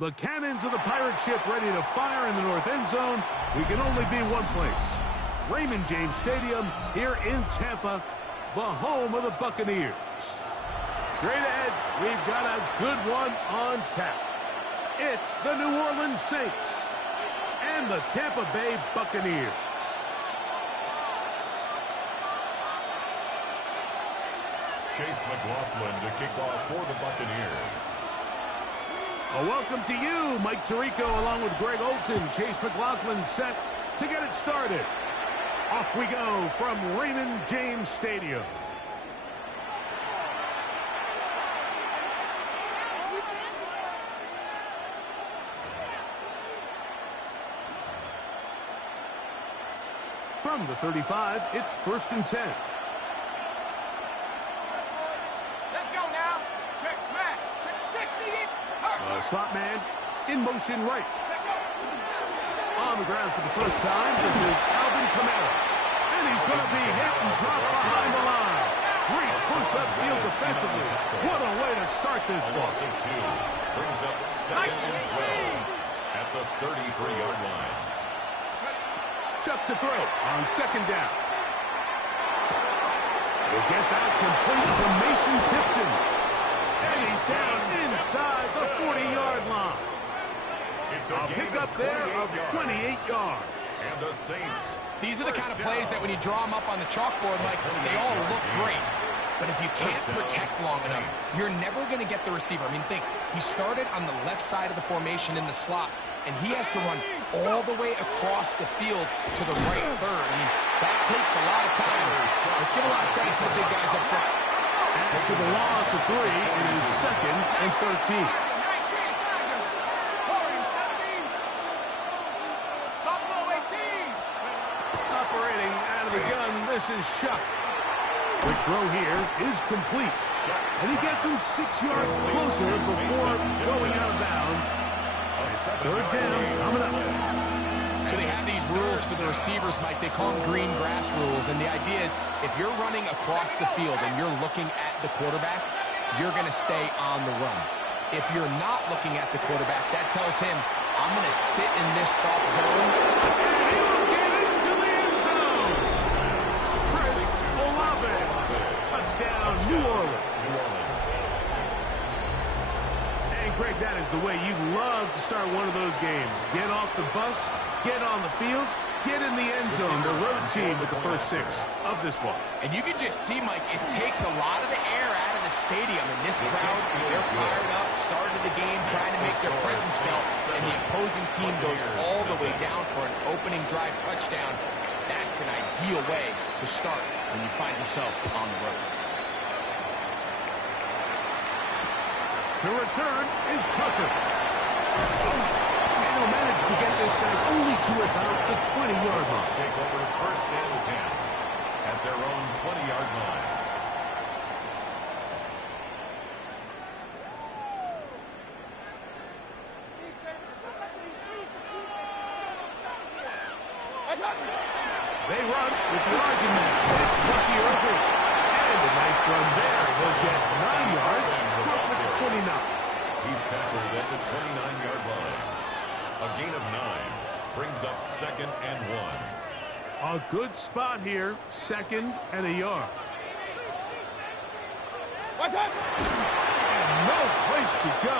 The cannons of the pirate ship ready to fire in the north end zone. We can only be one place. Raymond James Stadium here in Tampa, the home of the Buccaneers. Straight ahead, we've got a good one on tap. It's the New Orleans Saints and the Tampa Bay Buccaneers. Chase McLaughlin to kick off for the Buccaneers. A welcome to you, Mike Tirico, along with Greg Olson. Chase McLaughlin set to get it started. Off we go from Raymond James Stadium. From the 35, it's 1st and 10. Let's go now. Check smash. Check 60. Slot man in motion right. On the ground for the first time, this is Alvin Kamara. And he's going to be hit and dropped behind the line. Great push upfield defensively. What a way to start this one. Loss of 2 brings up 2nd and 12 at the 33-yard line. Chuck to throw on 2nd down. We'll get that complete to Mason Tipton. And he's down inside the 40-yard line. A pickup there of 28 yards. And the Saints. These are the kind of plays that when you draw them up on the chalkboard, Mike, they all look great. But if you can't protect long enough, you're never going to get the receiver. I mean, think, he started on the left side of the formation in the slot, and he has to run all the way across the field to the right third. I mean, that takes a lot of time. Let's give a lot of credit to the big guys up front. After the loss of 3, it is 2nd and 13. Operating out of the gun, this is Shuck. Quick throw here is complete. And he gets him 6 yards closer before going out of bounds. It's 3rd down coming up. So they have these rules for the receivers, Mike. They call them green grass rules. And the idea is if you're running across the field and you're looking at the quarterback, you're going to stay on the run. If you're not looking at the quarterback, that tells him, I'm going to sit in this soft zone. And he will get into the end zone. Chris Olave. Touchdown, New Orleans. And Greg, that is the way you love to start one of those games. Get off the bus, get on the field, get in the end zone. The road team with the first 6 of this one. And you can just see, Mike, it takes a lot of the air out of the stadium. And this crowd, they're fired up, started the game, trying to make their presence felt. And the opposing team goes all the way down for an opening drive touchdown. That's an ideal way to start when you find yourself on the road. The return is Tucker. And he'll manage to get this back only to about the 20-yard line. Take over 1st and 10 at their own 20-yard line. They run with the argument. It's Bucky Irving. And a nice run there. He'll get 9 yards. Broke at the 29. He's tackled at the 29-yard line. A gain of 9 brings up 2nd and 1. A good spot here. 2nd and a yard. What's up? And no place to go.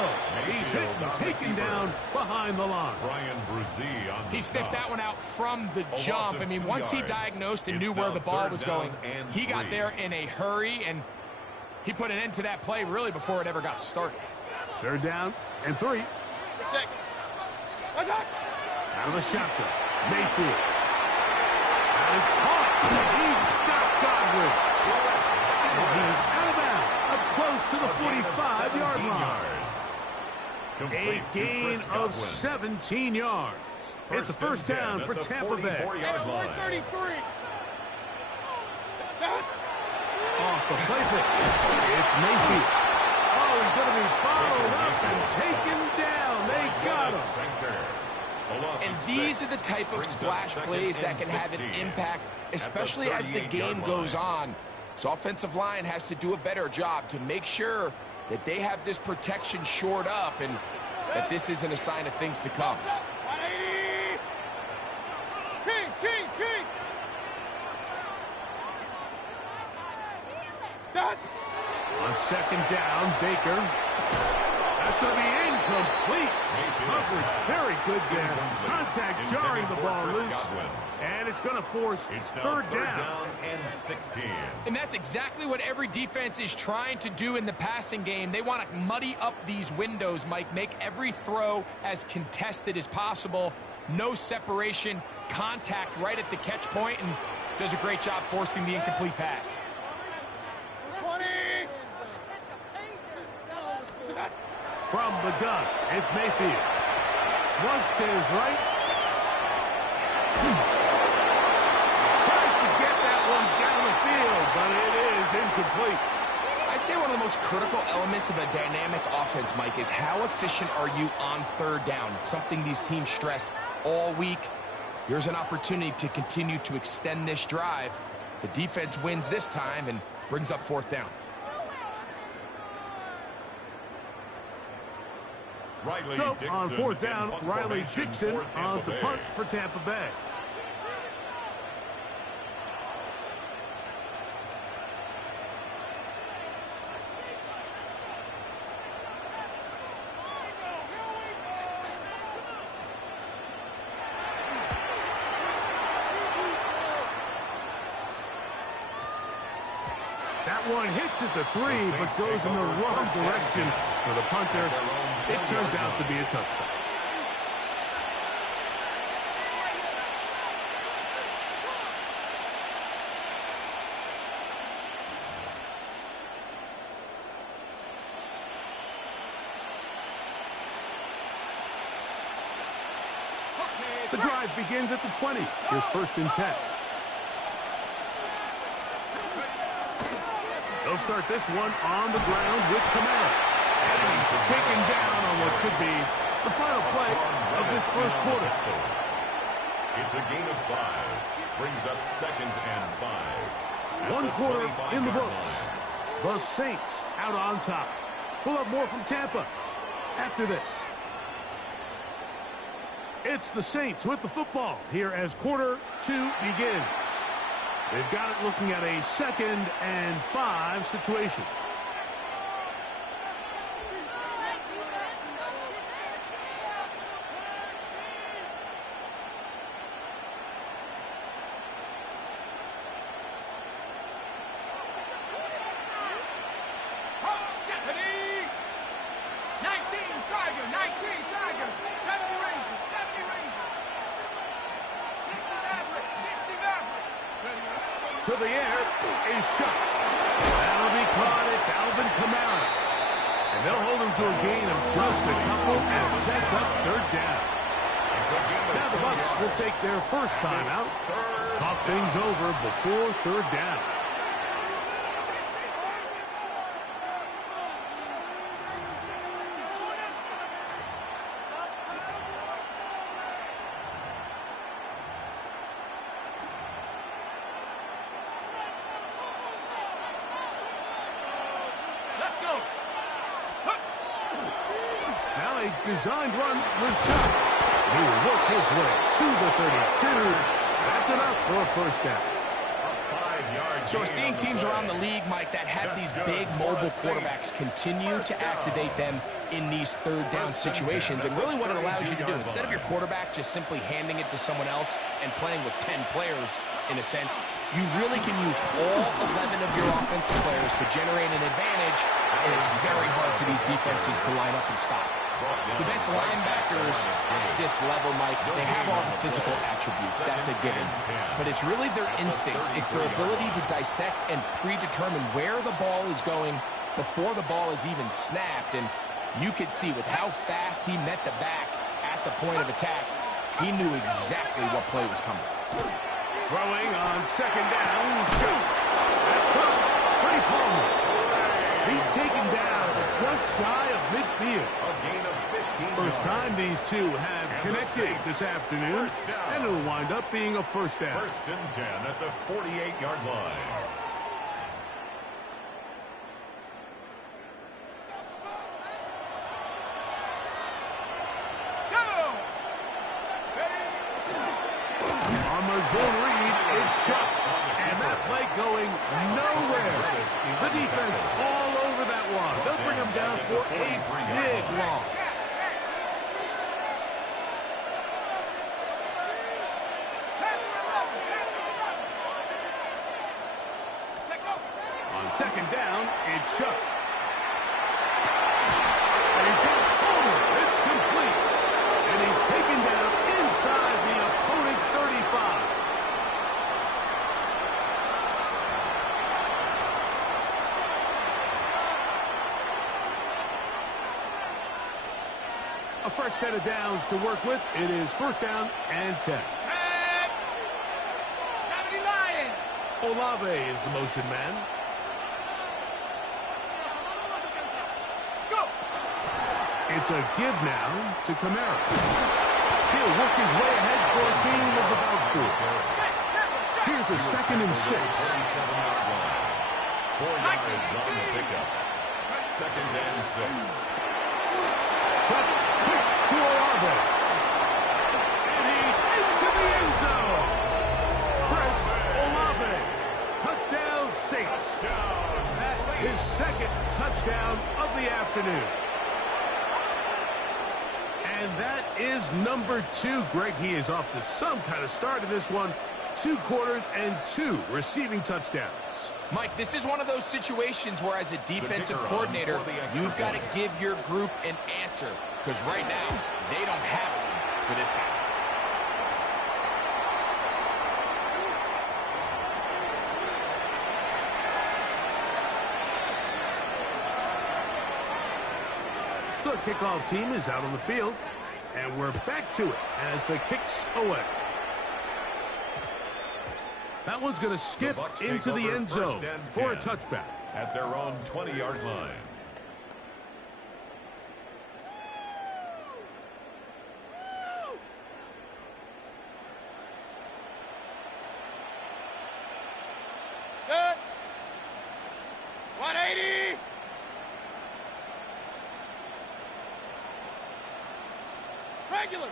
He's hit and taken down behind the line. Brian Brzee on the He sniffed stop. that one out from the jump. I mean, once he diagnosed and knew where the ball was going, he got there in a hurry, and he put an end to that play really before it ever got started. 3rd down and 3. What's up? Out of the shotgun. Mayfield. That is caught. He's got Godwin. And he's out of bounds. Up close to the 45-yard line. A gain of 17 yards. It's a 1st down for Tampa Bay. 133. Off the play fake. It's Mayfield. Oh, he's going to be followed up and taken down. They got him. And these are the type of splash plays that can have an impact, especially as the game goes on. So offensive line has to do a better job to make sure that they have this protection shored up. And that this isn't a sign of things to come. Kings! Stop! On second down, Baker. That's going to be incomplete. Coverage very good there. Contact jarring the ball loose. And it's going to force third down and 16. And that's exactly what every defense is trying to do in the passing game. They want to muddy up these windows, Mike, make every throw as contested as possible. No separation, contact right at the catch point, and does a great job forcing the incomplete pass. 20! from the gun. It's Mayfield. Flush to his right. Tries to get that one down the field, but it is incomplete. I'd say one of the most critical elements of a dynamic offense, Mike, is how efficient are you on third down. It's something these teams stress all week. Here's an opportunity to continue to extend this drive. The defense wins this time and brings up fourth down. So on fourth down, Riley Dixon on to punt for Tampa Bay. That one hits at the 3, but goes in the wrong direction for the punter. It turns out to be a touchdown. The drive begins at the 20. Here's first and 10. They'll start this one on the ground with Kamara. And he's taken down on what should be the final play of this first quarter. It's a gain of 5. Brings up second and 5. One quarter in the books. The Saints out on top. We'll have more from Tampa after this. It's the Saints with the football here as quarter 2 begins. They've got it looking at a 2nd and 5 situation. To the air is shot. That'll be caught. It's Alvin Kamara. And they'll hold him to a gain of just a couple and sets up third down. Now the Bucs will take their first time out. Talk things over before third down. Designed run with shot. He will work his way to the 32. That's enough for a first down. So we're seeing teams around the league, Mike, that have these big mobile quarterbacks continue to activate them in these third down situations. And really what it allows you to do, instead of your quarterback just simply handing it to someone else and playing with 10 players, in a sense, you really can use all 11 of your offensive players to generate an advantage, and it's very hard for these defenses to line up and stop. The best linebackers at this level, Mike, they have all the physical attributes. That's a given. But it's really their instincts. It's their ability to dissect and predetermine where the ball is going before the ball is even snapped. And you could see with how fast he met the back at the point of attack, he knew exactly what play was coming. Throwing on second down. Shoot. That's caught. Pretty Palmer. He's taken down just shy of midfield. First time these two have connected this afternoon, and it'll wind up being a first down. First and 10 at the 48-yard line. second down, it's Shuck. And he's got a homer. It's complete. And he's taken down inside the opponent's 35. A fresh set of downs to work with. It is first down and 10. Olave is the motion man. Let's go. It's a give now to Kamara. He'll work his way ahead for a gain of about 4. Here's a second and 6. 37-yard line. 4 yards on the pickup. Second and 6. Shot quick to Olave. And he's into the end zone. Chris Olave. Touchdown, Saints. That's his second touchdown of the afternoon. And that is number 2. Greg, he is off to some kind of start in this one. 2 quarters and 2 receiving touchdowns. Mike, this is one of those situations where as a defensive coordinator, you've got to give your group an answer. Because right now, they don't have one for this guy. The kickoff team is out on the field. And we're back to it as the kick's away. That one's going to skip into the end zone for a touchback. At their own 20-yard line. Good. 180. Regular.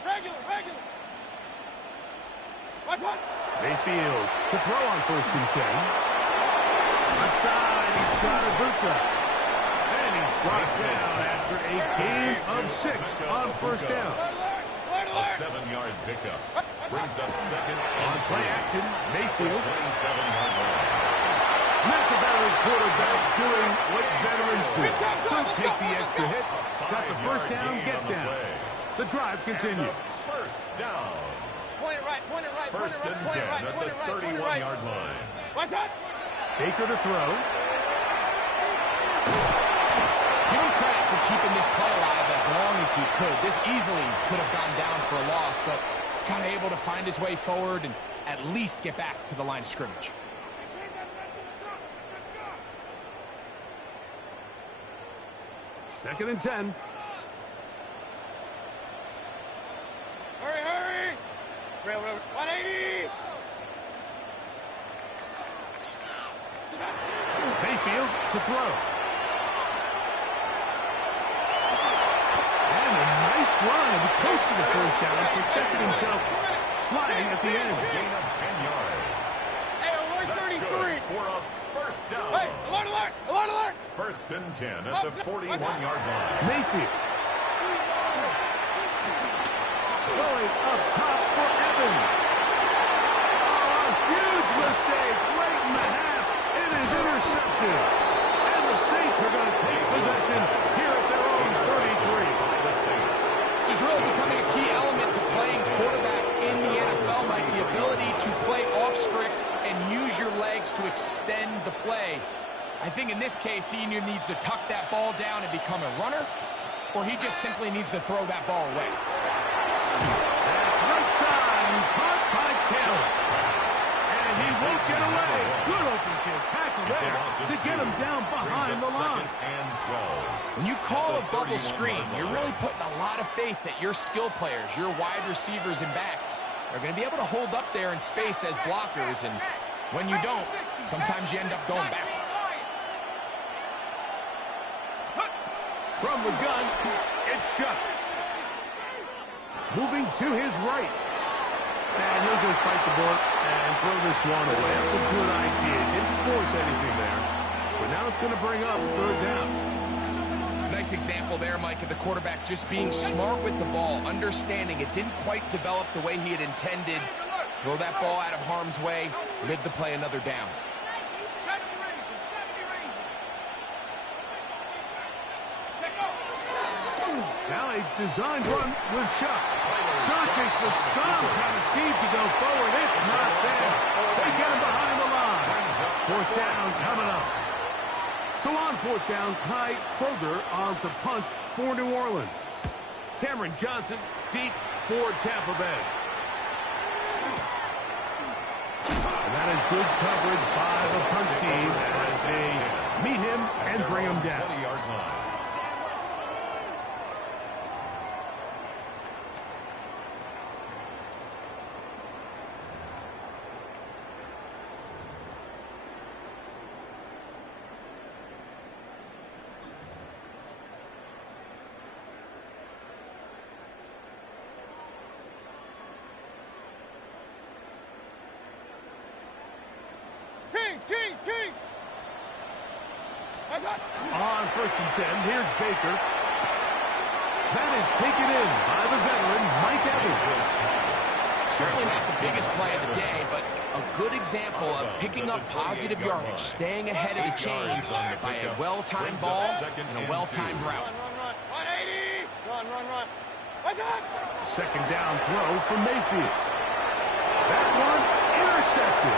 What? Mayfield to throw on first and 10. Left side, he's got Ibuka. And he's brought down after a gain of 6 on first down. A 7-yard pickup. Brings up second On play action, Mayfield. 27-yard line. That's a veteran quarterback doing what veterans do. Don't take the extra hit. Got the first down, get down. The drive continues. First down. Point it right. First and 10 at the 31-yard line. What's that? Baker to throw. Give him credit for keeping this play alive as long as he could. This easily could have gone down for a loss, but he's kind of able to find his way forward and at least get back to the line of scrimmage. Second and 10. Hurry. 180. Mayfield to throw. And a nice run. He close to the first down, protected himself, sliding at the end. Gain of 10 yards. Hey, alert That's 33. good for a first down. Hey, alert. First and 10 at the 41-yard line. Mayfield. Going up top for Evans. Oh, a huge mistake late in the half. It is intercepted. And the Saints are going to take possession here at their own 33. By the Saints. This is really becoming a key element to playing quarterback in the NFL, Mike. The ability to play off script and use your legs to extend the play. I think in this case, he either needs to tuck that ball down and become a runner, or he just simply needs to throw that ball away. That's right side, caught by Taylor. And he won't get away. Good open field tackle there to get him down behind the line. And 12. When you call a bubble screen, you're really putting a lot of faith that your skill players, your wide receivers and backs, are going to be able to hold up there in space as blockers. And when you don't, sometimes you end up going backwards. From the gun, it's Shuck. Moving to his right. And he'll just bite the bullet and throw this one away. That's a good idea. Didn't force anything there. But now it's going to bring up third down. Nice example there, Mike, of the quarterback just being smart with the ball, understanding it didn't quite develop the way he had intended. Throw that ball out of harm's way, live to play another down. 70 range. Now a designed run with shot. Searching for some kind of seed to go forward. It's not there. They get him behind the line. Fourth down coming up. So on fourth down, Kai Kroger on to punt for New Orleans. Cameron Johnson deep for Tampa Bay. And that is good coverage by the punt team as they meet him and bring him down. 20-yard line. Kings! On first and 10, here's Baker. That is taken in by the veteran, Mike Evans. Certainly not the biggest play of the day, but a good example of picking up positive yardage, staying ahead of the chains by a well-timed ball and a well-timed route. Run. 180! Run. What's up? Second down throw from Mayfield. That one intercepted.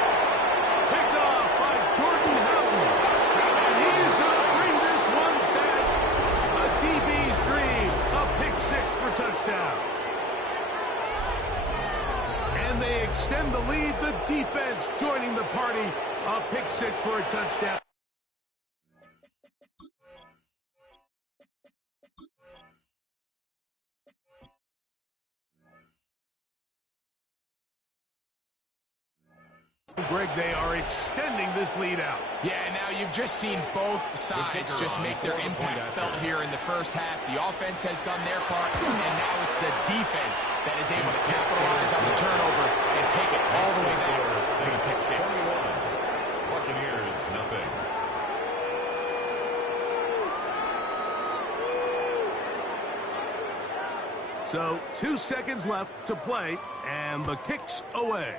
Picked off by Jordan Howard. And he's going to bring this one back. A DB's dream. A pick six for touchdown. And they extend the lead. The defense joining the party. A pick six for a touchdown. Greg, they are extending this lead out. Yeah, now you've just seen both sides just make their impact felt here in the first half. The offense has done their part, and now it's the defense that is able to capitalize on the turnover and take it all the way back for the pick six. Buccaneers, nothing. So 2 seconds left to play, and the kick's away.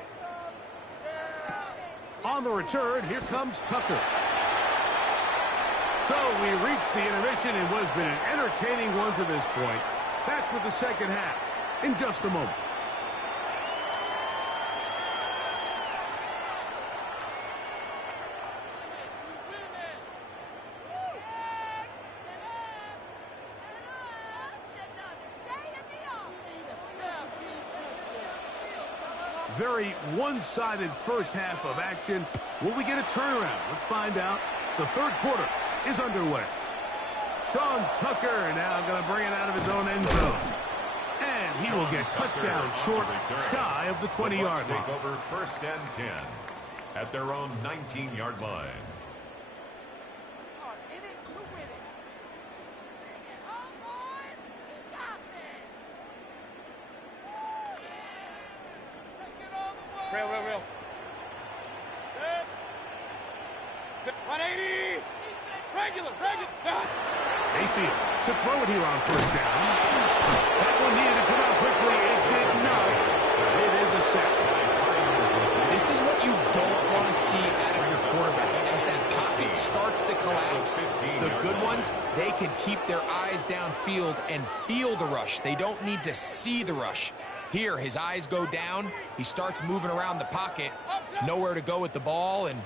On the return, here comes Tucker. So we reached the intermission and what's been an entertaining one to this point. Back with the second half in just a moment. Very one-sided first half of action. Will we get a turnaround? Let's find out. The third quarter is underway. Sean Tucker now going to bring it out of his own end zone. And he will get cut down short, shy of the 20-yard line. Take over first and 10 at their own 19-yard line. Real. 180! Regular! Mayfield to throw it here on first down. That one needed to come out quickly. It did not. It is a sack. This is what you don't want to see out of your quarterback. As that pocket starts to collapse, the good ones, they can keep their eyes downfield and feel the rush. They don't need to see the rush. Here, his eyes go down. He starts moving around the pocket. Nowhere to go with the ball, and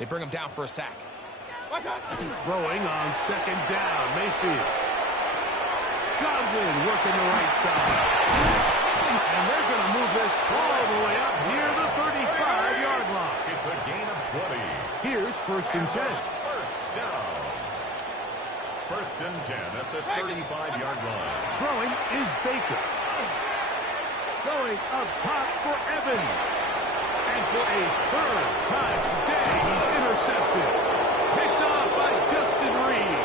they bring him down for a sack. Throwing on second down, Mayfield. Godwin working the right side. And they're going to move this all the way up near the 35-yard line. It's a gain of 20. Here's first and 10. First down. First and 10 at the 35-yard line. Throwing is Baker. Going up top for Evans. And for a third time today, he's intercepted. Picked off by Justin Reed.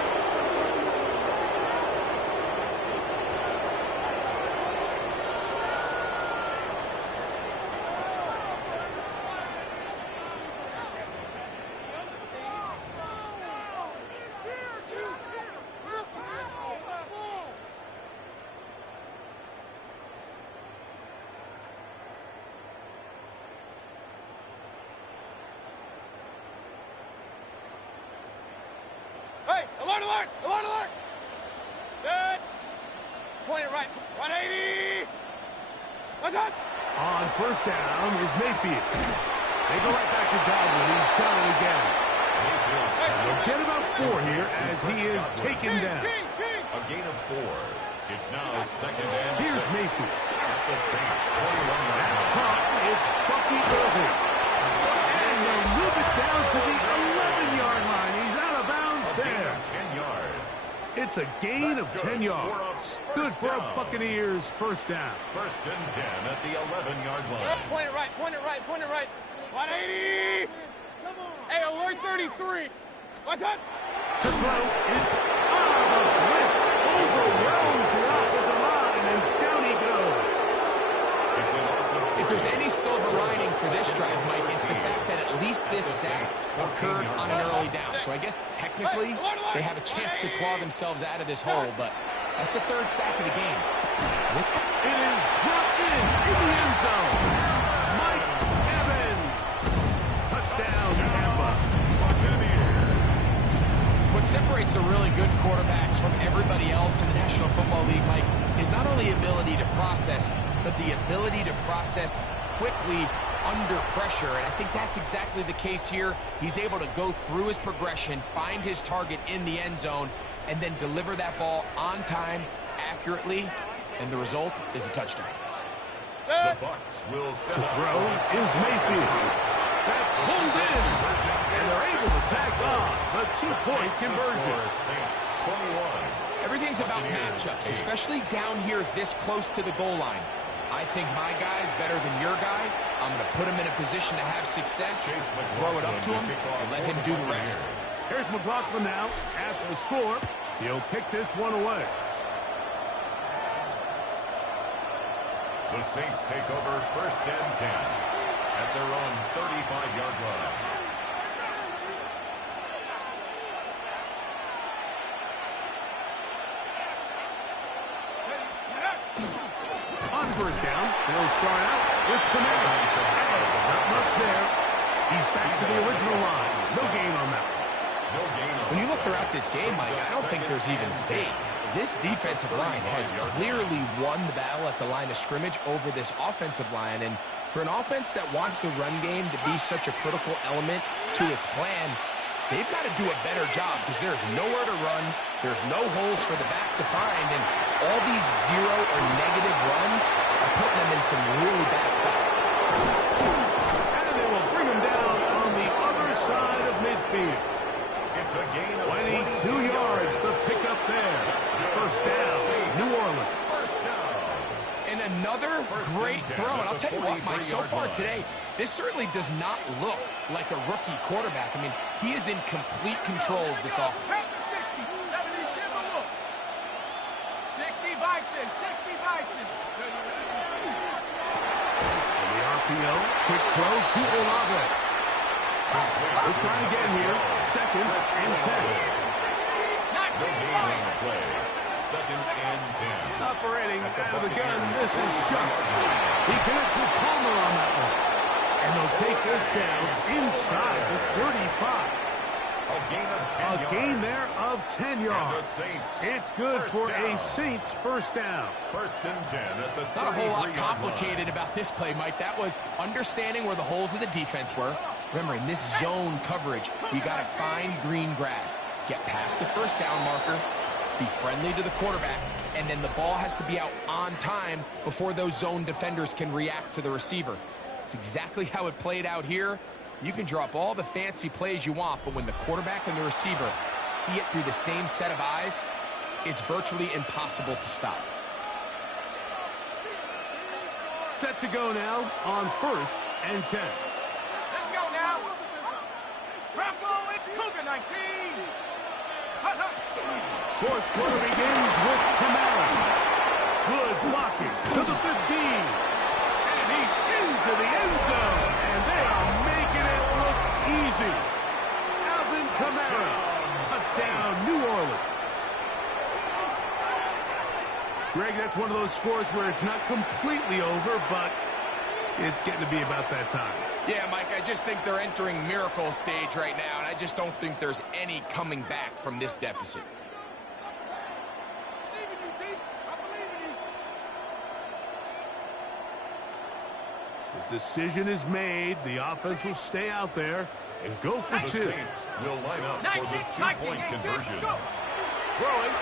Hey, alert! Good. Point it right. 180. What's up? On first down is Mayfield. They go right back to Godwin. He's done it again. They'll get about 4 here as he is taken down. A gain of 4. It's now second and 6. Here's Mayfield. The Saints 21 That's caught. It's Bucky Irving. And they'll move it down to the 11-yard line. He's out of bounds there. 10 yards. It's a gain of 10 yards. Good for a Buccaneers first down. First and 10 at the 11-yard line. Point it right. Point it right. Point it right. 180. Hey, alert 33. What's up? To throw it. The blitz overwhelms the offensive line, and down he goes. It's a loss of 3. If there's any silver lining for this drive, Mike, it's the fact that at least this sack occurred on an early down. So I guess technically they have a chance to claw themselves out of this hole, but that's the 3rd sack of the game. It is brought in the end zone. Mike Evans. Touchdown, Tampa. What separates the really good quarterbacks from everybody else in the National Football League, Mike, is not only ability to process, but the ability to process quickly under pressure. And I think that's exactly the case here. He's able to go through his progression, find his target in the end zone, and then deliver that ball on time, accurately, and the result is a touchdown. The Bucs will set To throw is Mayfield. That's pulled in, and they're able to tack on the 2-point conversion. Saints 21. Everything's about matchups, especially down here this close to the goal line. I think my guy's better than your guy. I'm going to put him in a position to have success, throw it up to him, and let him do the rest. Here's McLaughlin now. After the score, he'll kick this one away. The Saints take over first and 10 at their own 35-yard line. On first down, they'll start out with Kamara. Not much there. He's back to the original line. No gain on that one. When you look throughout this game, Mike, I don't think there's even debate. This defensive line has clearly won the battle at the line of scrimmage over this offensive line. And for an offense that wants the run game to be such a critical element to its plan, they've got to do a better job because there's nowhere to run. There's no holes for the back to find. And all these 0 or negative runs are putting them in some really bad spots. And they will bring him down on the other side of midfield. It's a gain of 22 yards, the pickup there. First down, New Orleans. First down. And another great throw. And I'll tell you what, Mike, so far today, this certainly does not look like a rookie quarterback. I mean, he is in complete control of this offense. 60, 70, Timberwolf. 60 Bison, 60 Bison. And the RPO, quick throw to Olave. We'll try again here. Second and 10. No gain on the play. Second and 10. Operating out of the gun, this is Shuck. He connects with Palmer on that one. And they'll take this down inside the 35. A gain of 10 yards. A gain there of 10 yards. Saints It's good first for down. a Saints first down. First and 10 at the 33-yard Not a whole lot line. complicated about this play, Mike. That was understanding where the holes of the defense were. Remember, in this zone coverage, you got to find green grass. Get past the first down marker, be friendly to the quarterback, and then the ball has to be out on time before those zone defenders can react to the receiver. It's exactly how it played out here. You can draw up all the fancy plays you want, but when the quarterback and the receiver see it through the same set of eyes, it's virtually impossible to stop. Set to go now on first and 10. Let's go now. Rambo and Cougar 19. Fourth quarter begins with Kamara. Good blocking to the 15. And he's into the end zone. And they are making it look easy. Alvin Kamara. Touchdown, New Orleans. Greg, that's one of those scores where it's not completely over, but it's getting to be about that time. Yeah, Mike, I just think they're entering miracle stage right now, and I just don't think there's any coming back from this deficit. The decision is made. The offense will stay out there and go for The two. Saints will line up for the two-point conversion. Throwing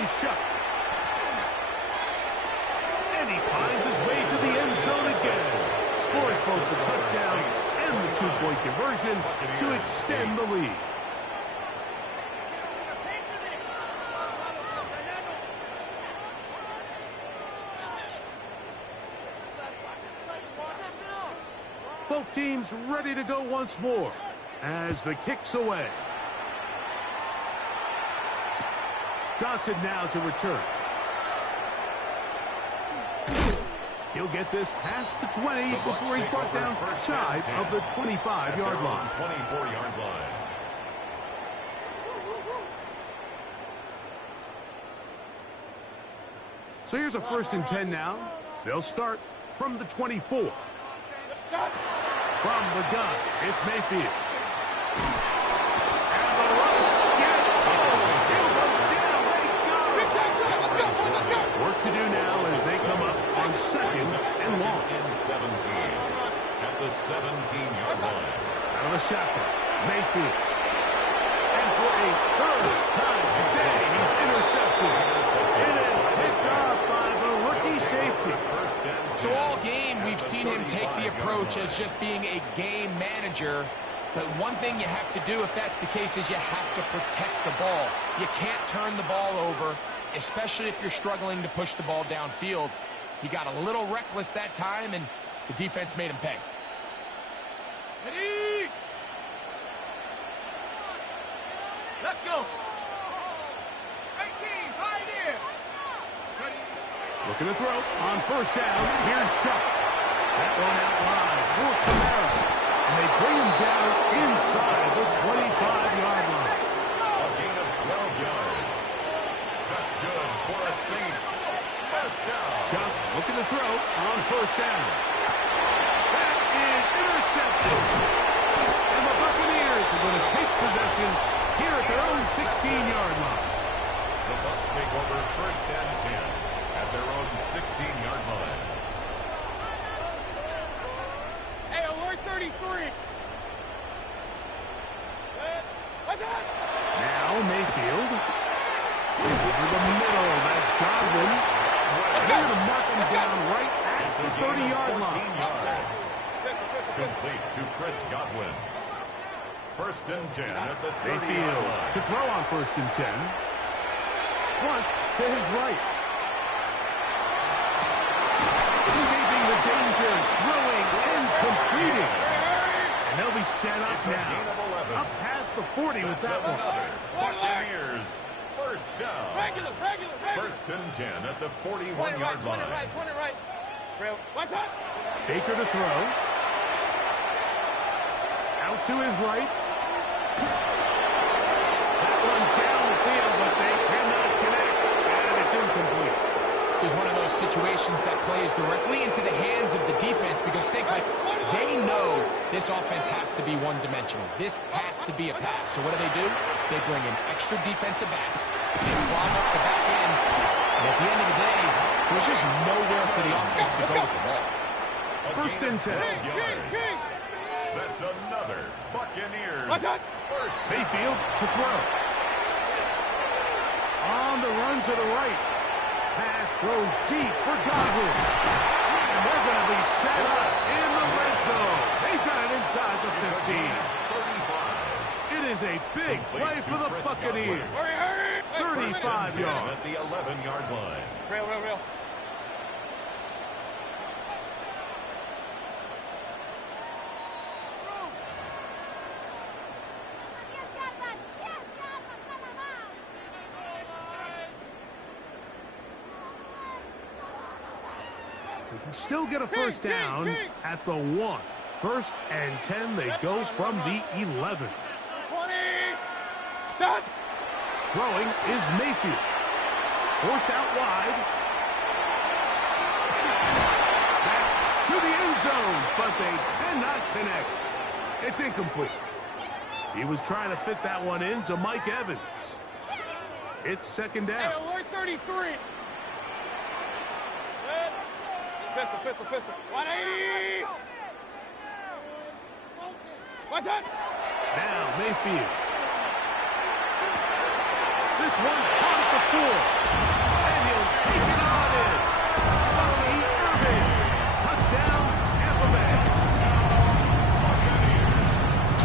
is shut. And he finds his way to the end zone again. Scores both the touchdown and the two-point conversion to extend the lead. Both teams ready to go once more as the kick's away. Johnson now to return. He'll get this past the 20 before he's brought down shy of the 25-yard line. 24-yard line. So here's a 1st and 10 now. They'll start from the 24. From the gun, it's Mayfield. And the rush gets he'll go down. They got him. Work to do now as they come up on 2nd and long. And 17 at the 17-yard line. Out of the shotgun, Mayfield. And for a 3rd time today, he's intercepted. It is picked off by the rookie safety. So all game, we've seen him take the approach as just being a game manager. But one thing you have to do if that's the case is you have to protect the ball. You can't turn the ball over, especially if you're struggling to push the ball downfield. He got a little reckless that time, and the defense made him pay. Ready? Let's go. 18, pioneer. Looking to throw on 1st down. Here's Shuck. That one out wide for Kamara. And they bring him down inside the 25-yard line. A gain of 12 yards. That's good for a Saints. First down. Shuck looking to throw on 1st down. That is intercepted. And the Buccaneers are going to take possession here at their own 16-yard line. The Bucs take over 1st and 10 at their own 16-yard line. Hey, alert 33. What's that? Now Mayfield. Over the middle. That's Godwin. And they're going to mark him down right at the 30-yard line. Yards. Complete to Chris Godwin. 1st and 10 at the 30-yard Mayfield line. to throw on 1st and 10. Flush to his right. Escaping the danger, throwing and completing. And they'll be set up It's a gain of now. 11. Up past the 40 with That's that one. another. Buccaneers. 1st down. Regular. 1st and 10 at the Point it 41-yard right, line. point it right. Real. What's that? Baker to throw. Out to his right. That one down the field, but they cannot connect. And it's incomplete. This is one of those situations that plays directly into the hands of the defense because think like they know this offense has to be one-dimensional. This has to be a pass. So what do? They bring in extra defensive backs. They clog up the back end. And at the end of the day, there's just nowhere for the offense to go with the ball. A 1st gain and of 10. 12 yards. That's another Buccaneers. What's that? First Mayfield to throw. On the run to the right. Pass throws deep for Godwin. And they're going to be set up in the red zone. They've got it inside the 15. 35. It is a big play for the Buccaneers. Hurry. 35 yards. At the 11-yard line. Real. They can still get a 1st down at the 1. 1st and 10, they go from the 11. 20. Stop. Throwing is Mayfield. Forced out wide. That's to the end zone, but they cannot connect. It's incomplete. He was trying to fit that one in to Mike Evans. It's 2nd Hey, down. alert 33. Pistol. 180. What's that? Now Mayfield. This one caught at the 4. And he'll take it on in. Bobby Irving. Touchdown, Tampa Bay.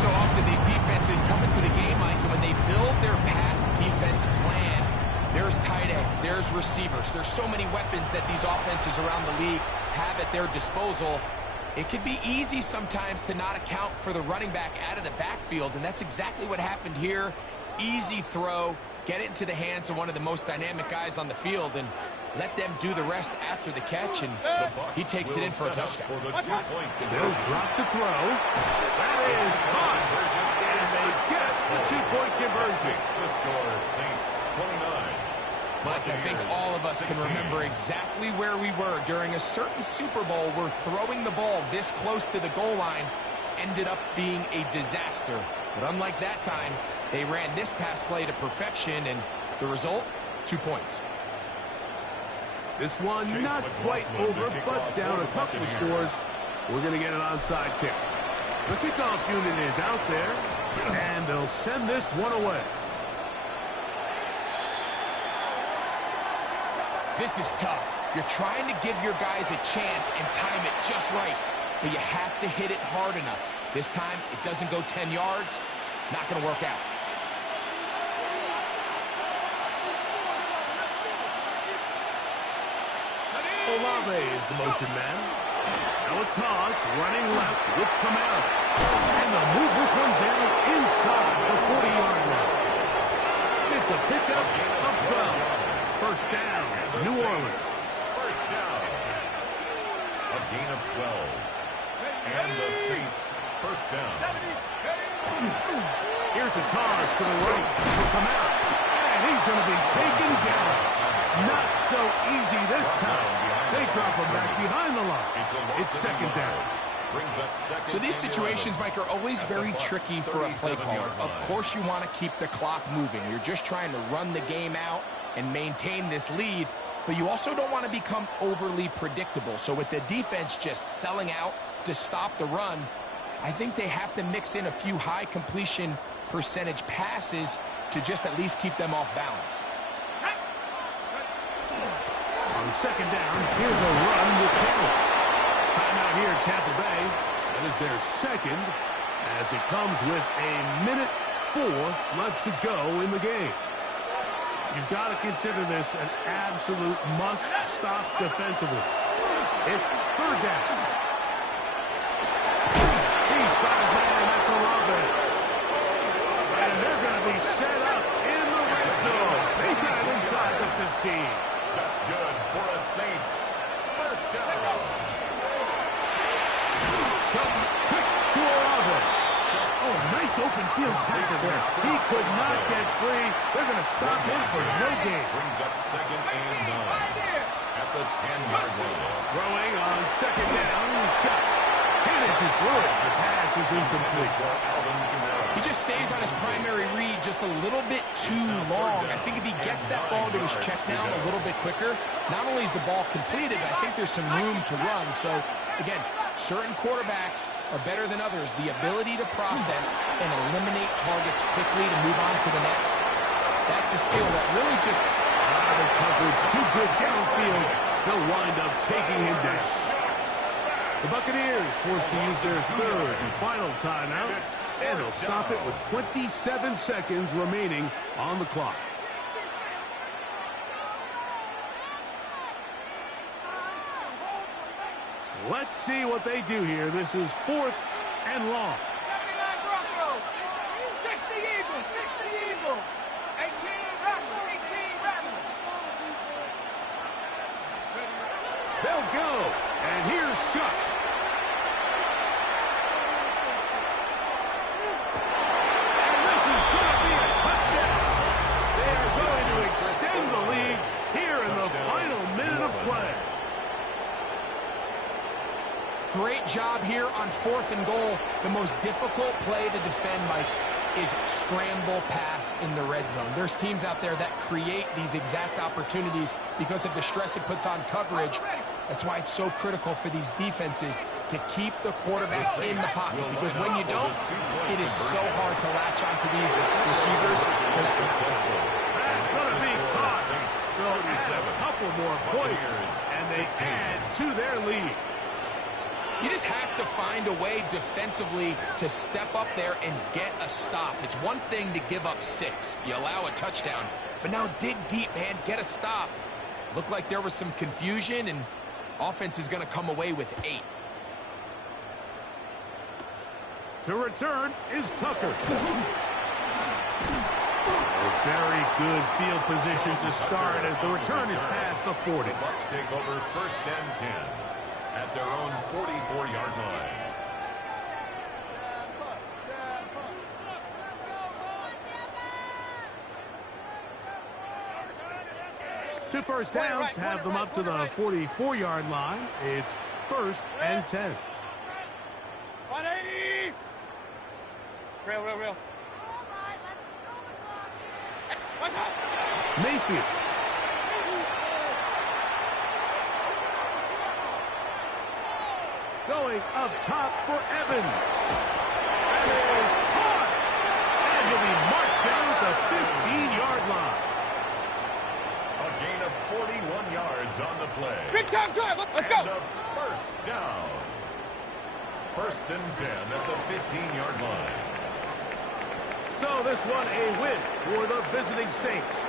So often these defenses come into the game, Mike, and when they build their pass defense plan, there's tight ends, there's receivers, there's so many weapons that these offenses around the league have at their disposal. It can be easy sometimes to not account for the running back out of the backfield, and that's exactly what happened here. Easy throw, get it into the hands of one of the most dynamic guys on the field, and let them do the rest after the catch, and he takes it in for a touchdown. They'll drop to throw. That is caught. And they get the 2-point conversion. The score is Saints 29. Mike, I think all of us 16. can remember exactly where we were during a certain Super Bowl where throwing the ball this close to the goal line ended up being a disaster. But unlike that time, they ran this pass play to perfection, and the result, 2 points. This one not quite over, but down a couple of scores. We're going to get an onside kick. The kickoff unit is out there, and they'll send this one away. This is tough. You're trying to give your guys a chance and time it just right, but you have to hit it hard enough. This time, it doesn't go 10 yards. Not going to work out. Olave is the motion man. Now a toss, running left with Kamara. And they'll move this one down inside the 40-yard line. It's a pickup of 12. First down, New Orleans. First down. A gain of 12. And the Saints, first down. Here's a toss to the right for Kamara. And he's going to be taken down. Not so easy this time. They drop him back behind the line. It's second down. So these situations, Mike, are always very tricky for a play caller. Of course you want to keep the clock moving. You're just trying to run the game out and maintain this lead, but you also don't want to become overly predictable. So with the defense just selling out to stop the run, I think they have to mix in a few high completion percentage passes to just at least keep them off balance. On second down, here's a run with Taylor. Timeout here, Tampa Bay. That is their second, as it comes with 1:04 left to go in the game. You've got to consider this an absolute must-stop defensively. It's third down. He's got his man, that's Olave. And they're going to be set up in the red zone. They got it inside the 15. That's good for a Saints. First down. Chuck quick to Olave. Oh, nice open field tackle there. He could not get free. They're going to stop him for no gain. Brings up second and 9 at the 10-yard line. Throwing on second down. Shot. Finishes through it. The pass is incomplete. He just stays on his primary read just a little bit too long. I think if he gets that ball to his check down a little bit quicker, not only is the ball completed, but I think there's some room to run. So, again, certain quarterbacks are better than others. The ability to process and eliminate targets quickly to move on to the next, that's a skill that really just... The coverage too good downfield. They'll wind up taking him down. The Buccaneers forced to use their third and final timeout, and they'll stop it with 27 seconds remaining on the clock. Let's see what they do here. This is 4th and long. 79 Broncos, 60 Eagles, 60 Eagles, 18 Rattlers, 18 Rattlers. They'll go, and here's Shuck. And this is going to be a touchdown. They are going to extend the lead here in the final minute of play. Great job here on 4th and goal. The most difficult play to defend, Mike, is scramble pass in the red zone. There's teams out there that create these exact opportunities because of the stress it puts on coverage. That's why it's so critical for these defenses to keep the quarterback in the pocket, because when you don't, it is so hard to latch onto these receivers. That's going to be caught. So add a couple more points, and they add to their lead. You just have to find a way defensively to step up there and get a stop. It's one thing to give up 6. You allow a touchdown, but now dig deep, man. Get a stop. Looked like there was some confusion, and offense is going to come away with 8. To return is Tucker. A very good field position to start as the return is past the 40. The Bucs take over 1st and 10 at their own 44-yard line. Two first downs have them up to the 44-yard line. It's 1st and 10. 180! Real. Mayfield. Going up top for Evans. That is caught. And he'll be marked down at the 15-yard line. A gain of 41 yards on the play. Big time drive. Let's go. And a first down. 1st and 10 at the 15-yard line. So this one a win for the visiting Saints.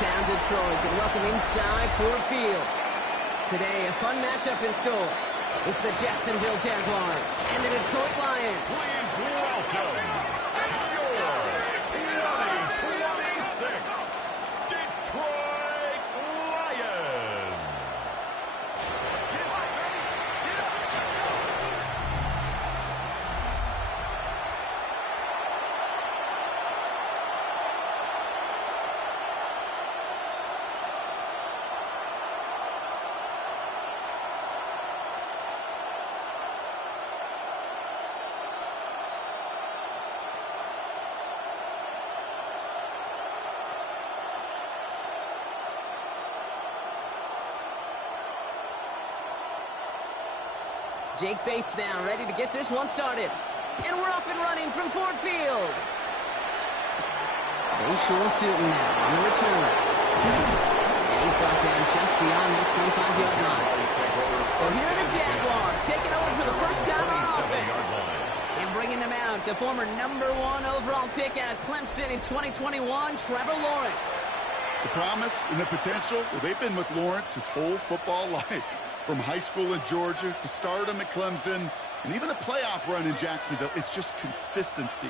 town Detroit and welcome inside Ford Field. Today, a fun matchup in store. It's the Jacksonville Jaguars and the Detroit Lions. Please welcome your 2026 Detroit Lions. Jake Bates now, ready to get this one started. And we're off and running from Ford Field. They sure tootin' now on the return. And he's brought down just beyond that 25-yard line. So here are the Jaguars taking over for the first time on offense. And bringing them out to former #1 overall pick out of Clemson in 2021, Trevor Lawrence. The promise and the potential, well, they've been with Lawrence his whole football life. From high school in Georgia to stardom at Clemson and even a playoff run in Jacksonville, it's just consistency.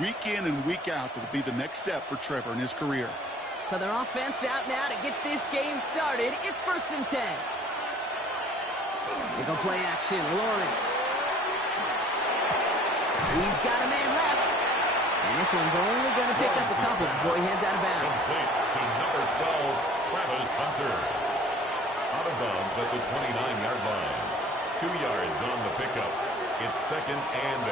Week in and week out, that'll be the next step for Trevor in his career. So their offense out now to get this game started. It's 1st and 10. They go play action. Lawrence. He's got a man left. And this one's only going to pick up a couple before he heads out of bounds. Complete to number 12, Travis Hunter. Out of bounds at the 29-yard line. 2 yards on the pickup. It's 2nd and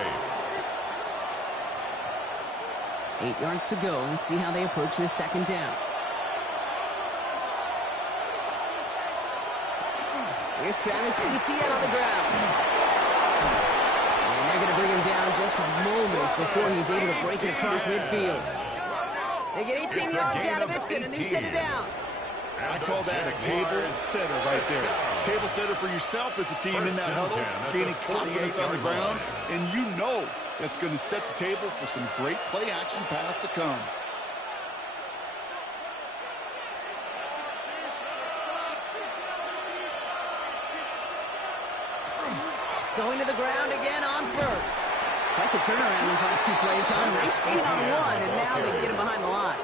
8. 8 yards to go. Let's see how they approach this 2nd down. Here's Travis Etienne on the ground. And they're going to bring him down just a moment before he's able to break it across midfield. They get 18 yards out of it and a new set of downs. I call that a table setter right there. Table setter for yourself as a team in that huddle, gaining confidence on the ground, and you know that's going to set the table for some great play action pass to come. Going to the ground again on first. Quite the turnaround these last 2 plays, huh? Nice gain on one, and now they get him behind the line.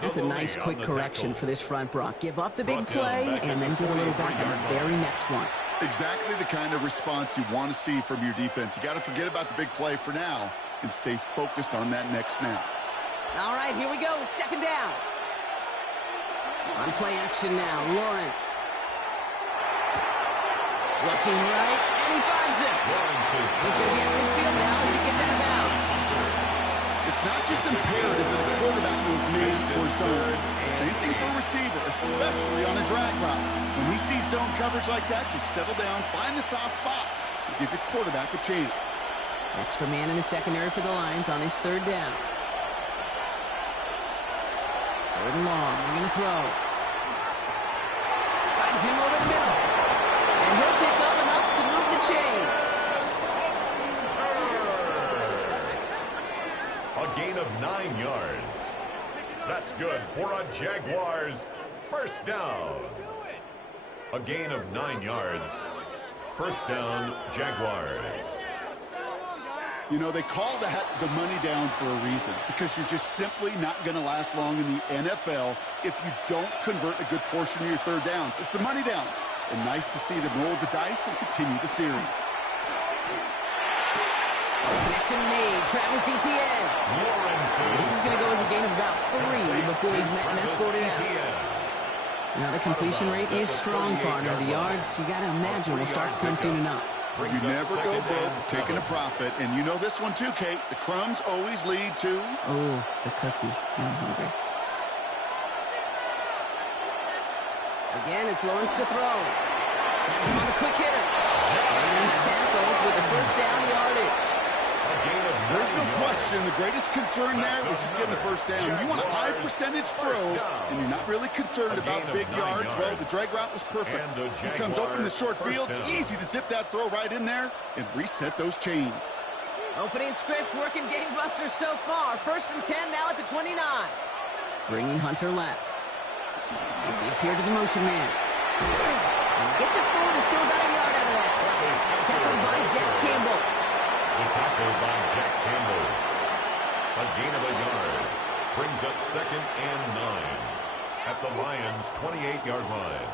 That's a nice quick correction for this front, Brock. Give up the big play and then get a little back on the very next one. Exactly the kind of response you want to see from your defense. You got to forget about the big play for now and stay focused on that next snap. All right, here we go. 2nd down. On play action now, Lawrence. Looking right, and he finds him. He's going to be in midfield now as he gets out of bounds. It's not just imperative that the quarterback knows man or zone. Same thing for a receiver, especially on a drag route. When he sees zone coverage like that, just settle down, find the soft spot, and give your quarterback a chance. Extra man in the secondary for the Lions on this 3rd down. 3rd and long. They're going to throw. Finds him over the middle. And he'll pick up enough to move the chains. A gain of 9 yards. That's good for a Jaguars 1st down. A gain of 9 yards. 1st down, Jaguars. You know, they call that the money down for a reason, because you're just simply not going to last long in the NFL if you don't convert a good portion of your 3rd downs. It's the money down. And nice to see them roll the dice and continue the series. Connection made. Travis Etienne. This is going to go as a gain of about 3 before he's met and escorted out. Now the completion rate is strong, partner. The yards, you got to imagine, will start to come soon enough. You never go broke taking a profit. And you know this one too, Kate. The crumbs always lead to... Oh, the cookie. I'm hungry. Again, it's Lawrence to throw. Has him on the quick hitter. And he's tackled with the 1st down yardage. There's no question. The greatest concern there was just getting the 1st down. You want a high percentage throw, and you're not really concerned about big yards. Well, the drag route was perfect. He comes open the short field. It's easy to zip that throw right in there and reset those chains. Opening script working gangbusters so far. 1st and 10 now at the 29. Bringing Hunter left. Gives here to the motion man. And gets it forward to still about a yard out of that. Tackled by Jack Campbell. The tackle by Jack Campbell. A gain of a yard. Brings up 2nd and 9 at the Lions' 28-yard line.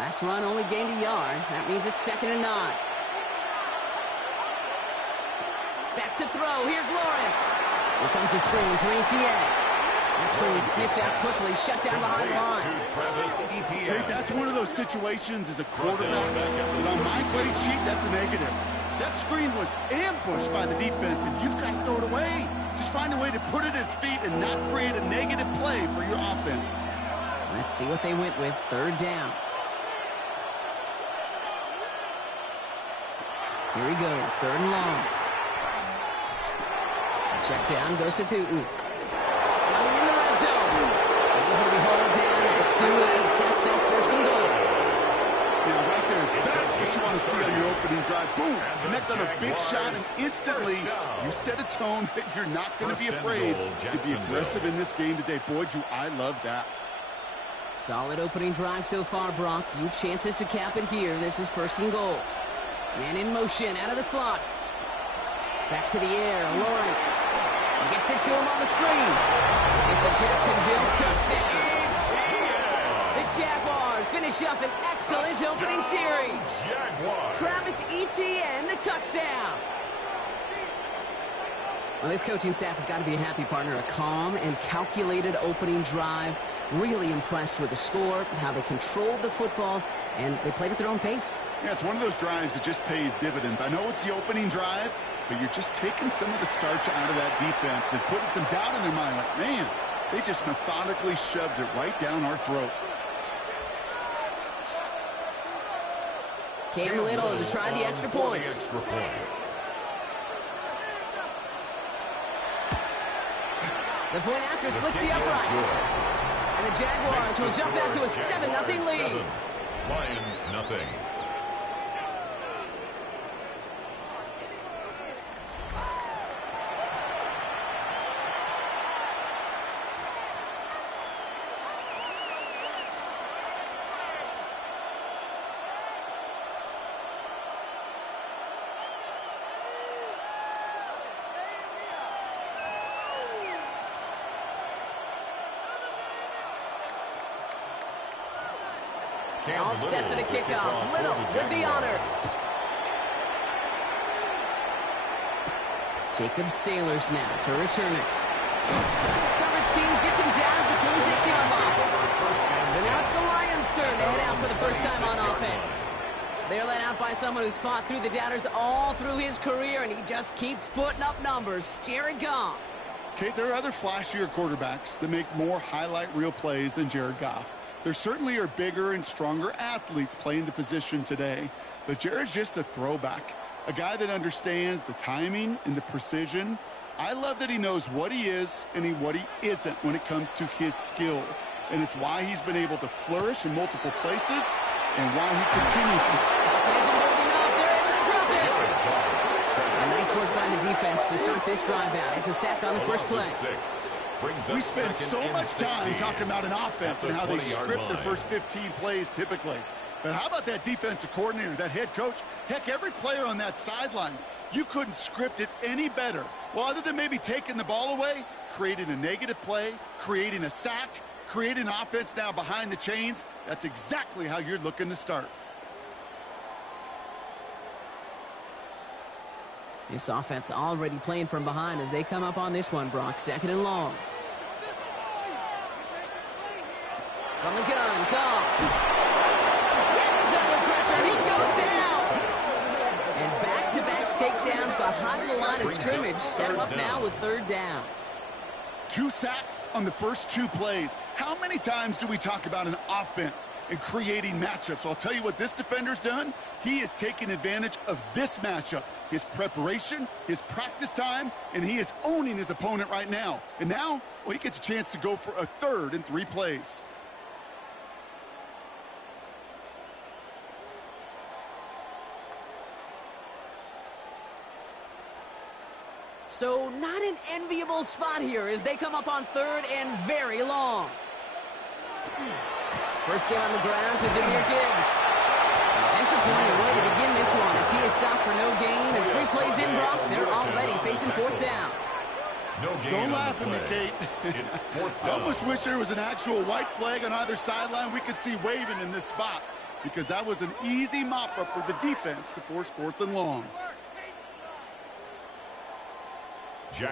Last run only gained a yard. That means it's 2nd and 9. Back to throw. Here's Lawrence. Here comes the screen for ETA. That screen sniffed out quickly, shut down behind the line. Jake, that's one of those situations as a quarterback that on my grade sheet, that's a negative. That screen was ambushed by the defense, and you've got to throw it away. Just find a way to put it at his feet and not create a negative play for your offense. Let's see what they went with. 3rd down. Here he goes, 3rd and long. Check down, goes to Tootin. Running in the red zone. And he's going to be hauled down at the 2 and sets up 1st and goal. Yeah, right there. That's what you want to see on your opening drive. Boom! Connect on a big shot, and instantly you set a tone that you're not going to be afraid to be aggressive in this game today. Boy, do I love that. Solid opening drive so far, Brock. Few chances to cap it here. This is 1st and goal. Man in motion, out of the slot. Back to the air, Lawrence. Gets it to him on the screen. It's a Jacksonville touchdown. The Jaguars finish up an excellent opening series. Travis Etienne, the touchdown. Well, this coaching staff has got to be a happy partner. A calm and calculated opening drive. Really impressed with the score, how they controlled the football, and they played at their own pace. Yeah, it's one of those drives that just pays dividends. I know it's the opening drive, but you're just taking some of the starch out of that defense and putting some doubt in their mind. Like, man, they just methodically shoved it right down our throat. Cam Little to try the extra point. The point after splits the upright. And the Jaguars will jump out to a 7-0 lead. Lions nothing. All set for the kickoff. Little with the honors. Jacob Sailors now to return it. Coverage team gets him down between the 6-yard line. And now it's the Lions' turn to head out for the first time on offense. They're led out by someone who's fought through the doubters all through his career, and he just keeps putting up numbers. Jared Goff. Okay, there are other flashier quarterbacks that make more highlight reel plays than Jared Goff. There certainly are bigger and stronger athletes playing the position today, but Jared's just a throwback, a guy that understands the timing and the precision. I love that he knows what he is and what he isn't when it comes to his skills, and it's why he's been able to flourish in multiple places and why he continues to... Isn't holding up. They're able to drop it. Nice work by the defense to start this drive out. It's a sack on the first play. We spend so much time talking about an offense and how they script the first 15 plays typically. But how about that defensive coordinator, that head coach? Heck, every player on that sidelines, you couldn't script it any better. Well, other than maybe taking the ball away, creating a negative play, creating a sack, creating an offense now behind the chains, that's exactly how you're looking to start. This offense already playing from behind as they come up on this one, Brock. 2nd and long. From the gun, Goff. And he's under pressure. He goes down. And back-to-back takedowns behind the line of scrimmage. Set him up now with 3rd down. 2 sacks on the first 2 plays. How many times do we talk about an offense and creating matchups? Well, I'll tell you what this defender's done. He is taking advantage of this matchup, his preparation, his practice time, and he is owning his opponent right now. And now, well, he gets a chance to go for a 3rd and 3 plays. So not an enviable spot here as they come up on third and very long. First game on the ground to Jahmyr Gibbs. Disappointing way to begin this one as he is stopped for no gain. And 3 plays in, Brock, they're already facing fourth down. Don't laugh at me, Kate. I almost wish there was an actual white flag on either sideline we could see waving in this spot, because that was an easy mop-up for the defense to force 4th and long.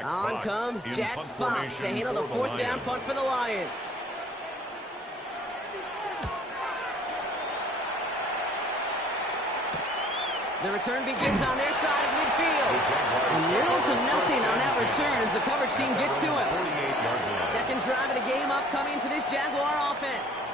On comes Jack Fox to handle the 4th down punt for the Lions. The return begins on their side of midfield. And little to nothing on that return as the coverage team gets to him. Second drive of the game upcoming for this Jaguar offense.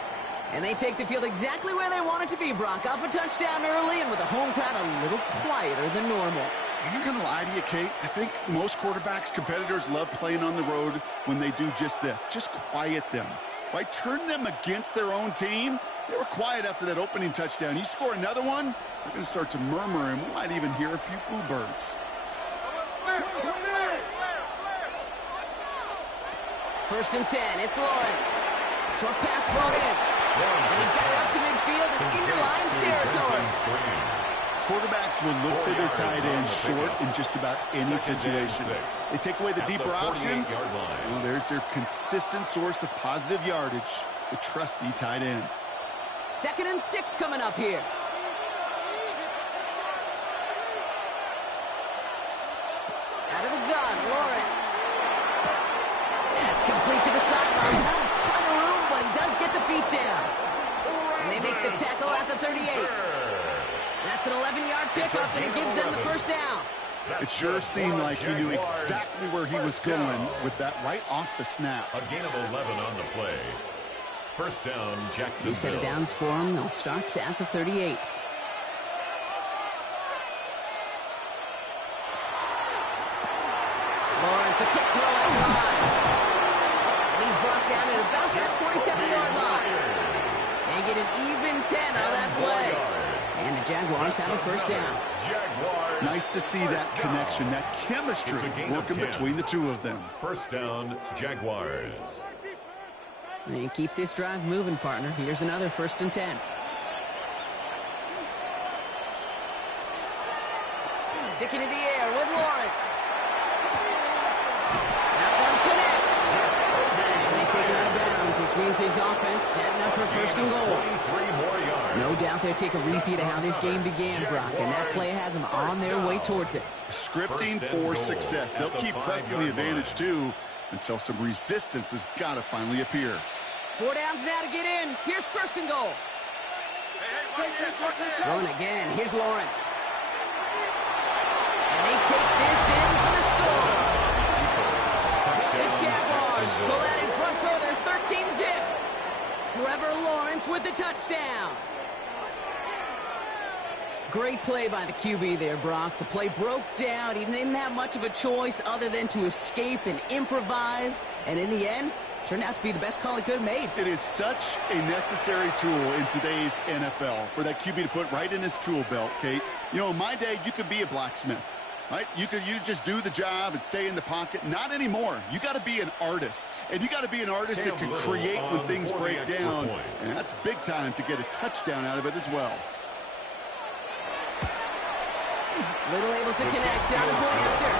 And they take the field exactly where they want it to be, Brock. Off a touchdown early and with a home crowd a little quieter than normal. I'm not going to lie to you, Kate. I think most quarterbacks, competitors love playing on the road when they do just this. Just quiet them. By turning them against their own team, they were quiet after that opening touchdown. You score another one, they're going to start to murmur, and we might even hear a few boo birds. First and 10, it's Lawrence. Short pass thrown in. And he's got it up to midfield and into Lions territory. Quarterbacks will look for their tight end short in just about any situation. They take away the deeper options. Well, there's their consistent source of positive yardage, the trusty tight end. 2nd and 6 coming up here. Out of the gun, Lawrence. That's complete to the sideline. Not a ton of room, but he does get the feet down. And they make the tackle at the 38. That's an 11-yard pickup, and it gives them the first down. It sure seemed like he knew exactly where he was going with that right off the snap. A gain of 11 on the play. First down, Jacksonville. 2 set of downs for him. They'll start at the 38. Lawrence, a quick throw at line. And he's brought down at about that 27-yard line. They get an even 10 on that play. And the Jaguars have a first down. Nice to see that connection, that chemistry working between the two of them. First down, Jaguars. And keep this drive moving, partner. Here's another 1st and 10. Sticking in the air with Lawrence. That one connects. And they take him out of bounds, which means his offense setting up for 1st and goal. No doubt they'll take a repeat of how this game began, Brock, and that play has them on their way towards it. Scripting for success. They'll keep pressing the advantage, too, until some resistance has got to finally appear. 4 downs now to get in. Here's 1st and goal. Going again. Here's Lawrence. And they take this in for the score. The Jaguars pull that in front further, 13-zip. Trevor Lawrence with the touchdown. Great play by the QB there, Brock. The play broke down. He didn't have much of a choice other than to escape and improvise. And in the end, turned out to be the best call he could have made. It is such a necessary tool in today's NFL for that QB to put right in his tool belt, Kate. You know, in my day, you could be a blacksmith, right? You just do the job and stay in the pocket. Not anymore. You got to be an artist. And you got to be an artist that can create when things break down. And that's big time to get a touchdown out of it as well. Little able to connect. Sound going after.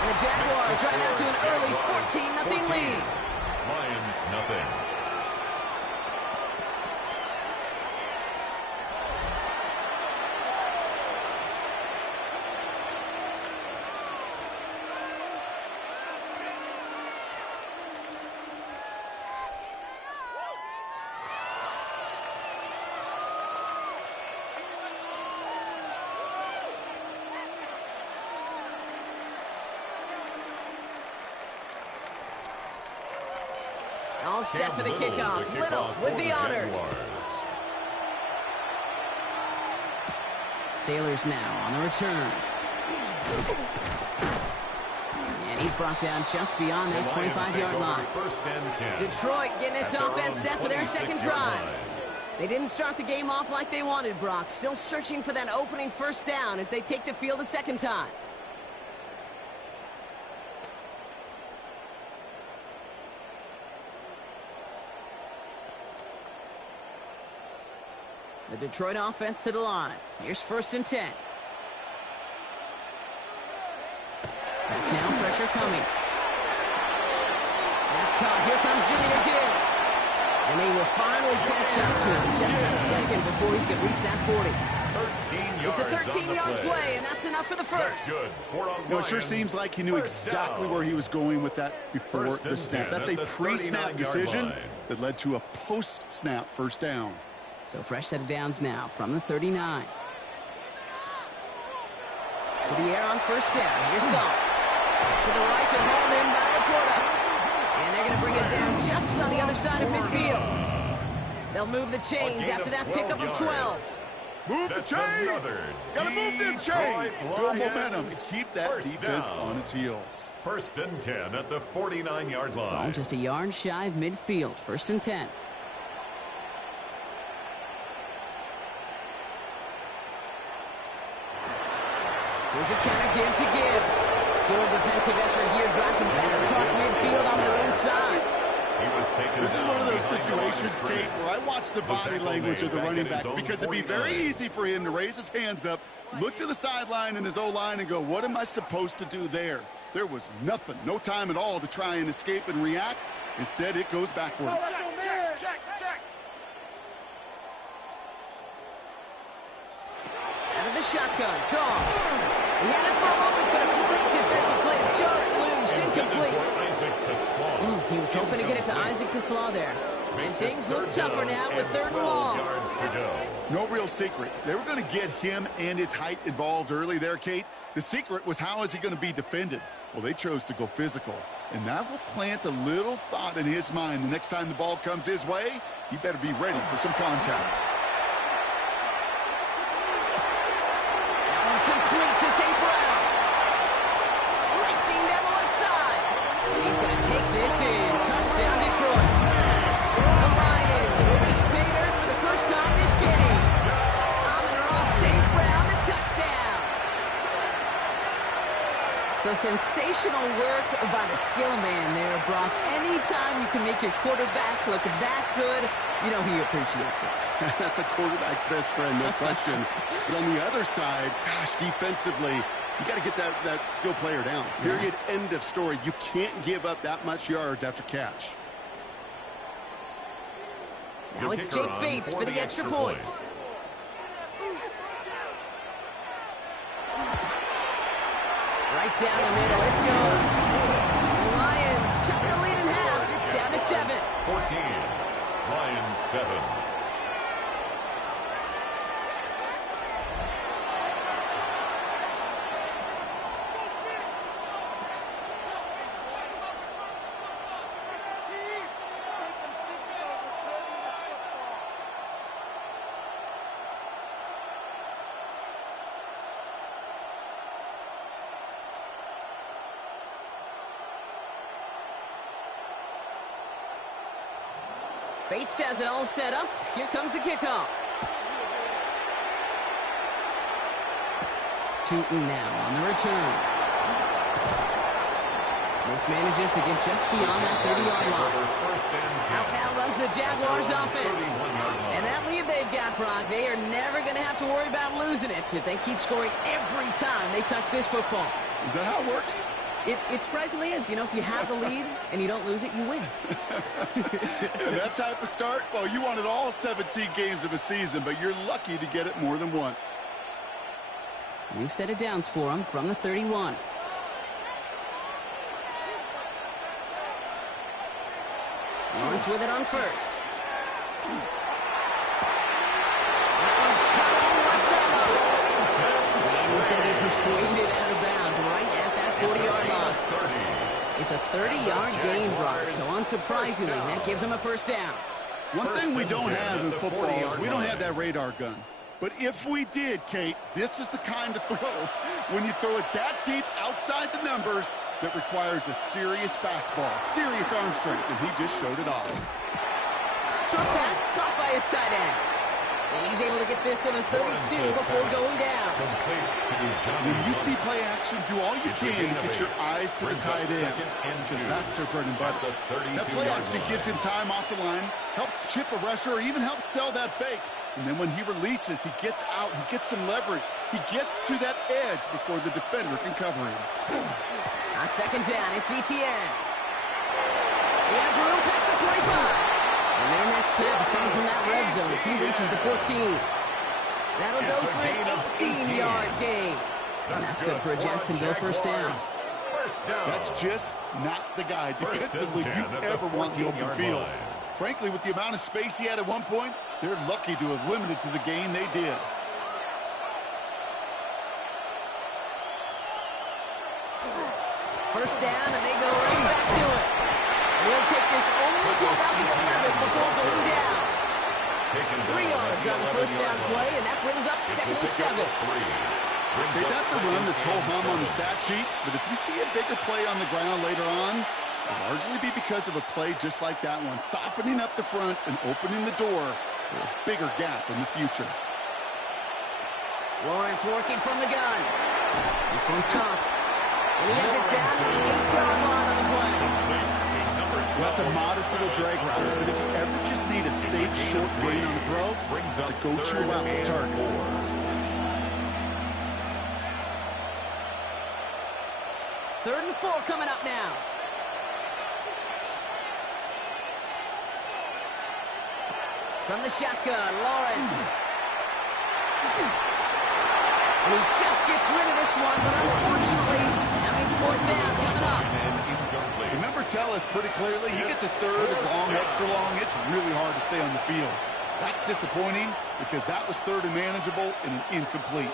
And the Jaguars drive out to an early 14-0 lead. Lions, nothing. All set for the kickoff. Little with the honors. Sailors now on the return. And he's brought down just beyond that 25-yard line. Detroit getting its offense set for their second drive. They didn't start the game off like they wanted, Brock. Still searching for that opening first down as they take the field a second time. The Detroit offense to the line. Here's 1st and 10. Back now, pressure coming. That's caught. Here comes Junior Gibbs. And they will finally catch up to him just a second before he could reach that 40. 13 yards. It's a 13-yard play, and that's enough for the first. That's good. It sure seems like he knew exactly where he was going with that before the snap. That's a pre-snap decision that led to a post-snap first down. So fresh set of downs now from the 39. To the air on 1st down. Here's Goff. To the right and hauled in by Laporta. And they're going to bring it down just on the other side of midfield. They'll move the chains after that pickup of 12. Move the chains! Gotta move them chains! Build momentum. Keep that defense on its heels. 1st and 10 at the 49-yard line. Ball just a yard shy of midfield. 1st and 10. Here's a counter give to Gibbs. Good defensive effort here. Drives him back across midfield on their own side. This is one of those situations, Kate, where I watch the body language of the running back because it'd be very easy for him to raise his hands up, look to the sideline and his O-line and go, what am I supposed to do there? There was nothing, no time at all to try and escape and react. Instead, it goes backwards. Check. Out of the shotgun. Gone. He had it for a moment, but a great defensive play to jar it loose. Incomplete. He was hoping to get it to Isaac to Slaw there. And things look tougher now with 3rd and long. No real secret. They were going to get him and his height involved early there, Kate. The secret was how is he going to be defended? Well, they chose to go physical. And that will plant a little thought in his mind. The next time the ball comes his way, he better be ready for some contact. Complete to St. Brown. Racing down the left side. He's going to take this in. Touchdown, Detroit. The Lions reach pay dirt for the first time this game. Amon-Ra St. Brown, the touchdown. So sensational work by the skill man there, Brock. Anytime you can make your quarterback look that good, you know he appreciates it. That's a quarterback's best friend, no question. But on the other side, gosh, defensively, you got to get that skill player down. Period, end of story. You can't give up that much yards after catch. Now it's Jake Bates for the extra point. Right down the middle, it's good. The Lions chop the lead in half. It's down to 7. 14. Lions 7. Bates has it all set up. Here comes the kickoff. Tootin now on the return. This manages to get just beyond that 30-yard line. Out now runs the Jaguars offense. And that lead they've got, Brock, they are never going to have to worry about losing it if they keep scoring every time they touch this football. Is that how it works? It surprisingly is. You know, if you have the lead and you don't lose it, you win. And that type of start, well, you wanted all 17 games of a season, but you're lucky to get it more than once. New set of downs for him from the 31. Lawrence with it on 1st. That one's caught on the left side. And he's going to be persuaded out of bounds right at that 40-yard line. It's a 30-yard gain, Brock, so unsurprisingly, that gives him a first down. One thing we don't have in football is we don't have that radar gun. But if we did, Kate, this is the kind of throw, when you throw it that deep outside the numbers, that requires a serious fastball, serious arm strength, and he just showed it off. Short pass caught by his tight end. And he's able to get this to the 32 before going down. When you see play action, do all you can to get your eyes to the tight end, because that's their bread and butter. That play action gives him time off the line, helps chip a rusher, or even helps sell that fake. And then when he releases, he gets out, he gets some leverage. He gets to that edge before the defender can cover him. On second down, it's Etienne. He has room past the 25. And their next snap is coming from that red zone as he reaches the 14. That'll go for an 18-yard gain. And that's good for a Jacksonville first down. That's just not the guy defensively you ever want in the open field. Frankly, with the amount of space he had at one point, they're lucky to have limited to the gain they did. First down, and they go right back to it. We'll take this only to about the 11 before going down. 3 yards on the first down play, and that brings up 2nd and 7. Okay, that's a run that's ho-hum on the stat sheet, but if you see a bigger play on the ground later on, it'll largely be because of a play just like that one, softening up the front and opening the door for a bigger gap in the future. Lawrence working from the gun. This one's caught. And he has it down to the 8-yard line on the play. Well, that's a modest little drag route, but if you ever just need a safe, short gain on the throw, it's a go-to route to target. 3rd and 4 coming up now. From the shotgun, Lawrence. And he just gets rid of this one, but unfortunately, that means 4th down coming up. The numbers tell us pretty clearly, he gets a third and long, extra long, it's really hard to stay on the field. That's disappointing because that was 3rd and manageable and an incomplete.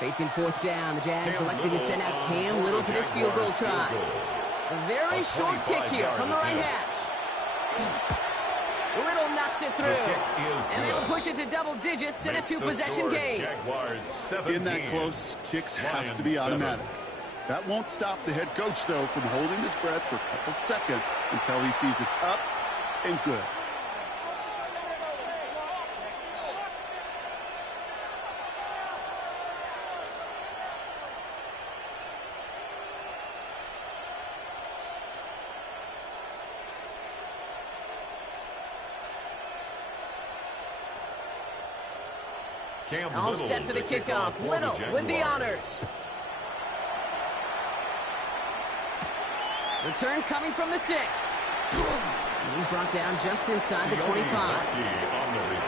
Facing 4th down, the Jags electing to send out Cam Little for this field goal try. A very short kick here from the right hash. Little knocks it through. And they'll push it to double digits in a 2-possession game. In that close, kicks have to be automatic. That won't stop the head coach, though, from holding his breath for a couple seconds until he sees it's up and good. All set for the kickoff. Little with the honors. Return coming from the 6. And he's brought down just inside the 25.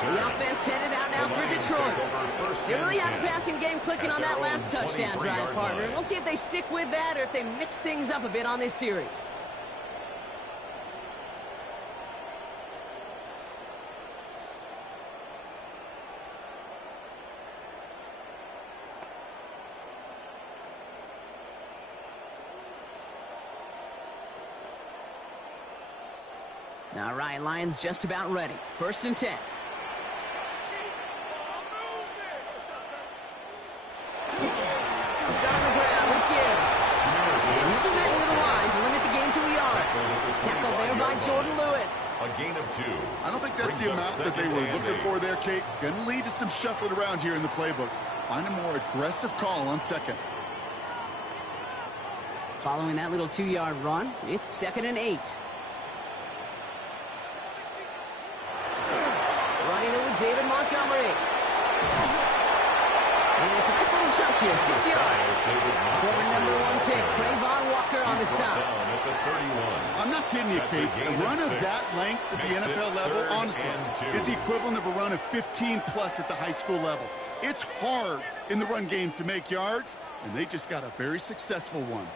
The offense headed out now for Detroit. They really had a passing game clicking on that last touchdown drive, partner. And we'll see if they stick with that or if they mix things up a bit on this series. All right, Lions just about ready. 1st and 10. Let's start on the ground with Gibbs. And he'll be met into the line to limit the game to a yard. Tackled there by Jordan Lewis. A gain of 2. I don't think that's the amount that they were looking for there, Kate. Going to lead to some shuffling around here in the playbook. Find a more aggressive call on 2nd. Following that little 2-yard run, it's 2nd and 8. Running it with David Montgomery. And it's a nice little chunk here, 6 yards. Former #1 pick, Trayvon Walker on the stop. I'm not kidding you, Kate. A run of that length at the NFL level, honestly, is the equivalent of a run of 15-plus at the high school level. It's hard in the run game to make yards, and they just got a very successful one.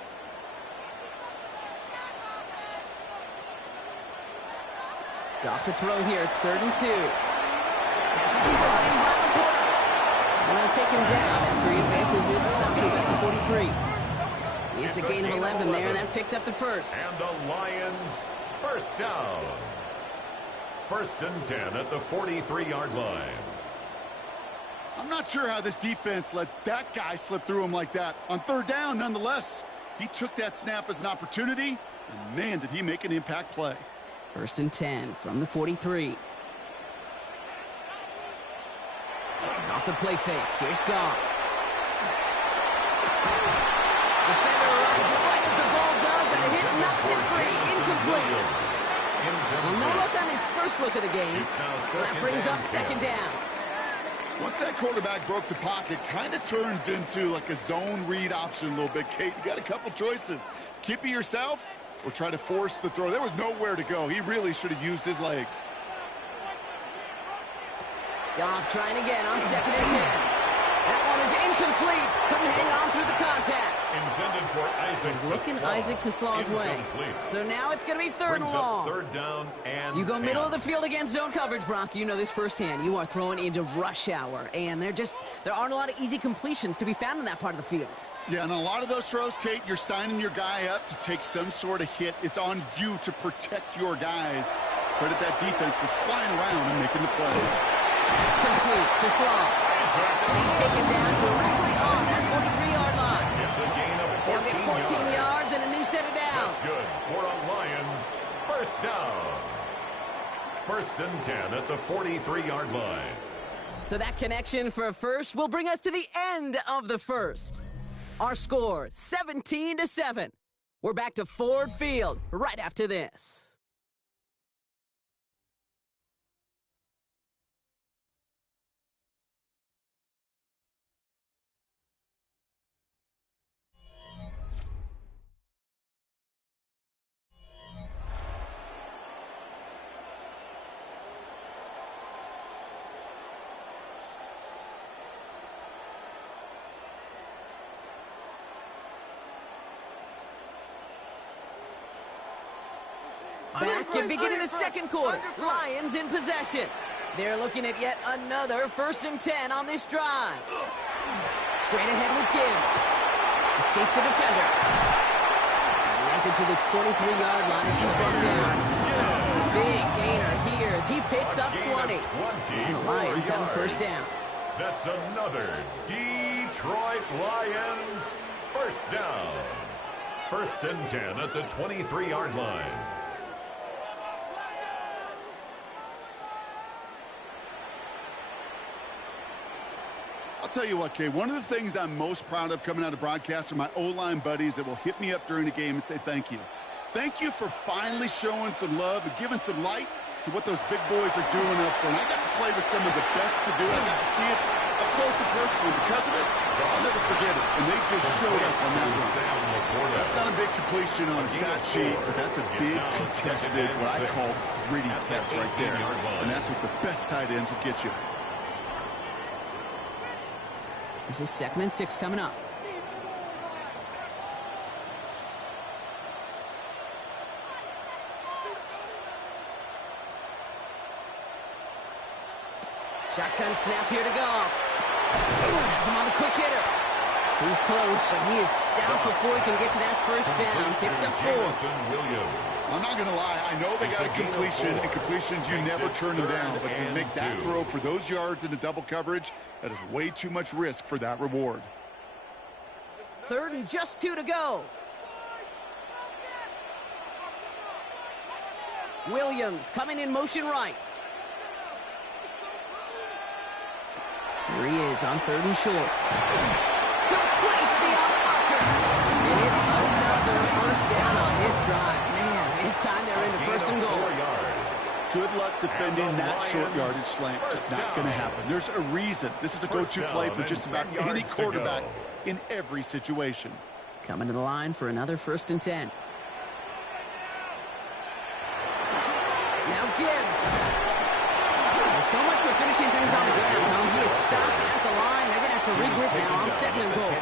Off to throw here, it's 3rd and 2. As he's brought in by the corner. And they'll take him down after he advances this up to about the 43. It's a gain of 11 there, and that picks up the 1st. And the Lions, first down. 1st and 10 at the 43-yard line. I'm not sure how this defense let that guy slip through him like that. On 3rd down, nonetheless, he took that snap as an opportunity, and man, did he make an impact play. 1st and 10 from the 43. Off the play fake. Here's Goff. Defender runs right as the ball does, and the hit knocks it free. Incomplete. Well, no look on his first look of the game. So that brings up second down. Once that quarterback broke the pocket, kind of turns into like a zone read option a little bit. Kate, you got a couple choices. Keep it yourself or try to force the throw. There was nowhere to go. He really should have used his legs. Goff trying again on 2nd and 10. That one is incomplete. Couldn't hang on through the contact. Intended for Isaac. He's looking Isaac to Slaw's way. So now it's going to be third and long. Third down and you go middle of the field against zone coverage, Brock. You know this firsthand. You are throwing into rush hour, and there aren't a lot of easy completions to be found in that part of the field. Yeah, and a lot of those throws, Kate, you're signing your guy up to take some sort of hit. It's on you to protect your guys. Credit that defense for flying around and making the play. It's complete to Slaw. And he's taken down directly on that 43-yard line. It's a gain of 14 They'll get 14 yards and a new set of downs. That's good for a Lions first down. 1st and 10 at the 43-yard line. So that connection for a first will bring us to the end of the first. Our score, 17-7. We're back to Ford Field right after this. Back and beginning the second quarter. Lions in possession. They're looking at yet another 1st and 10 on this drive. Straight ahead with Gibbs. Escapes the defender. He has it to the 23-yard line as he's brought down. Big gainer here as he picks up 20. And the Lions have a first down. That's another Detroit Lions first down. 1st and 10 at the 23-yard line. I'll tell you what, Kay, one of the things I'm most proud of coming out of broadcast are my O-line buddies that will hit me up during the game and say thank you. Thank you for finally showing some love and giving some light to what those big boys are doing up front. I got to play with some of the best to do it. I got to see it up close and personal. Because of it, I'll never forget it. And they just showed up on that run. That's not a big completion on a stat sheet, but that's a big contested, what I call gritty catch right there. And that's what the best tight ends will get you. This is 2nd and 6 coming up. Shotgun snap here to go. Has him on the quick hitter. He's close, but he is stout before he can get to that first down. Picks up 4. I'm not going to lie. I know they got a completion, and completions, you never turn them down. But to make that throw for those yards into double coverage, that is way too much risk for that reward. 3rd and just 2 to go. Williams coming in motion right. Here he is on 3rd and short. Complete beyond the marker. And it's another first down on this drive. Man, this time they're into 1st and goal. Good luck defending that short yardage slant. Just not going to happen. There's a reason. This is a go-to play for just about any quarterback in every situation. Coming to the line for another 1st and 10. Now Gibbs. Well, so much for finishing things on the ground. He is stopped at the line. They're going to have to regroup now on 2nd and goal.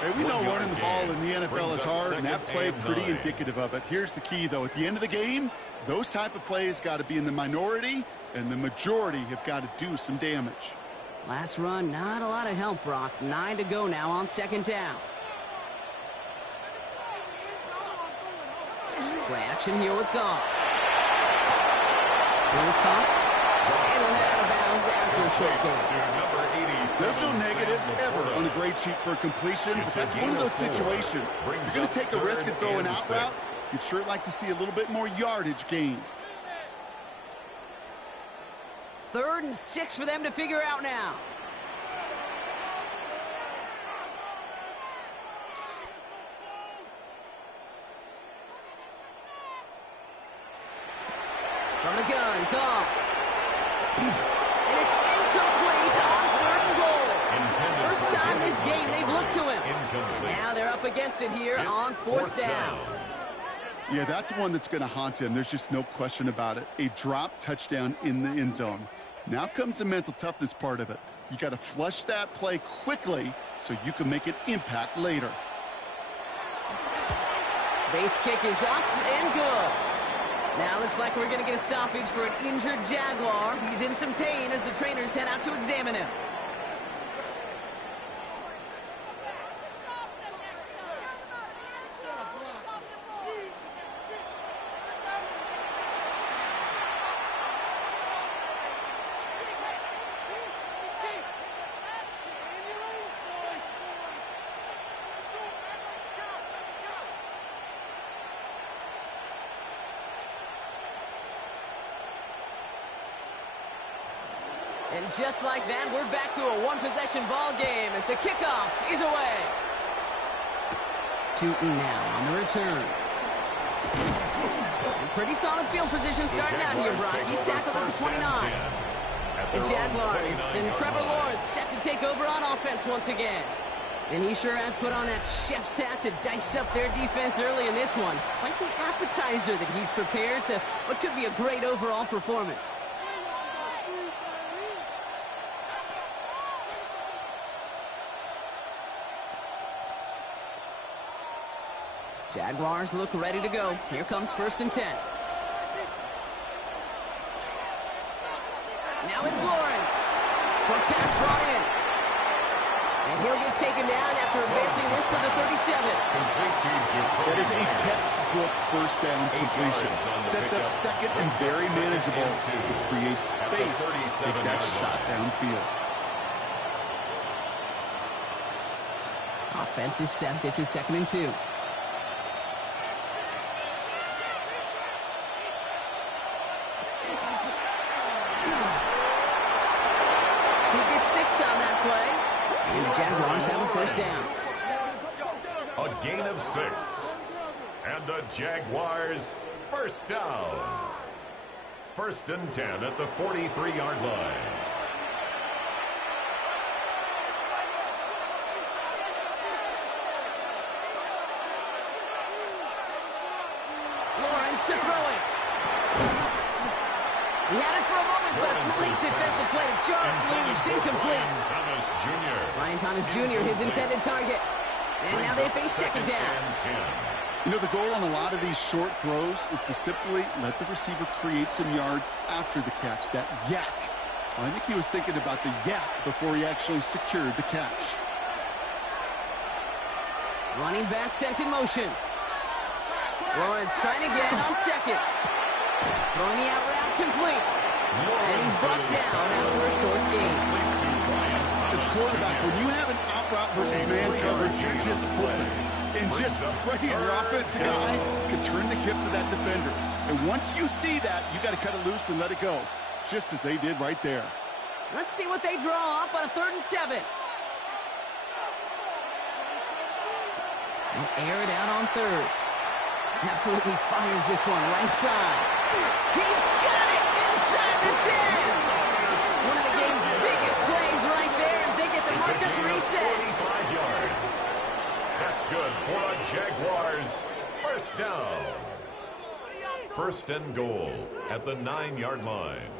Hey, we know running the ball in the NFL is hard, and that play pretty indicative of it. Here's the key, though. At the end of the game, those type of plays got to be in the minority, and the majority have got to do some damage. Last run, not a lot of help, Brock. 9 to go now on 2nd down. Play action here with Goff. Ball's caught. And he'll head out of bounds after a short gain. There's no negatives ever on a grade sheet for a completion, but that's one of those situations. If you're going to take a risk and throw an out route, you'd sure like to see a little bit more yardage gained. 3rd and 6 for them to figure out now. From the gun, Goff. And it's incomplete on 3rd and goal. First time this game they've looked to him. Now they're up against it here on 4th down. Yeah, that's one that's going to haunt him. There's just no question about it. A drop touchdown in the end zone. Now comes the mental toughness part of it. You got to flush that play quickly so you can make an impact later. Bates' kick is up and good. Now looks like we're going to get a stoppage for an injured Jaguar. He's in some pain as the trainers head out to examine him. And just like that, we're back to a one-possession ball game as the kickoff is away. Tootin now on the return. And pretty solid field position starting out here, Brock. He's tackled at the 29. The Jaguars and Trevor Lawrence set to take over on offense once again. And he sure has put on that chef's hat to dice up their defense early in this one. Quite the appetizer that he's prepared to what could be a great overall performance. Jaguars look ready to go. Here comes 1st and 10. Now it's Lawrence. Short pass brought in. And he'll get taken down after advancing this to the 37. That is a textbook 1st down completion. Sets up 2nd and very manageable. It creates space to take that shot downfield. Offense is set. This is 2nd and 2. And the Jaguars have a 1st down. A gain of 6. And the Jaguars 1st down. 1st and 10 at the 43-yard line. Lawrence to throw it. He had it for a moment, but a complete defensive play to Charles loose, incomplete. Ryan Thomas Jr., his intended target. And now they face 2nd down. You know, the goal on a lot of these short throws is to simply let the receiver create some yards after the catch, that yak. Well, I think he was thinking about the yak before he actually secured the catch. Running back sent in motion. Lawrence trying to get on 2nd. Throwing the out route complete. And he's brought down after a short gain. As quarterback, when you have an out route versus man coverage, you're just hoping and just praying your offensive guy can turn the hips of that defender. And once you see that, you got to cut it loose and let it go, just as they did right there. Let's see what they draw up on a 3rd and 7. They'll air it out on 3rd. Absolutely fires this one right side. He's got it inside the 10. One of the game's biggest plays right there as they get the markers reset. 45 yards. That's good for the Jaguars. 1st down. 1st and goal at the 9-yard line.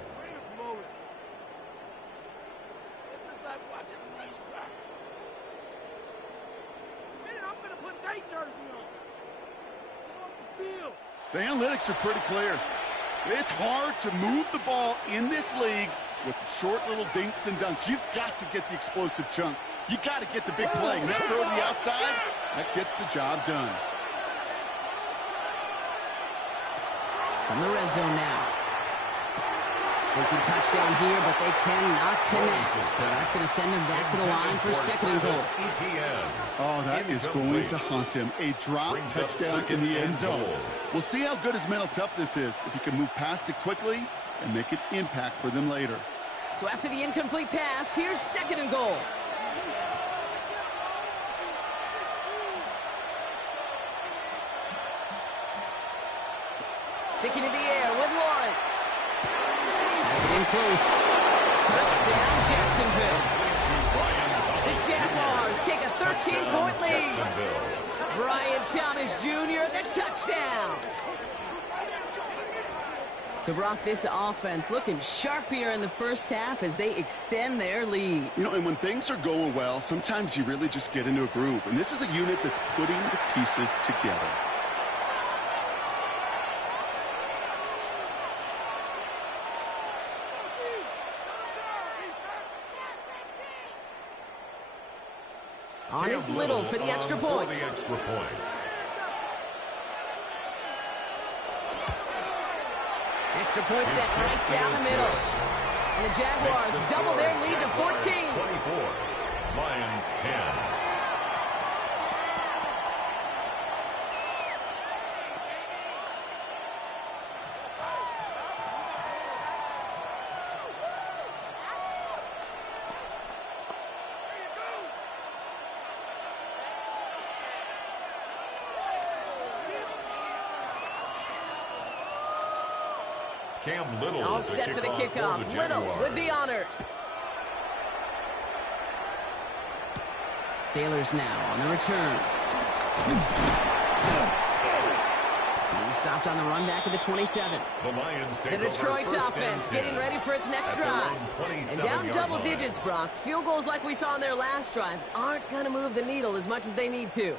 The analytics are pretty clear. It's hard to move the ball in this league with short little dinks and dunks. You've got to get the explosive chunk. You got to get the big play. And that throw to the outside, that gets the job done. From the red zone now. Thinking touchdown here, but they cannot connect. So that's going to send them back to the line for 2nd and goal. Oh, that is going to haunt him. A drop touchdown in the end zone. We'll see how good his mental toughness is if he can move past it quickly and make an impact for them later. So after the incomplete pass, here's 2nd and goal. Sticking in the air with Lawrence. That's it in close. Touchdown, Jacksonville. The Jaguars take a 13-point lead. Brian Thomas Jr., the touchdown. So, Brock, this offense looking sharp here in the first half as they extend their lead. You know, and when things are going well, sometimes you really just get into a groove. And this is a unit that's putting the pieces together. On is Little for the extra point. Extra point set right down the middle. And the Jaguars double their lead to 14. 24. Lions 10. Cam Little all set for the kickoff. Little with the honors. Sailors now on the return. He's stopped on the run back at the 27. The Lions take the Detroit offense getting ready for its next drive. And down double digits, Brock. Field goals like we saw in their last drive aren't going to move the needle as much as they need to.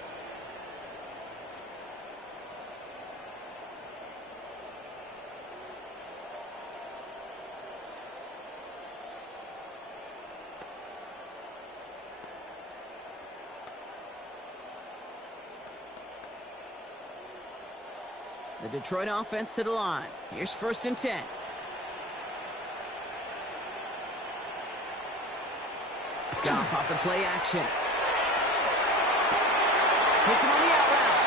The Detroit offense to the line. Here's 1st and 10. Goff off the play action. Hits him on the out route.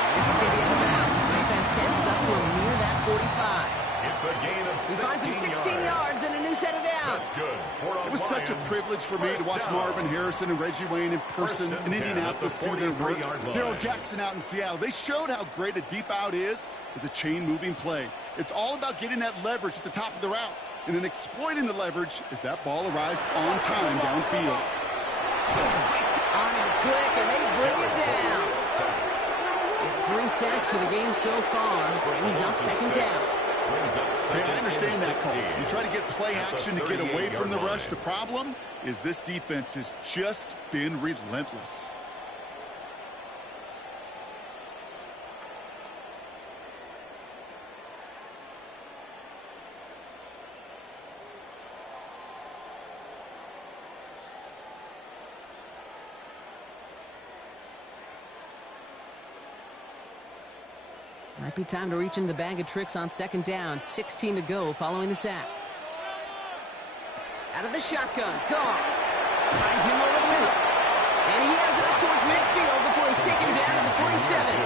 And this is going to be out of bounds. Defense catches up to him near that 45. It's a gain of 16 He finds him 16 yards and a new set of downs. That's good. It was such a privilege for me to watch Marvin Harrison and Reggie Wayne in person in Indianapolis do their work. Darrell Jackson out in Seattle. They showed how great a deep out is as a chain-moving play. It's all about getting that leverage at the top of the route and then exploiting the leverage as that ball arrives on time downfield. It's on him quick, and they bring it down. It's 3 sacks for the game so far. Brings up 2nd down. Hey, I understand that call. You try to get play action to get away from the rush. The problem is this defense has just been relentless. Might be time to reach in the bag of tricks on 2nd down. 16 to go following the sack. Out of the shotgun. Goff finds him over the middle. And he has it up towards midfield before he's taken down at the 47.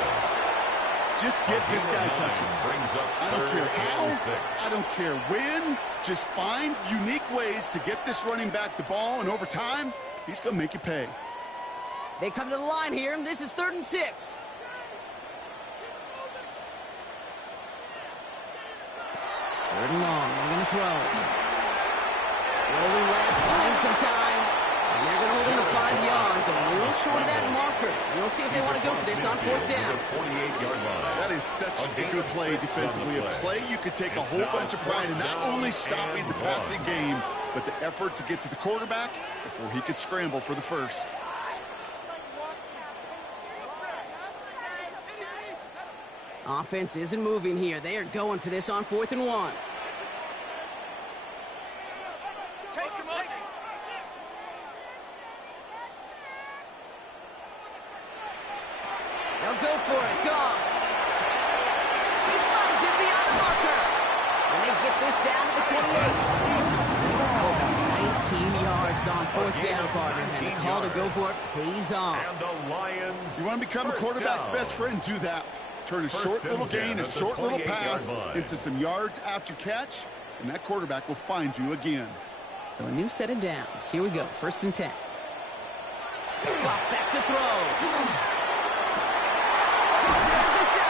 Just get this guy touches. I don't care how, I don't care when. Just find unique ways to get this running back the ball, and over time, he's going to make you pay. They come to the line here. This is 3rd and 6. Third and long. They're going to throw. Rolling left, buying some time. And they're going to hold him to 5 yards. A little short of that marker. We'll see if they want to go for this on 4th down. 48-yard line. That is such a good play defensively. A play you could take a whole bunch of pride in, not only stopping the passing game, but the effort to get to the quarterback before he could scramble for the first. Offense isn't moving here. They are going for this on 4th and 1. They'll go for it. Goff. He finds it beyond the marker. And they get this down to the 28. 19 yards on 4th down, partner. And the call to go for it pays off. And the Lions. You want to become a quarterback's best friend? Do that. Turn a short little gain, a short little pass into some yards after catch, and that quarterback will find you again. So a new set of downs. Here we go. 1st and 10. Goff back to throw. Goes at the 7.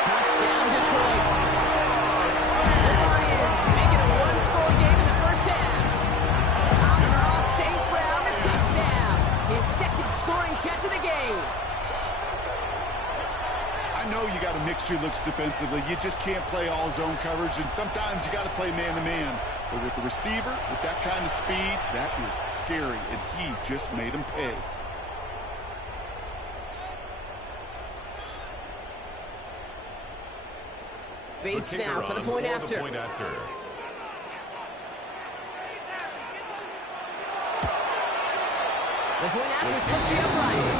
Touchdown, Detroit. The His second scoring catch of the game. I know you got to mix your looks defensively. You just can't play all zone coverage, and sometimes you got to play man-to-man. But with the receiver, with that kind of speed, that is scary, and he just made him pay. Bates now for the point after. The point after splits the uprights.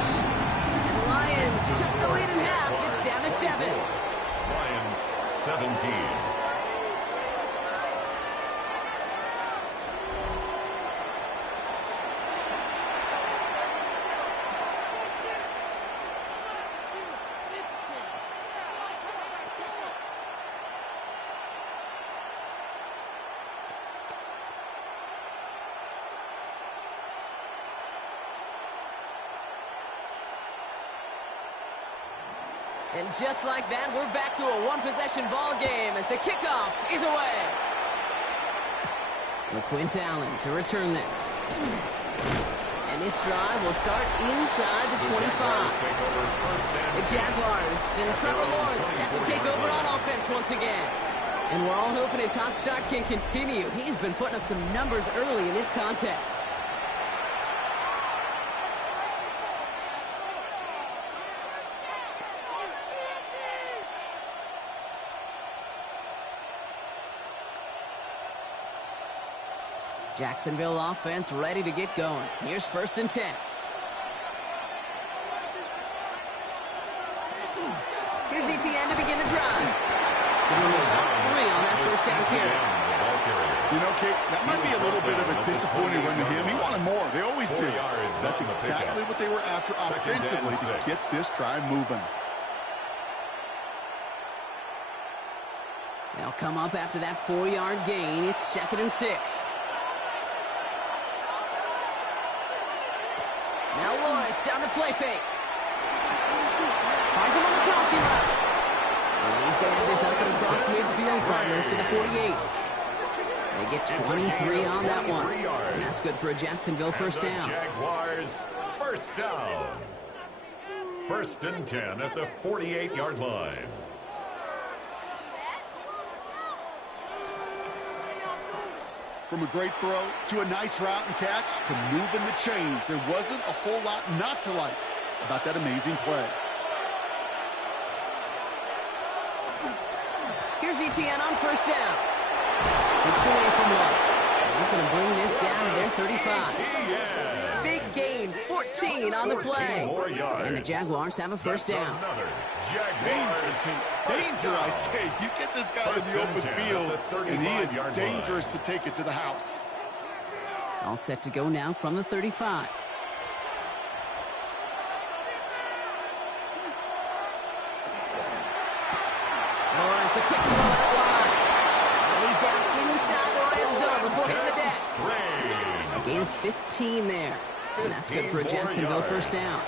And the Lions chuck the lead in half. It's down to 7. Lions 17. And just like that, we're back to a one-possession ball game as the kickoff is away. LeQuint Allen to return this. And this drive will start inside the 25. The Jaguars and Trevor Lawrence set to take over on offense once again. And we're all hoping his hot start can continue. He's been putting up some numbers early in this contest. Jacksonville offense ready to get going. Here's 1st and 10. Here's ETN to begin the drive. Up 3 on that 1st down carry. You know, Kate, that might be a little bit of a disappointing run to him. He wanted more. They always do. That's exactly what they were after offensively to get this drive moving. They'll come up after that 4-yard gain. It's 2nd and 6. Now Lawrence on the play fake. Finds him on the crossing route. And he's going to have this up and across midfield, partner, to the 48. They get 23 on that one. And that's good for a Jacksonville 1st down. Jaguars 1st down. 1st and 10 at the 48-yard line. From a great throw to a nice route and catch to moving the chains, there wasn't a whole lot not to like about that amazing play. Here's ETN on 1st down. 6 away from 1. He's going to bring this down to their 35. Big gain, 14 on the play. And the Jaguars have a 1st down. Danger, I say. You get this guy in the open field, and he is dangerous to take it to the house. All set to go now from the 35. Lawrence, a quick throw out wide. And he's down inside the red zone before hitting the deck. A gain of 15 there. And that's good for a Jacksonville 1st down.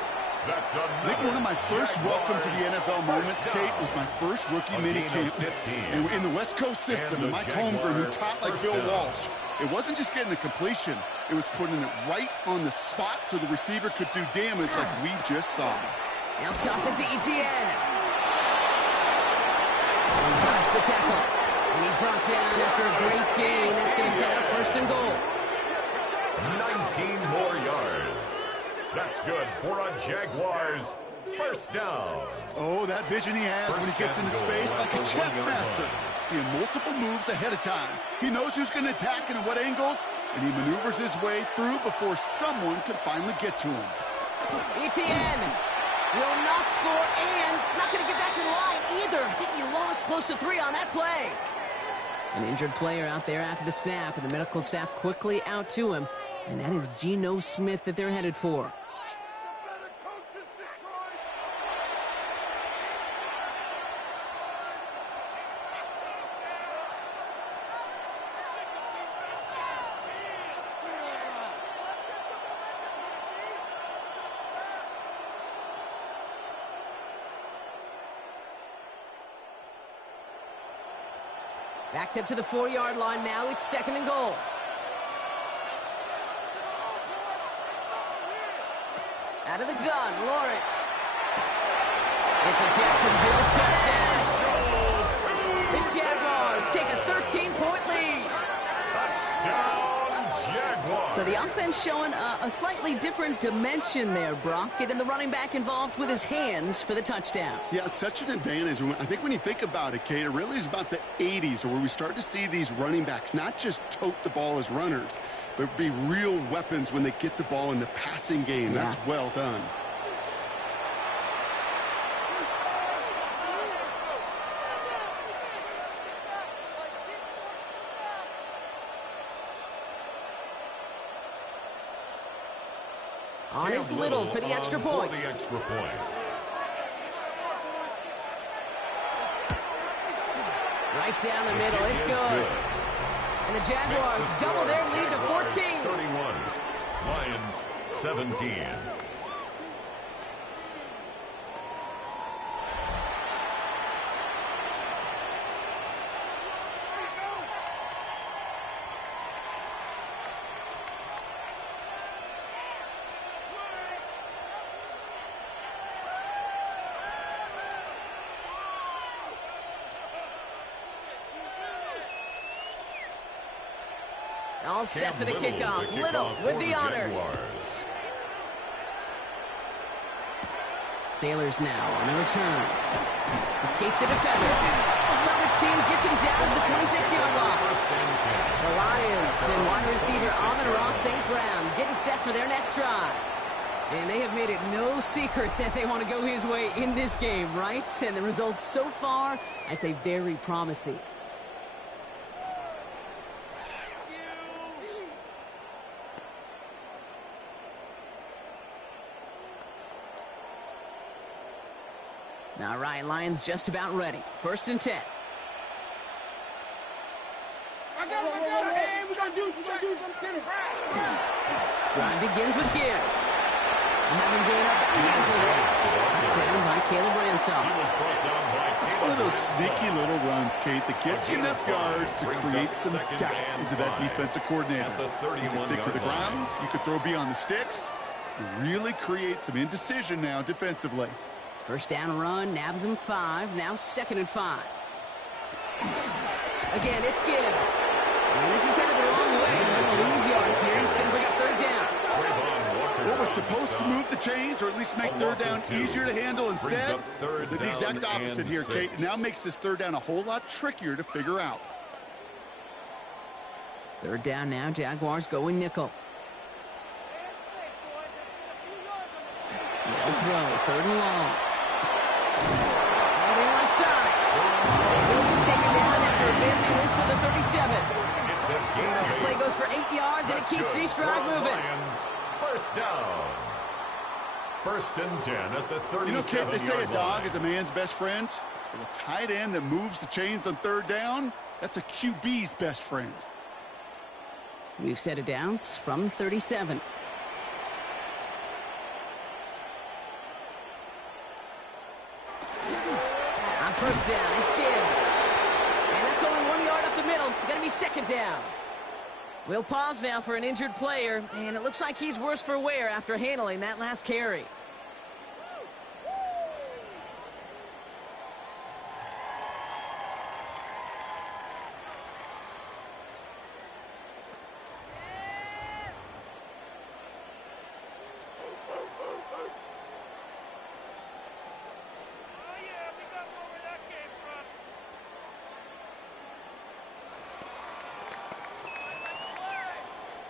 I think one of my first welcome to the NFL moments, Kate, was my first rookie minicamp. And in the West Coast system, and Mike Holmgren, who taught like Bill Walsh, it wasn't just getting a completion. It was putting it right on the spot so the receiver could do damage like we just saw. Now toss it to ETN. And dodge the tackle. And he's brought down after a great gain. That's going to set up 1st and goal. 19 more yards. That's good for a Jaguars 1st down. Oh, that vision he has when he gets into space like a chess master. Seeing multiple moves ahead of time. He knows who's going to attack and at what angles, and he maneuvers his way through before someone can finally get to him. ETN will not score, and it's not going to get back to the line either. I think he lost close to 3 on that play. An injured player out there after the snap, and the medical staff quickly out to him, and that is Geno Smith that they're headed for. Backed up to the 4-yard line now. It's 2nd and goal. Out of the gun, Lawrence. It's a Jacksonville touchdown. The Jaguars take a 13-point lead. Touchdown, Jaguars. So the offense showing a slightly different dimension there, Brock. Getting the running back involved with his hands for the touchdown. Yeah, such an advantage. I think when you think about it, Kate, it really is about the 80s where we start to see these running backs not just tote the ball as runners, but be real weapons when they get the ball in the passing game. Yeah. That's well done. On his Little for the extra point. Right down the middle. It's good. And the Jaguars double their lead to 14. 31. Lions 17. All set for the kickoff. Little with the honors. Sailors now on the return. Escapes a defender. Coverage team gets him down to the 26-yard line. The Lions and wide receiver Amon-Ra St. Brown getting set for their next drive. And they have made it no secret that they want to go his way in this game, right? And the results so far, I'd say very promising. All right, Lions just about ready. 1st and 10. I got it. Hey, we're going to do some finish. Drive begins with Gibbs. Having gained up a handful there. Down by Caleb Bransall. It's one of those sneaky little runs, Kate, that gets you enough yards to create some doubt into that defensive coordinator. You can stick to the ground. You could throw beyond the sticks. You really create some indecision now defensively. 1st down run, nabs him 5. Now 2nd and 5. Again, it's Gibbs. And this is headed the wrong way. We'll lose yards here. It's going to bring up 3rd down. What was supposed to move the chains, or at least make 3rd down easier to handle instead, did the exact opposite here, Kate. It now makes this 3rd down a whole lot trickier to figure out. 3rd down now. Jaguars going nickel. No throw. 3rd and long. On the left side. He'll be taken down after advancing this to the 37. That play goes for 8 yards, and it keeps these drive moving. 1st down. 1st and 10 at the 37-yard line. You know, Kate, they say a dog is a man's best friend. Well, a tight end that moves the chains on 3rd down, that's a QB's best friend. We've set it down from 37. On 1st down, it's Gibbs. And that's only 1 yard up the middle. Going to be 2nd down. We'll pause now for an injured player, and it looks like he's worse for wear after handling that last carry.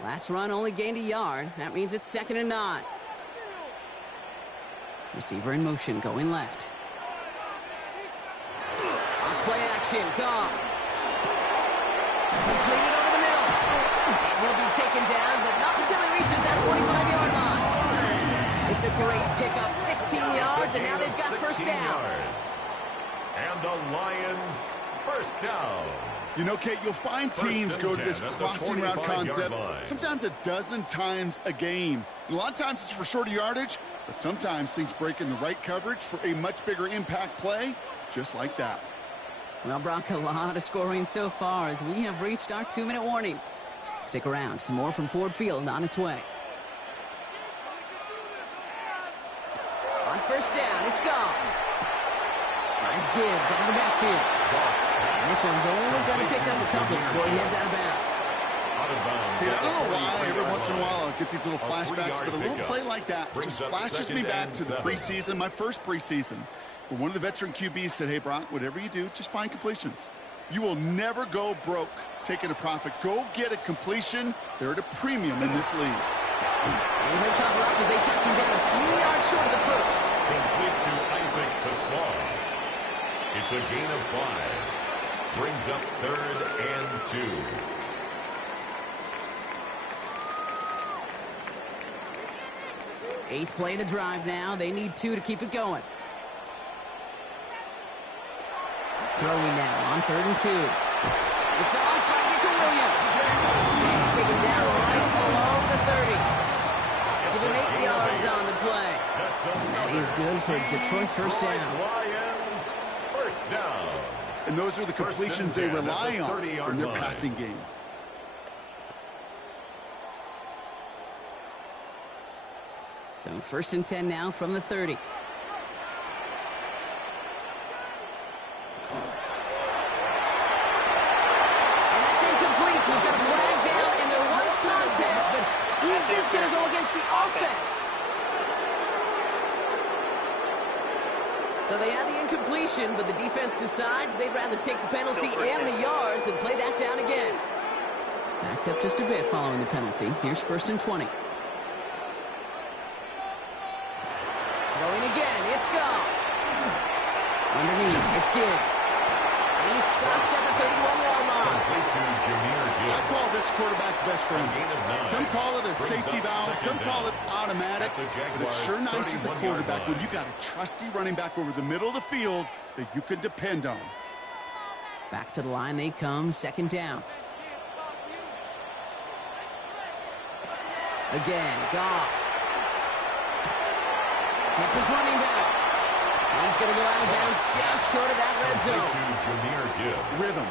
Last run only gained a yard. That means it's 2nd and 9. Receiver in motion, going left. Off play action, gone. Completed over the middle. And he'll be taken down, but not until he reaches that 45-yard line. It's a great pickup, 16 yards, and now they've got 1st down. And the Lions 1st down. You know, Kate, you'll find teams go to this crossing route concept sometimes a dozen times a game. And a lot of times it's for shorter yardage, but sometimes things break in the right coverage for a much bigger impact play, just like that. Well, Brock, a lot of scoring so far as we have reached our 2-minute warning. Stick around. Some more from Ford Field on its way. first down. It's gone. Finds Gibbs out of the backfield. And this one's only going to pick up a couple before he heads out of bounds. Hey, I don't know why every once in a while I'll get these little flashbacks, but a little play like that just flashes me back to the preseason, my first preseason. But one of the veteran QBs said, hey, Brock, whatever you do, just find completions. You will never go broke taking a profit. Go get a completion. They're at a premium in this league. And he'll cover up as they touch him down a few yards short of the first. Complete to Isaac Tassaw. It's a gain of 5. Brings up 3rd and 2. Eighth play of the drive now. They need 2 to keep it going. Throwing now on 3rd and 2. It's on target to Williams. And take him down right below the 30. Give him 8 yards on the play. And that is good for Detroit first down. Lions first down. And those are the completions they rely on in their passing game. So 1st and 10 now from the 30. We've got a flag down, and there was contact, but is this going to go against the offense? So they had the incompletion, but the defense decides they'd rather take the penalty and the yards and play that down again. Backed up just a bit following the penalty. Here's 1st and 20. Throwing again, it's gone. Underneath, it's Gibbs. And he's stopped at the 31-yard line. I call this quarterback's best friend. Some call it a safety valve, some call it automatic, but it's sure nice as a quarterback when you got a trusty running back over the middle of the field that you can depend on. Back to the line they come, 2nd down. Again, Goff. Hits his running back. He's going to go out of bounds just short of that red zone. Rhythm.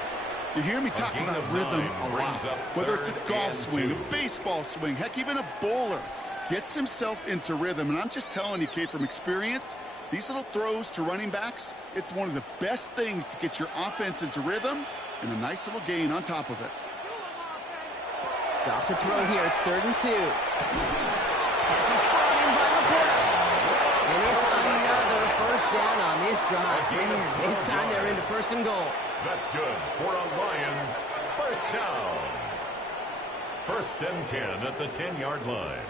You hear me talking about rhythm a lot. Whether it's a golf swing, a baseball swing, heck, even a bowler gets himself into rhythm. And I'm just telling you, Kate, from experience, these little throws to running backs, it's one of the best things to get your offense into rhythm and a nice little gain on top of it. Goff to throw here. It's 3rd and 2. This is brought in by Laporta. And it's another first down on this drive. Man, this time they're into 1st and goal. That's good for a Lions first down. 1st and 10 at the 10-yard line.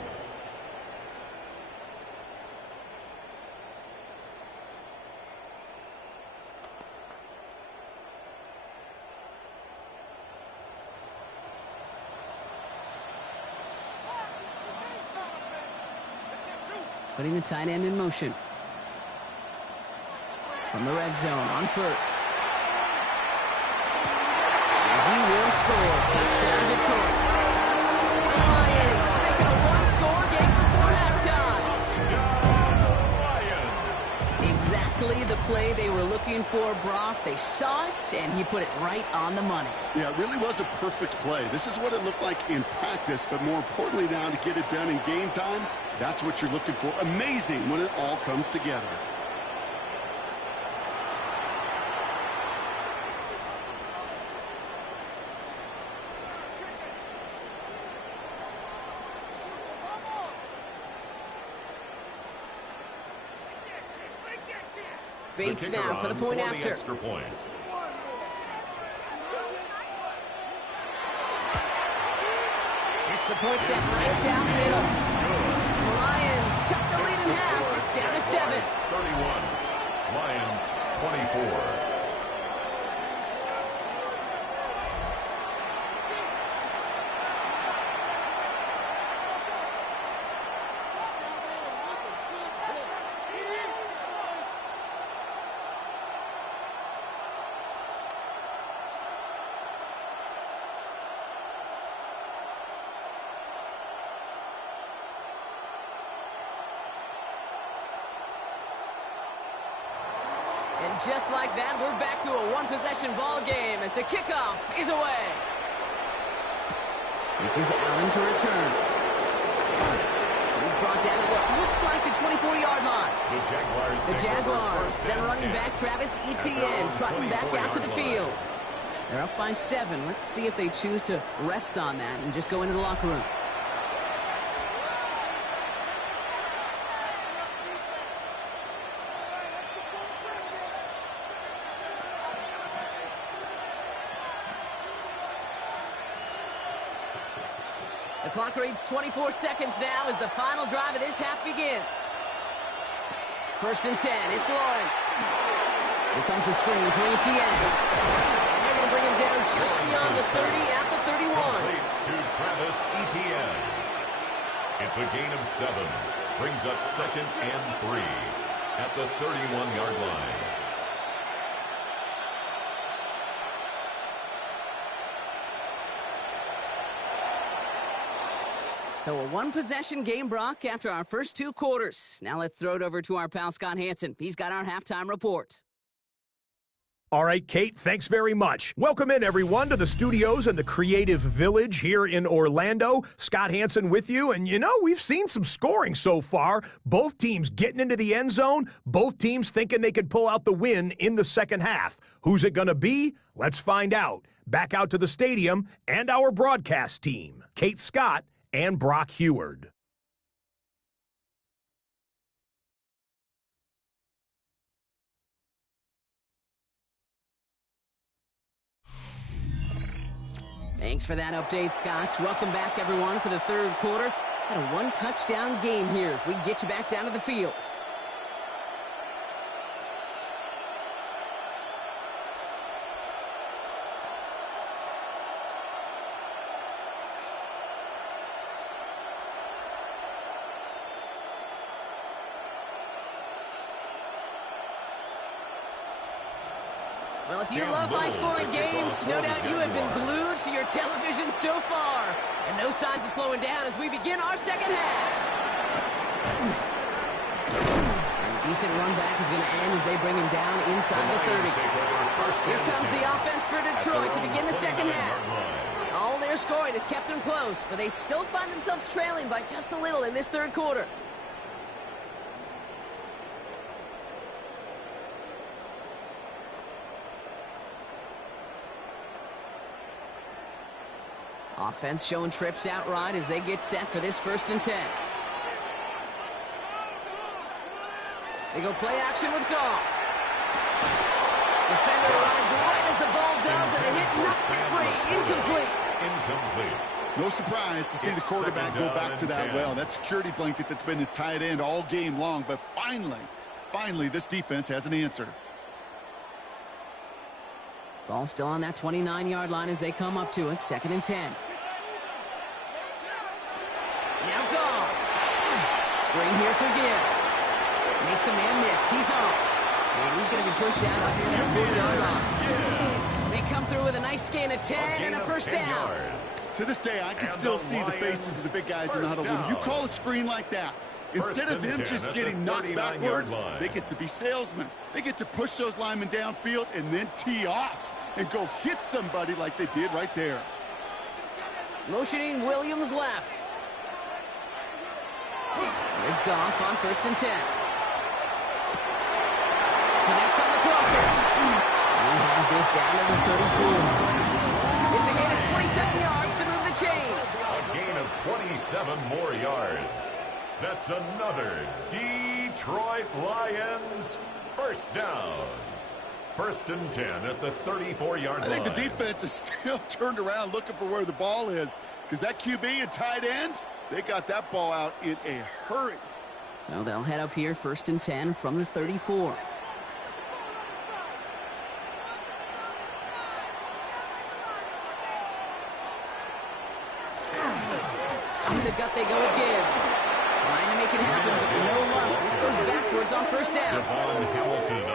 Putting the tight end in motion. From the red zone on 1st. He will score. Touchdown, Detroit. The Lions making a one-score game before halftime. Exactly the play they were looking for, Brock. They saw it, and he put it right on the money. Yeah, it really was a perfect play. This is what it looked like in practice, but more importantly now to get it done in game time, that's what you're looking for. Amazing when it all comes together. Bates now for the point after. Extra point. Extra point set right down the middle. The Lions chuck the lead in half. It's down to 7. 31. Lions 24. And just like that, we're back to a one-possession ball game as the kickoff is away. This is Allen to return. He's brought down at what looks like the 24-yard line. The Jaguars send running back Travis Etienne trotting back out to the field. They're up by 7. Let's see if they choose to rest on that and just go into the locker room. The clock reads 24 seconds now as the final drive of this half begins. 1st and 10, it's Lawrence. Here comes the screen for Etienne. And they're going to bring him down just beyond the 30 at the 31. To Travis Etienne. It's a gain of 7. Brings up 2nd and 3 at the 31-yard line. So a one-possession game, Brock, after our first 2 quarters. Now let's throw it over to our pal Scott Hansen. He's got our halftime report. All right, Kate, thanks very much. Welcome in, everyone, to the studios in the Creative Village here in Orlando. Scott Hansen with you, and we've seen some scoring so far. Both teams getting into the end zone, both teams thinking they could pull out the win in the second half. Who's it going to be? Let's find out. Back out to the stadium and our broadcast team, Kate Scott and Brock Heward. Thanks for that update, Scott. Welcome back, everyone, for the third quarter. Had a one-touchdown game here as we get you back down to the field. Well, if you love high-scoring games, no doubt you have been glued to your television so far. And no signs of slowing down as we begin our second half. And a decent run back is going to end as they bring him down inside the 30. Here comes the offense for Detroit to begin the second half. All their scoring has kept them close, but they still find themselves trailing by just a little in this third quarter. Offense showing trips outright as they get set for this 1st and 10. They go play action with Goff. Defender arrives right as the ball does, and the hit knocks it free. Incomplete. No surprise to see the quarterback go back to that well. That security blanket that's been his tight end all game long, but finally, this defense has an answer. Ball still on that 29-yard line as they come up to it. 2nd and 10. Now Goff. Screen here for Gibbs. Makes a man miss. He's off. And he's going to be pushed out up near that 40-yard line. They come through with a nice gain of 10 and a 1st down. To this day, I can still see the faces of the big guys in the huddle. When you call a screen like that, instead of them just getting knocked backwards, they get to be salesmen. They get to push those linemen downfield and then tee off and go hit somebody like they did right there. Motioning Williams left. There's Goff on 1st and 10. Connects on the crosser. He has this down to the 34. It's a gain of 27 yards to move the chains. A gain of 27 more yards. That's another Detroit Lions 1st down. 1st and 10 at the 34-yard line. I think the defense is still turned around looking for where the ball is, because that QB and tight end, they got that ball out in a hurry. So they'll head up here 1st and 10 from the 34. In the gut they go with Gibbs. Trying to make it happen, but no luck. This goes backwards on 1st down.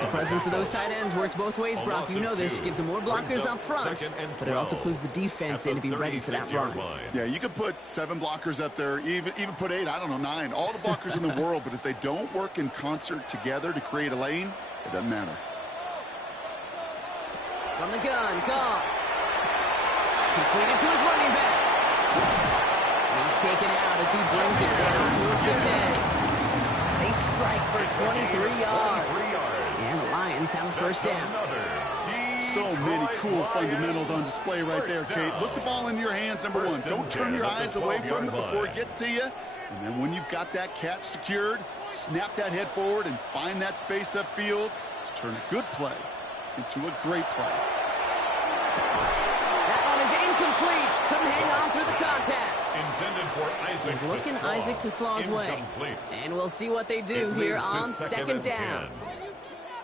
The presence of those tight ends works both ways, Brock. You know this. Gives them more blockers up front, but it also clues the defense in to be ready for that run. Yeah, you could put 7 blockers up there, even put 8, I don't know, 9. All the blockers in the world, but if they don't work in concert together to create a lane, it doesn't matter. From the gun, Goff. Completed to his running back. He's taken out as he brings it down towards the 10. They strike strike for 23 yards. And the Lions have a first down. So many cool fundamentals on display right there, Kate. Look the ball in your hands, number one. Don't turn your eyes away from it before it gets to you. And then when you've got that catch secured, snap that head forward and find that space upfield to turn a good play into a great play. That one is incomplete. Couldn't hang on through the contact. Intended for Isaac. He's looking Isaac to Slaw's way. And we'll see what they do here on second down.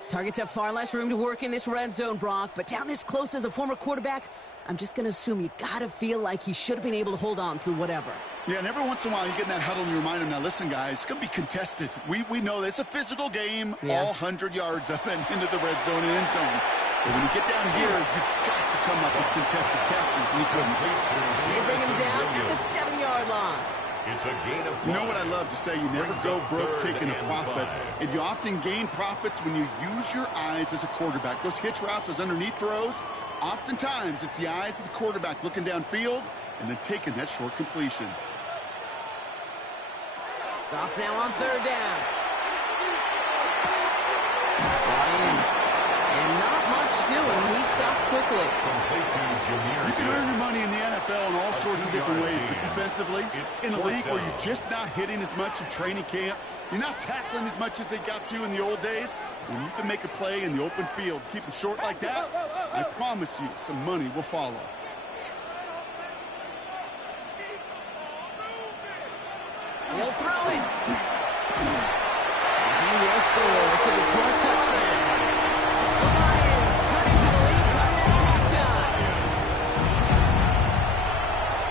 Targets have far less room to work in this red zone, Brock, but down this close as a former quarterback, I'm just going to assume you got to feel like he should have been able to hold on through whatever. Yeah, and every once in a while you get in that huddle and you remind him, now listen, guys, it's going to be contested. We know this. It's a physical game, all 100 yards up and into the red zone and end zone. But when you get down here, you've got to come up with contested captures, and he couldn't. And they bring him down at the 7-yard line. It's a gain of 5. You know what I love to say? You never go broke taking a profit. And you often gain profits when you use your eyes as a quarterback. Those hitch routes, those underneath throws, oftentimes it's the eyes of the quarterback looking downfield and then taking that short completion. Off now on third down. Brought in. And not much doing. He stopped quickly. You can earn your money in the NFL in all sorts of different ways, but defensively, in a league where you're just not hitting as much in training camp, you're not tackling as much as they got to in the old days, when you can make a play in the open field, keep them short like that, I promise you some money will follow. He'll throw it. He will score. It's a Detroit touchdown. The Lions cut into the lead coming at halftime.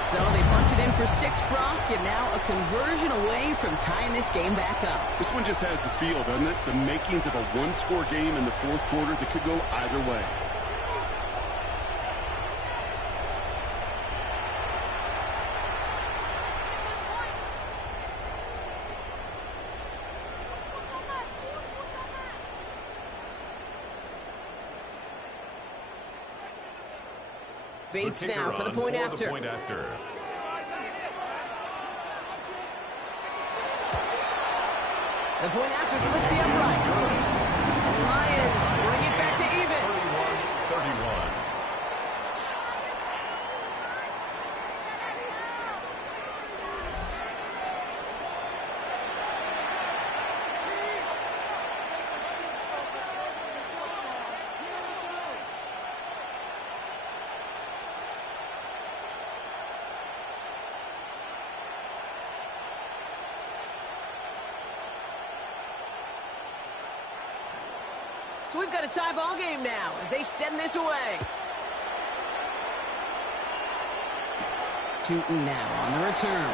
So they punch it in for 6, Brock, and now a conversion away from tying this game back up. This one just has the feel, doesn't it? The makings of a one-score game in the fourth quarter that could go either way. Bates now for the point after. The point after splits the upright. The Lions bring it back to even. 31. So we've got a tie ball game now as they send this away. Tootin now on the return.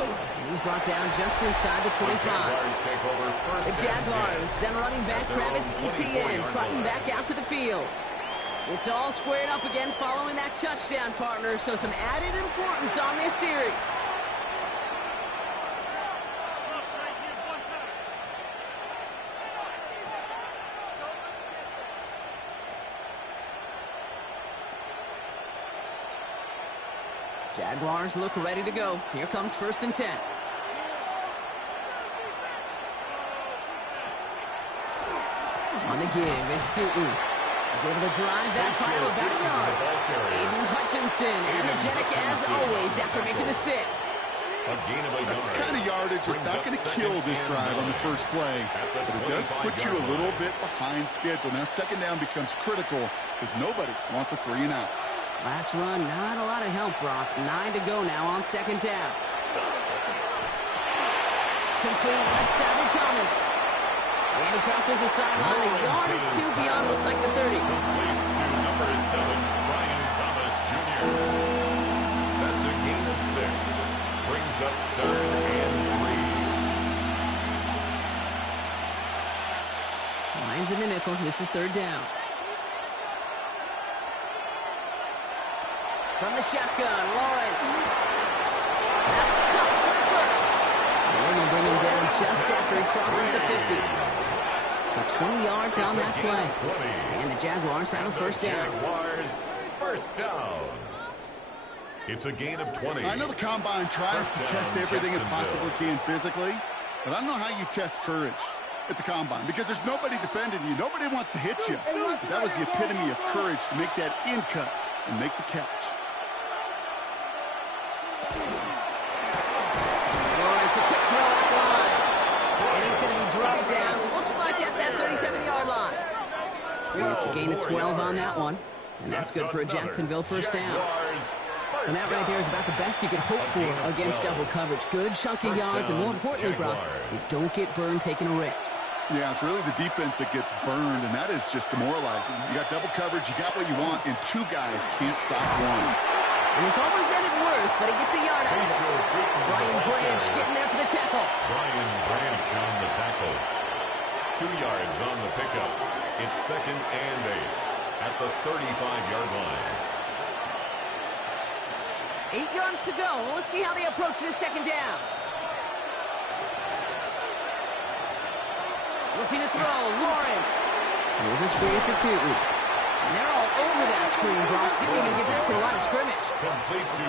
And he's brought down just inside the 25. The Jaguars, then running back Travis Etienne, trotting back out to the field. It's all squared up again following that touchdown, partner, so some added importance on this series. Jaguars look ready to go. Here comes 1st and 10. On the give, it's Tootin. He's able to drive that pile about a yard. Aiden Hutchinson, energetic as always after making the stick. That's the kind of yardage that's not going to kill this drive on the first play, but it does put you a little bit behind schedule. Now second down becomes critical because nobody wants a 3-and-out. Last run, not a lot of help, Brock. 9 to go now on second down. Complete left side to Thomas. And he crosses the sideline. A yard or 2 beyond looks like the 30. Completes to number 7, Brian Thomas Jr. That's a gain of 6. Brings up 3rd and 3. Lions in the nickel. This is 3rd down. From the shotgun, Lawrence. That's cut for the first. And they're going to bring him down just after he crosses the 50. So 20 yards on that play. And the Jaguars have a first down. Jaguars, first down. It's a gain of 20. I know the Combine tries to test everything it possibly can physically, But I don't know how you test courage at the combine because there's nobody defending you. Nobody wants to hit you. But that was the epitome of courage to make that in cut and make the catch. Lawrence, a quick throw out wide. And he's going to be drugged down. Looks like at that 37-yard line. It's a gain of 12 on that one. And that's good for a Jacksonville first down. And that right there is about the best you could hope for against double coverage. Good chunky yards, and more importantly, Brock, you don't get burned taking a risk. Yeah, it's really the defense that gets burned, and that is just demoralizing. You got double coverage, you got what you want, and two guys can't stop one. And it's almost ended worse, but he gets a yard out of it. Brian Branch getting there for the tackle. Brian Branch on the tackle. 2 yards on the pickup. It's 2nd and 8 at the 35-yard line. 8 yards to go. Let's see how they approach this second down. Looking to throw, Lawrence. Here's a screen for Tootin. And they're all over that screen, Brock. Didn't even get back to the line of scrimmage. Complete to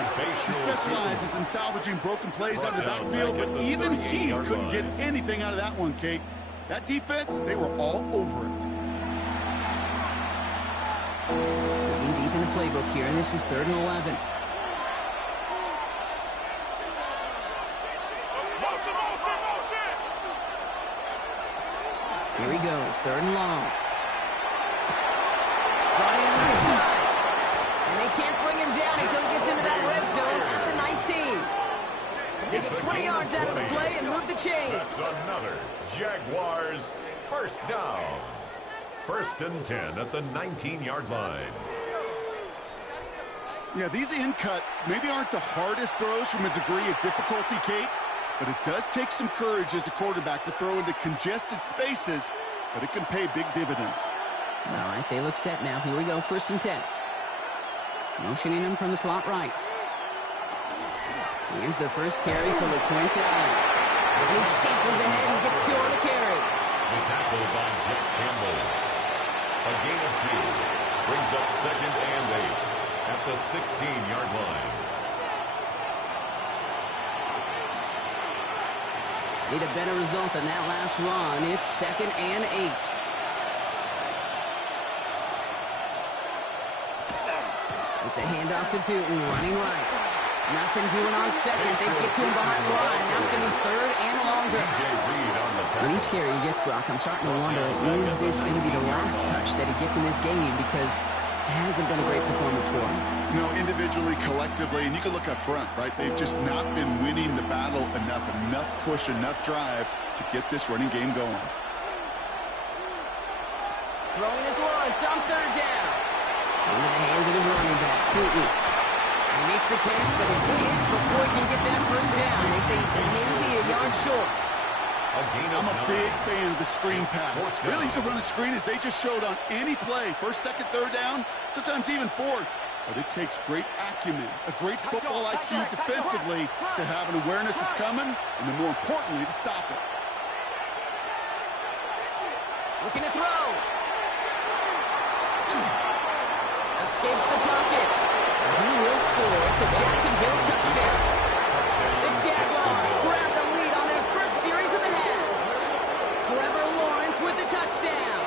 He specializes in salvaging broken plays out of the backfield, but even he couldn't get anything out of that one, Kate. That defense, they were all over it. Digging deep in the playbook here, and this is 3rd and 11. Here he goes, 3rd and long. Brian inside. And they can't bring him down until he gets into that red zone at the 19. They get 20 yards out of the play and move the chains. That's another Jaguars first down. 1st and 10 at the 19-yard line. Yeah, these in-cuts maybe aren't the hardest throws from a degree of difficulty, Kate, but it does take some courage as a quarterback to throw into congested spaces, but it can pay big dividends. All right, they look set now. Here we go, 1st and 10. Motioning him from the slot right. Here's the first carry for LaQuint Allen. And he scampers ahead and gets 2 on the carry. The tackle by Jack Campbell. A gain of 2 brings up 2nd and 8 at the 16-yard line. Need a better result than that last run. It's 2nd and 8. It's a handoff to Tootin, running right. Nothing doing on 2nd. They get to him behind the line. Now it's going to be 3rd and longer. With each carry he gets, Brock, I'm starting to wonder, is this going to be the last touch that he gets in this game? Because it hasn't been a great performance for him. No, individually, collectively, and you can look up front, right? They've just not been winning the battle enough push, enough drive to get this running game going. Throwing his Lawrence on 3rd down. Into the hands of his running back, Tootin. He makes the catch, but it's his before he can get that first down. They say he's maybe a yard short. I'm a big fan of the screen pass. Really, you can run a screen as they just showed on any play. 1st, 2nd, 3rd down, sometimes even 4th. But it takes great acumen, a great football IQ defensively to have an awareness it's coming, and then more importantly, to stop it. Looking to throw. Escapes the pocket. He will score. It's a Jacksonville touchdown. The Jaguars grab the lead on their first series of the half. Trevor Lawrence with the touchdown.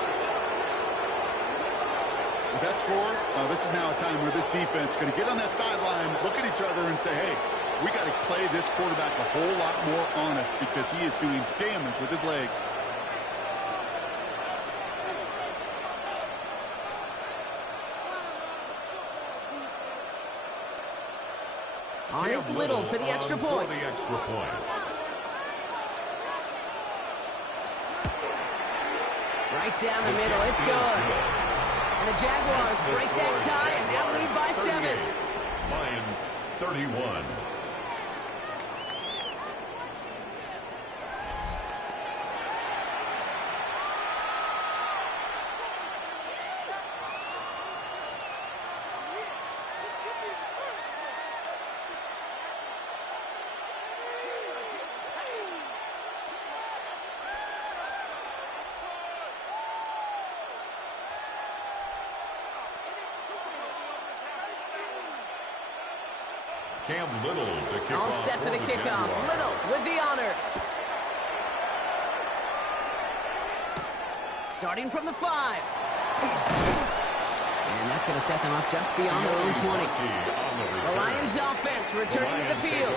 With that score, this is now a time where this defense is going to get on that sideline, look at each other, and say, hey, we got to play this quarterback a whole lot more honest because he is doing damage with his legs. On is Little for the extra point. Right down the middle. It's good. And the Jaguars break that tie and now lead by 7. Lions 31. Cam Little to kick All off set for the kickoff. Little with the honors. starting from the 5. And that's going to set them up just beyond their own 20. The Lions offense returning to the field.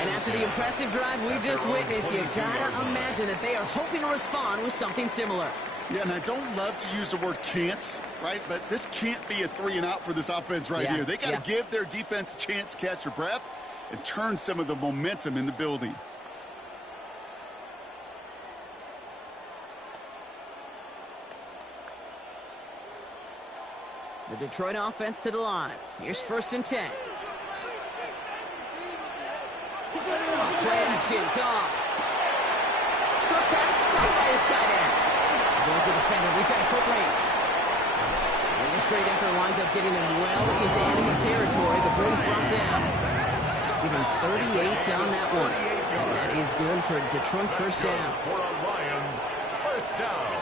And after the impressive drive we just witnessed, you gotta imagine that they are hoping to respond with something similar. Yeah, and I don't love to use the word can't, right? But this can't be a 3-and-out for this offense right here. They got to give their defense a chance to catch their breath and turn some of the momentum in the building. The Detroit offense to the line. Here's 1st and 10. Play action, Goff. Short pass, caught by his tight end. Going to defender, we've got a foot race. And this great effort winds up getting them well into enemy territory before he's brought down. Give him 38 on that one. And that is good for Detroit 1st down. For the Lions, 1st down.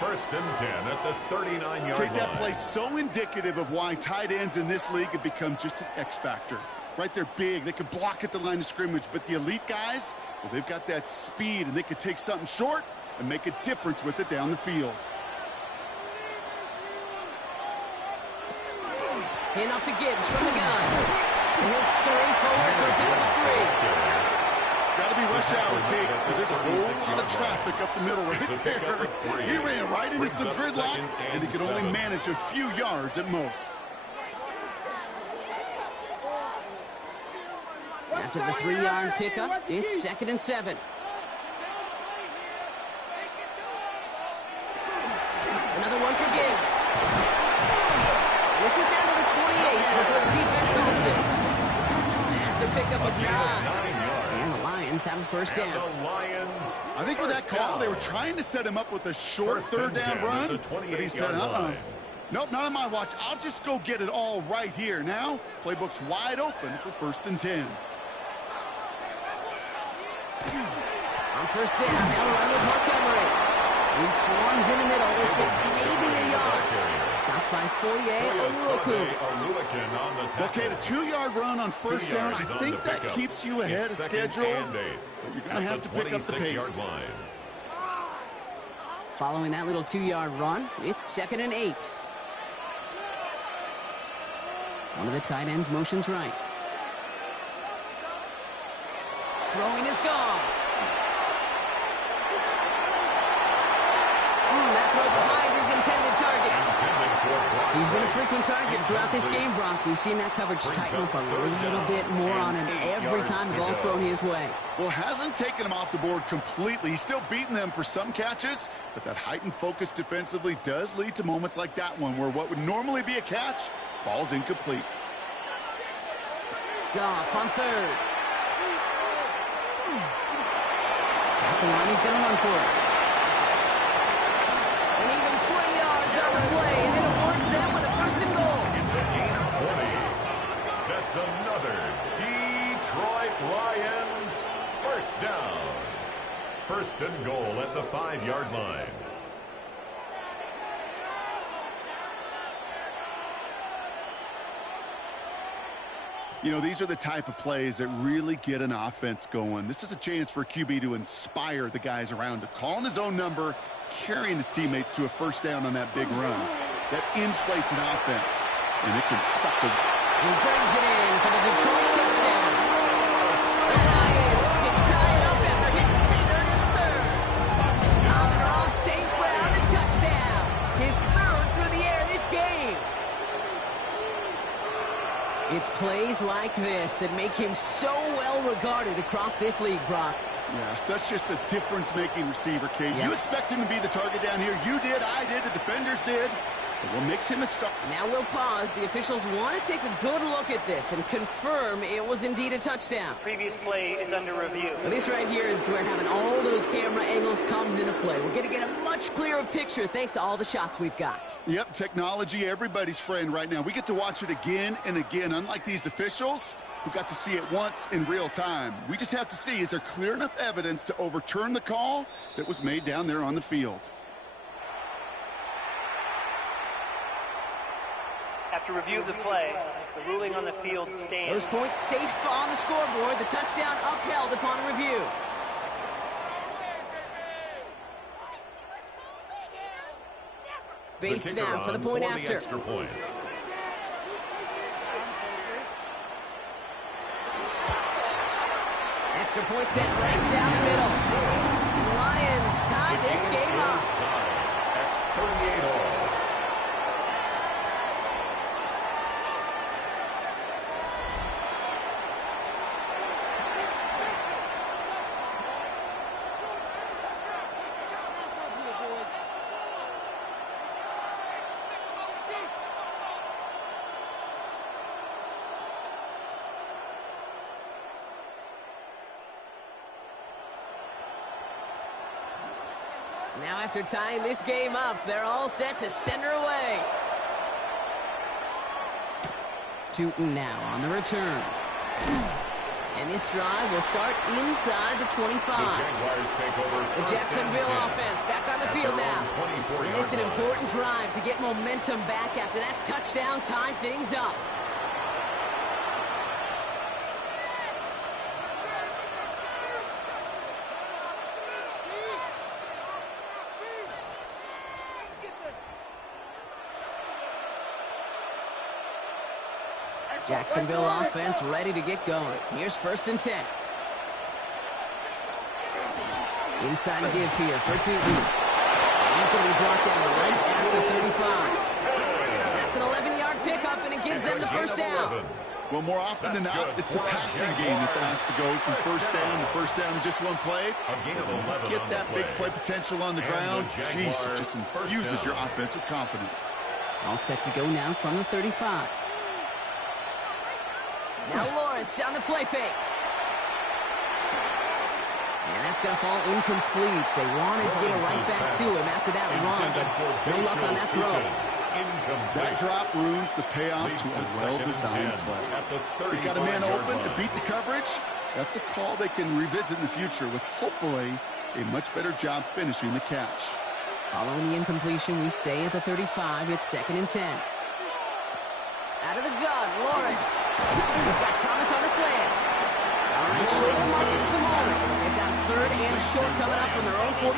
1st and 10 at the 39-yard line. That play so indicative of why tight ends in this league have become just an X factor. Right, they're big. They can block at the line of scrimmage. But the elite guys, well, they've got that speed, and they can take something short and make a difference with it down the field. Hand off to Gibbs from the gun. He'll scurry forward for a pick of 3. Got to be rush hour, Kate, because there's a whole lot of traffic up the middle right there. He ran right into some gridlock, and he could only manage a few yards at most. After the 3-yard pickup, it's 2nd and 7. Another one for Gibbs. This is down to the 28 before the defense holds it. That's a pickup of 9. And the Lions have a 1st down. I think with that call, they were trying to set him up with a short 3rd down run, but he said, nope, not on my watch. I'll just go get it all right here. Now, playbook's wide open for 1st and 10. On 1st down, now run with Montgomery. He swarms in the middle. This gets maybe a yard. Stopped by Foye. Okay, the 2-yard run on 1st down. I think that keeps you ahead of schedule, but you're going to have to pick up the pace. Following that little 2-yard run, it's 2nd and 8. One of the tight ends motions right. Throwing is gone. That throw behind his intended target. He's been a freaking target throughout this game, Brock. We've seen that coverage tighten up a little bit more on him every time the ball's thrown his way. Well, hasn't taken him off the board completely. He's still beating them for some catches, but that heightened focus defensively does lead to moments like that one where what would normally be a catch falls incomplete. Goff on 3rd. That's the line, he's going to run for it. And even 20 yards on the play, and it awards them with a 1st and goal. It's a gain of 20. That's another Detroit Lions 1st down. 1st and goal at the 5-yard line. You know, these are the type of plays that really get an offense going. This is a chance for a QB to inspire the guys around him. Calling his own number, carrying his teammates to a 1st down on that big run. That inflates an offense, and it can suck them. He brings it in for the Detroit touchdown. The Lions can tie it up after hitting pay dirt in the 3rd. Amon-Ra St. Brown, a touchdown. His 3rd through the air this game. It's plays like this that make him so well regarded across this league, Brock. Yeah, such just a difference-making receiver, Kate. You expect him to be the target down here. You did, I did, the defenders did. But what makes him a star? Now we'll pause. The officials want to take a good look at this and confirm it was indeed a touchdown. Previous play is under review. Well, this right here is where having all those camera angles comes into play. We're going to get a much clearer picture thanks to all the shots we've got. Yep, technology, everybody's friend right now. We get to watch it again and again, unlike these officials who got to see it once in real time. We just have to see, is there clear enough evidence to overturn the call that was made down there on the field? After review of the play, the ruling on the field stands. Those points safe on the scoreboard. The touchdown upheld upon review. bait snap for the point after. Extra point. Extra point set right down the middle. And the Lions tie this game up. At 38 all. Now after tying this game up, they're all set to send her away. Tootin now on the return. And this drive will start inside the 25. The Jacksonville offense back on the field now. And it's an important drive to get momentum back after that touchdown tied things up. Jacksonville offense ready to get going. Here's 1st and 10. Inside give here for Tootin. He's going to be brought down right at the 35. That's an 11-yard pickup, and it gives them the first down. Well, more often than not, it's the passing game that's asked to go from first down in just one play. Get that big play potential on the ground. Jeez, it just infuses your offense with confidence. All set to go now from the 35. Now Lawrence on the play fake. And that's going to fall incomplete. They wanted to get it right back to him after that run, but no luck on that throw. That drop ruins the payoff to a well-designed play. They got a man open to beat the coverage. That's a call they can revisit in the future with hopefully a much better job finishing the catch. Following the incompletion, we stay at the 35. It's 2nd and 10. Out of the gun, Lawrence. He's got Thomas on the slant. All right, short them up for the moment. They've got 3rd and short coming up from their own 44.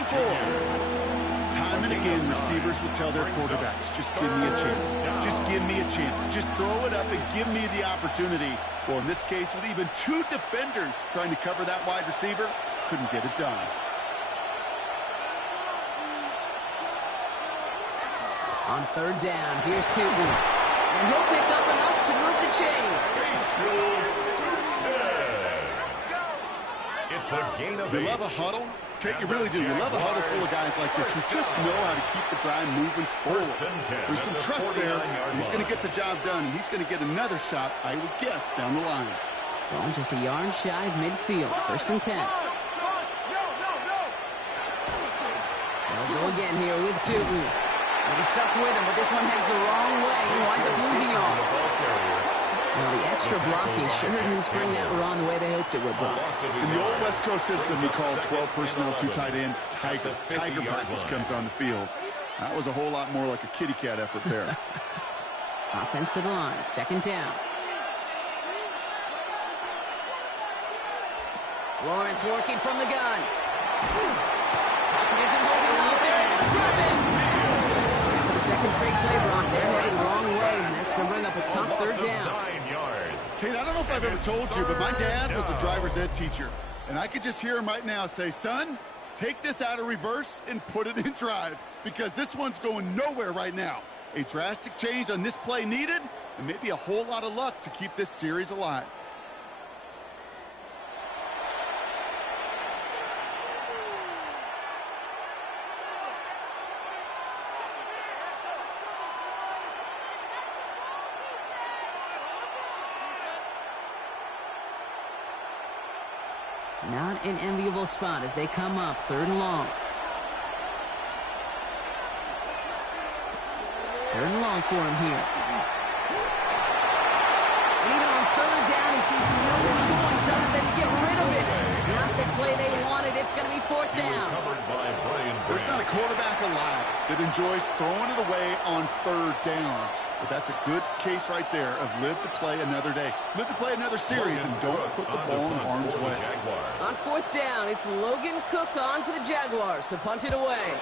Time and again, receivers will tell their quarterbacks, just give me a chance. Just give me a chance. Just throw it up and give me the opportunity. Well, in this case, with even 2 defenders trying to cover that wide receiver, couldn't get it done. On 3rd down, here's Tootin. And he'll pick up enough to move the chains. It's a gain of 8. You love a huddle? Okay, you really do. You love a huddle full of guys like this who just know how to keep the drive moving forward. There's some trust there. He's going to get the job done, and he's going to get another shot, I would guess, down the line. Going just a yard shy of midfield. 1st and 10. They'll go again here with Tootin. He's stuck with him, but this one heads the wrong way. He winds up losing yards. Well, the extra blocking sure didn't spring that run the way they hoped it would, Brock. In the old West Coast system, we call 12 personnel, 2 tight ends, Tiger. Tiger package comes on the field. That was a whole lot more like a kitty cat effort there. Offense to the line, 2nd down. Lawrence working from the gun. Pocket isn't holding up. They're able to drop it. Second straight play, Brock. They're headed the wrong way, and that's going to bring up a tough 3rd down. Kate, I don't know if I've ever told you, but my dad was a driver's ed teacher. And I could just hear him right now say, son, take this out of reverse and put it in drive, because this one's going nowhere right now. A drastic change on this play needed, and maybe a whole lot of luck to keep this series alive. Not an enviable spot as they come up 3rd and long. 3rd and long for him here. And even on 3rd down, he sees no choice other than to get rid of it. Not the play they wanted. It's going to be 4th down. There's not a quarterback alive that enjoys throwing it away on 3rd down. But that's a good case right there of live to play another day. Live to play another series and don't put the ball in harm's way. On 4th down, it's Logan Cook on for the Jaguars to punt it away.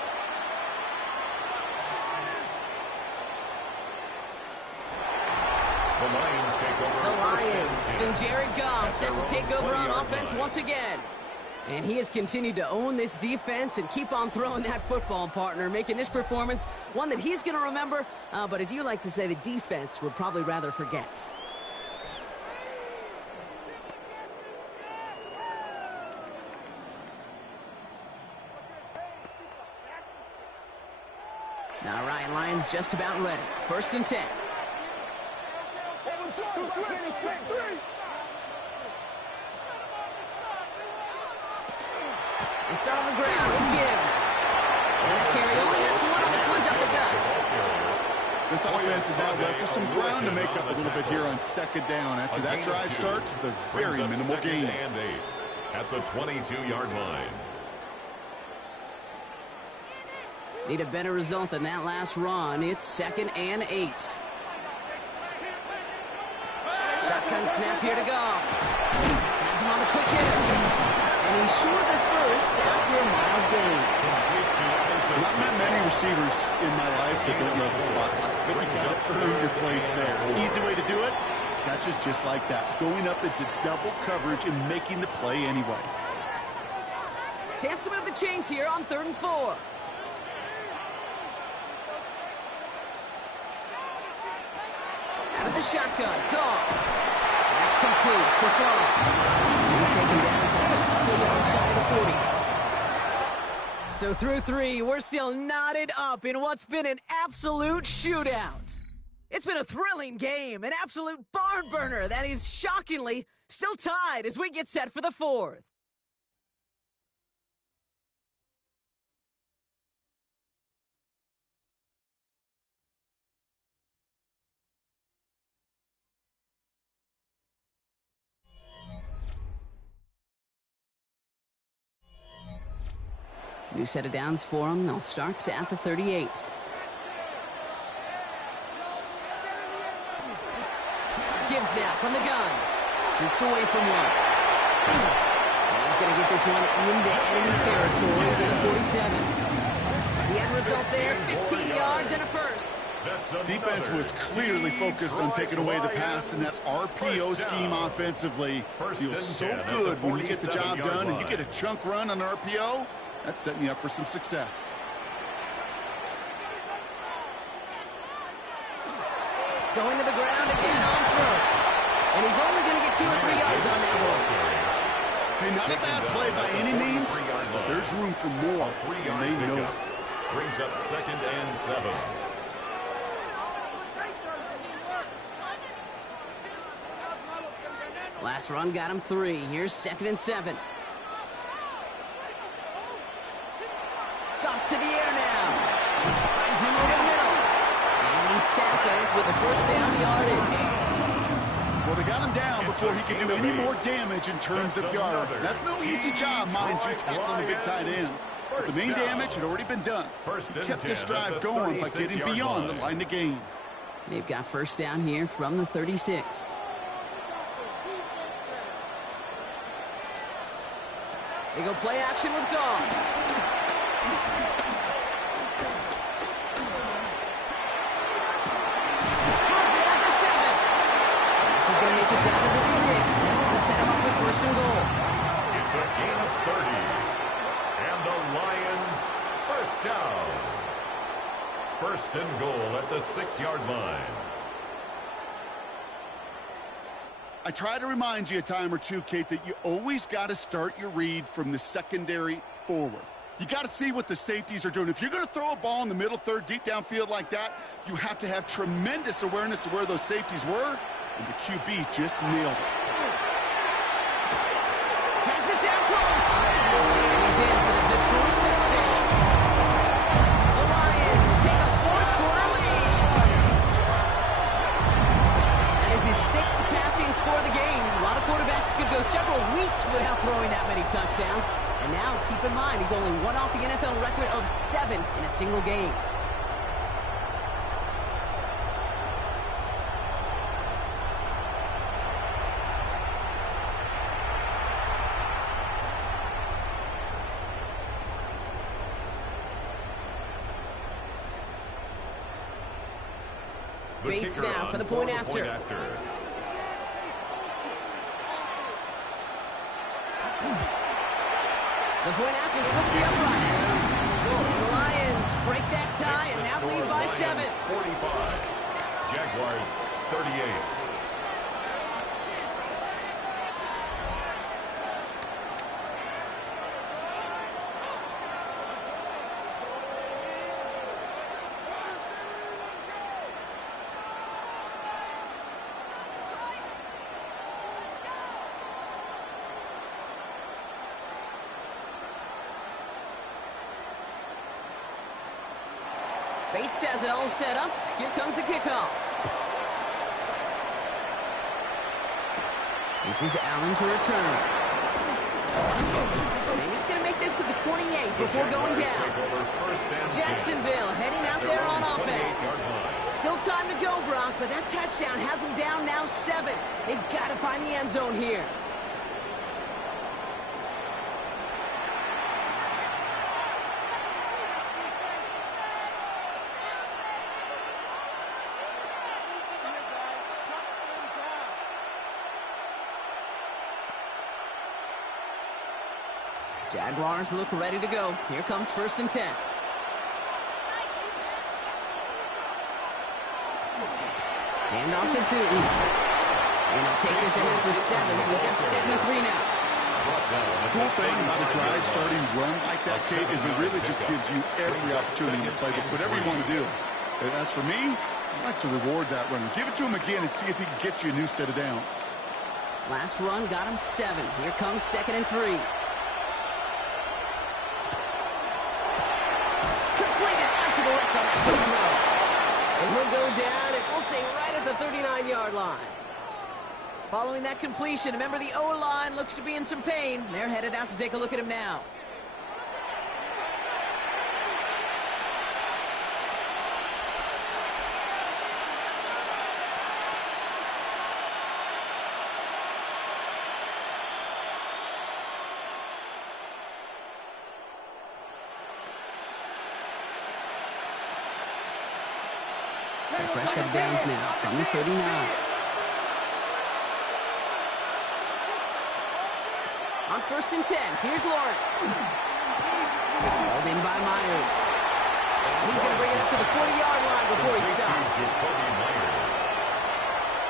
The Lions take over. The Lions and Jared Goff set to take over on offense once again. And he has continued to own this defense and keep on throwing that football, partner, making this performance one that he's going to remember, but as you like to say, the defense would probably rather forget. All right, Lions just about ready. 1st and 10. They start on the ground. Who gives? And that carry on. That's one on the punch up the gut. This offense is now left with some ground to make up a little bit here on 2nd down. After that drive starts with a very minimal gain. And 8 at the 22-yard line. Need a better result than that last run. It's 2nd and 8. Shotgun snap here to Goff. Has him on the quick hitter. And he's short the first after a mild gain. Not met many receivers in my life that don't know the spotlight. But you got to earn your place there. Easy way to do it, catches just like that. Going up into double coverage and making the play anyway. Chance to move the chains here on 3rd and 4. Out of the shotgun, Goff. That's complete to Sloan. He's taken down just a couple yards shy of the 40. So through 3, we're still knotted up in what's been an absolute shootout. It's been a thrilling game, an absolute barn burner that is shockingly still tied as we get set for the 4th. New set of downs for them. They'll start at the 38. Gibbs now from the gun. Shoots away from one. He's going to get this one into enemy territory to the 47. The end result there, 15 yards and a first. Defense was clearly focused on taking away the pass in that RPO scheme offensively. Feels so good when you get the job done and you get a chunk run on RPO. That's setting you up for some success. Going to the ground again on throws. And he's only going to get 2 or 3 yards on that one. Hey, not a bad play by any means, but there's room for more, and they know it. Brings up 2nd and 7. Last run got him 3. Here's 2nd and 7. Goff to the air now. Finds him over the middle. And he's tackled with the 1st down yardage. Well, they got him down before he could do any more damage in terms of yards. That's no easy job, mind you, tackling a big tight end. But the main damage had already been done. He kept this drive going by getting beyond the line to gain. They've got 1st down here from the 36. They go play action with Goff. Make it down to the 6. That's going to set him up with 1st and goal. It's a gain of 30. And the Lions 1st down. 1st and goal at the 6-yard line. I try to remind you a time or two, Kate, that you always got to start your read from the secondary forward. You got to see what the safeties are doing. If you're going to throw a ball in the middle third, deep downfield like that, you have to have tremendous awareness of where those safeties were. And the QB just nailed it. Has it down close. And he's in for the Detroit touchdown. The Lions take a 4th-quarter lead. That is his 6th passing score of the game. A lot of quarterbacks could go several weeks without throwing that many touchdowns. And now, keep in mind, he's only one off the NFL record of 7 in a single game. Bates now for the point after. The point after splits the uprights. The Lions break that tie and now lead by 7. 45. Jaguars 38. Bates has it all set up. Here comes the kickoff. This is Allen to return. And he's going to make this to the 28 before going down. Jacksonville heading out there on offense. Still time to go, Brock, but that touchdown has them down now 7. They've got to find the end zone here. Jaguars look ready to go. Here comes 1st and 10. Hand off to Tootin. And he'll take this ahead for 7. We've got 73 now. The cool thing about a drive starting run like that, Kate, is it really just gives you every opportunity to play whatever you want to do. As for me, I like to reward that runner. Give it to him again and see if he can get you a new set of downs. Last run got him 7. Here comes 2nd and 3. And he'll go down, and we'll say right at the 39-yard line. Following that completion, remember the O-line looks to be in some pain. They're headed out to take a look at him now. So fresh set of downs now from the 39. On 1st and 10, here's Lawrence. Held in by Myers. And he's going to bring it up to the 40-yard line before he stops.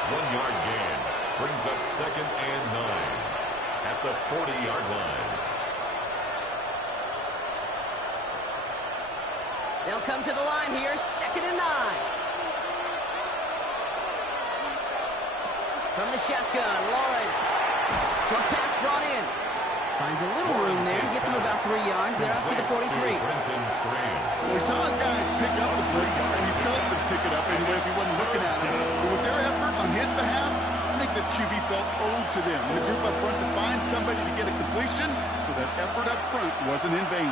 1-yard gain brings up 2nd and 9 at the 40-yard line. They'll come to the line here, 2nd and 9. From the shotgun, Lawrence. Short pass brought in. Finds a little room there. Gets him about 3 yards. They're up to the 43. We saw his guys pick up the blitz, and he felt them pick it up anyway if he wasn't looking at him. But with their effort on his behalf, I think this QB felt owed to them. And the group up front to find somebody to get a completion, so that effort up front wasn't in vain.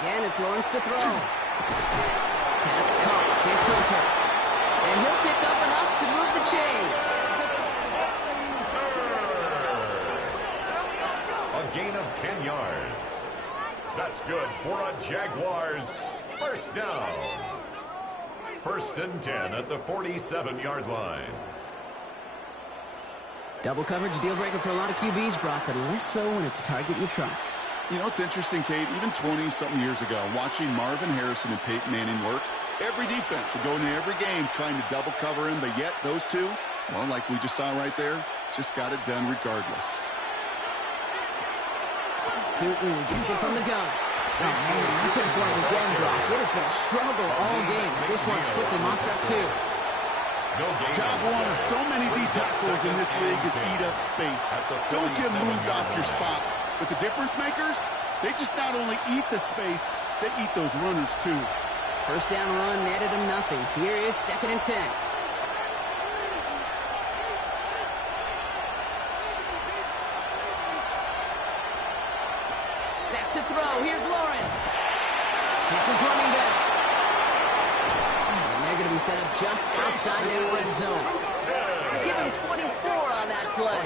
Again, it's Lawrence to throw. Pass caught. It's Hunter. And he'll pick up enough to move the chains. A gain of 10 yards. That's good for a Jaguars 1st down. 1st and 10 at the 47-yard line. Double coverage deal breaker for a lot of QBs, Brock, but less so when it's a target you trust. You know, it's interesting, Kate, even 20-something years ago, watching Marvin Harrison and Peyton Manning work, every defense would go into every game trying to double cover him, but yet those two, well, like we just saw right there, just got it done regardless. Tootin gets it from the gun. Oh, man, nothing for him again, Brock. It has been a struggle all game. This one's quickly mopped up, too. Job one of so many D tackles in this league is eat up space. Don't get moved off your spot. But the difference makers, they just not only eat the space, they eat those runners too. 1st down run netted him nothing. Here is 2nd and 10. Back to throw. Here's Lawrence. It's his running back. And they're going to be set up just outside that red zone. Give him 24 on that play.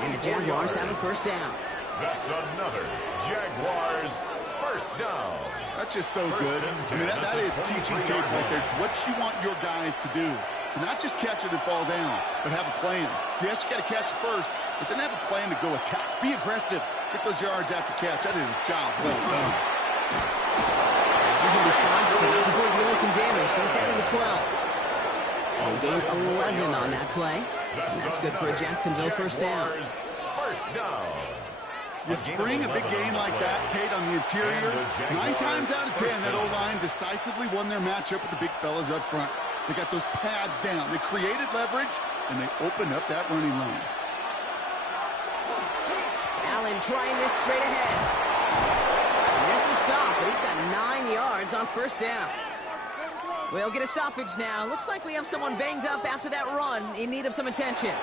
And the Jaguars have a 1st down. That's another Jaguars first down. That's just so good. I mean, that is teaching tape right there. It's what you want your guys to do. To not just catch it and fall down, but have a plan. Yes, you got to catch it first, but then have a plan to go attack. Be aggressive. Get those yards after catch. That is a job well done. He's going to be stopped before dealing some damage. He's down to the 12. They gained 11 on that play. And that's good for a Jacksonville first down. First down. You spring a big game like that, Kate, on the interior. 9 times out of 10, that O-line decisively won their matchup with the big fellas up front. They got those pads down. They created leverage, and they opened up that running lane. Allen trying this straight ahead. And there's the stop, but he's got 9 yards on first down. We'll get a stoppage now. Looks like we have someone banged up after that run in need of some attention.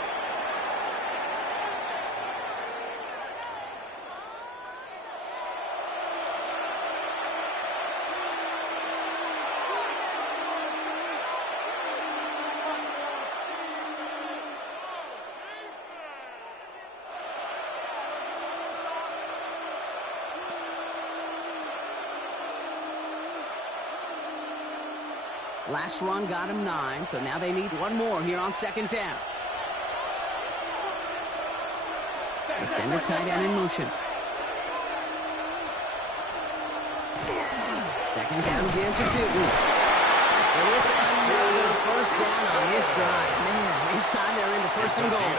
Last run got him 9, so now they need one more here on second down. They send a tight end in motion. Second down give to Tootin. And it's another first down on this drive. Man, this time they're into first and goal.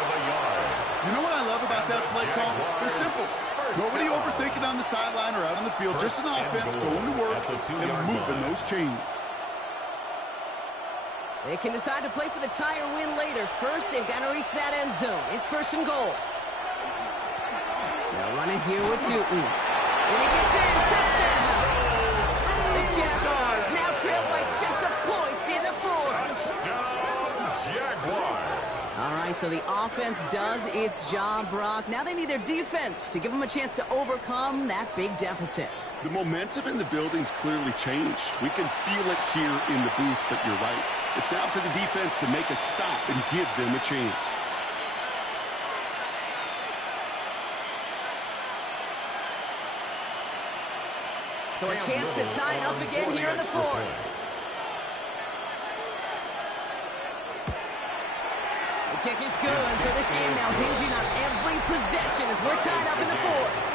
You know what I love about that play call? It's simple. Nobody overthinking on the sideline or out on the field. Just an offense going to work and moving those chains. They can decide to play for the tie or win later. First, they've got to reach that end zone. It's first and goal. They'll run it here with Tootin. And he gets in. Touchdown! The Jaguars now trail by just a point in the fourth. Touchdown, Jaguars. All right, so the offense does its job, Brock. Now they need their defense to give them a chance to overcome that big deficit. The momentum in the building's clearly changed. We can feel it here in the booth, but you're right. It's now to the defense to make a stop and give them a chance. So a chance to tie it up again here in the fourth. The kick is good, and so this game now hinging on every possession as we're tied up in the fourth.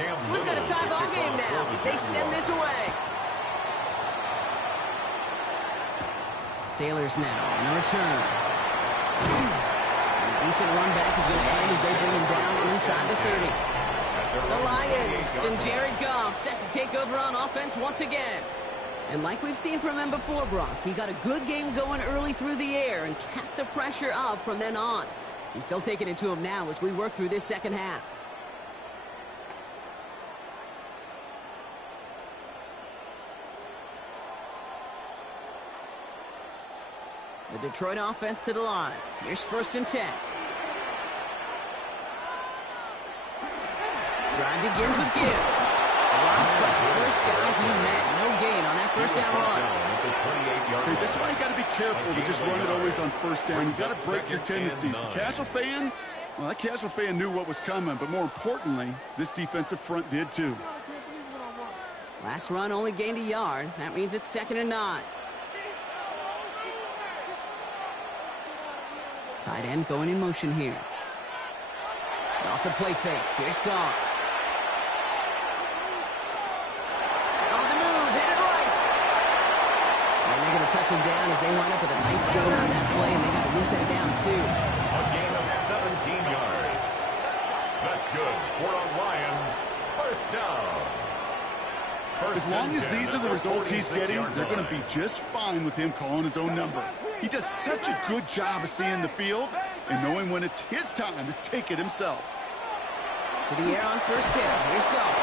So we've got a tie ball game now as they send this away. Sailors now on the return. A decent run back is going to end as they bring him down inside the 30. The Lions and Jared Goff set to take over on offense once again. And like we've seen from him before, Brock, he got a good game going early through the air and kept the pressure up from then on. He's still taking it to him now as we work through this second half. The Detroit offense to the line. Here's first and 10. Drive begins with Gibbs. First guy he met. No gain on that first down run. Okay, that's why you got to be careful to just run it always on first down. You got to break your tendencies. The casual fan, well, that casual fan knew what was coming, but more importantly, this defensive front did too. Last run only gained a yard. That means it's 2nd and 9. Tight end going in motion here. Off the play fake. Here's Goff. On the move, headed right. And they're going to touch him down as they wind up with a nice go on that play, and they got a new set of downs, too. A gain of 17 yards. That's good for a Lions first down. As long as these are the results he's getting, they're going to be just fine with him calling his own number. He does such a good job of seeing the field and knowing when it's his time to take it himself. To the air on first down. Here's Goff.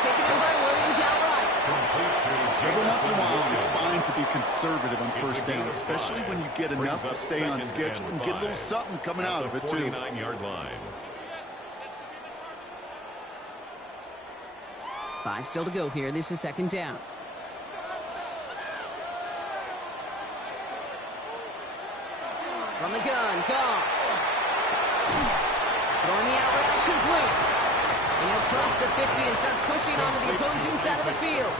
Taken in by Williams outright. Every once in a while, it's fine to be conservative on first down, especially when you get enough to stay on schedule and get a little something coming out of it, too. 49-yard line. 5 still to go here. This is second down. From the gun, Goff. Throwing the out route complete. And he'll cross the 50 and start pushing onto the opposing side of the field.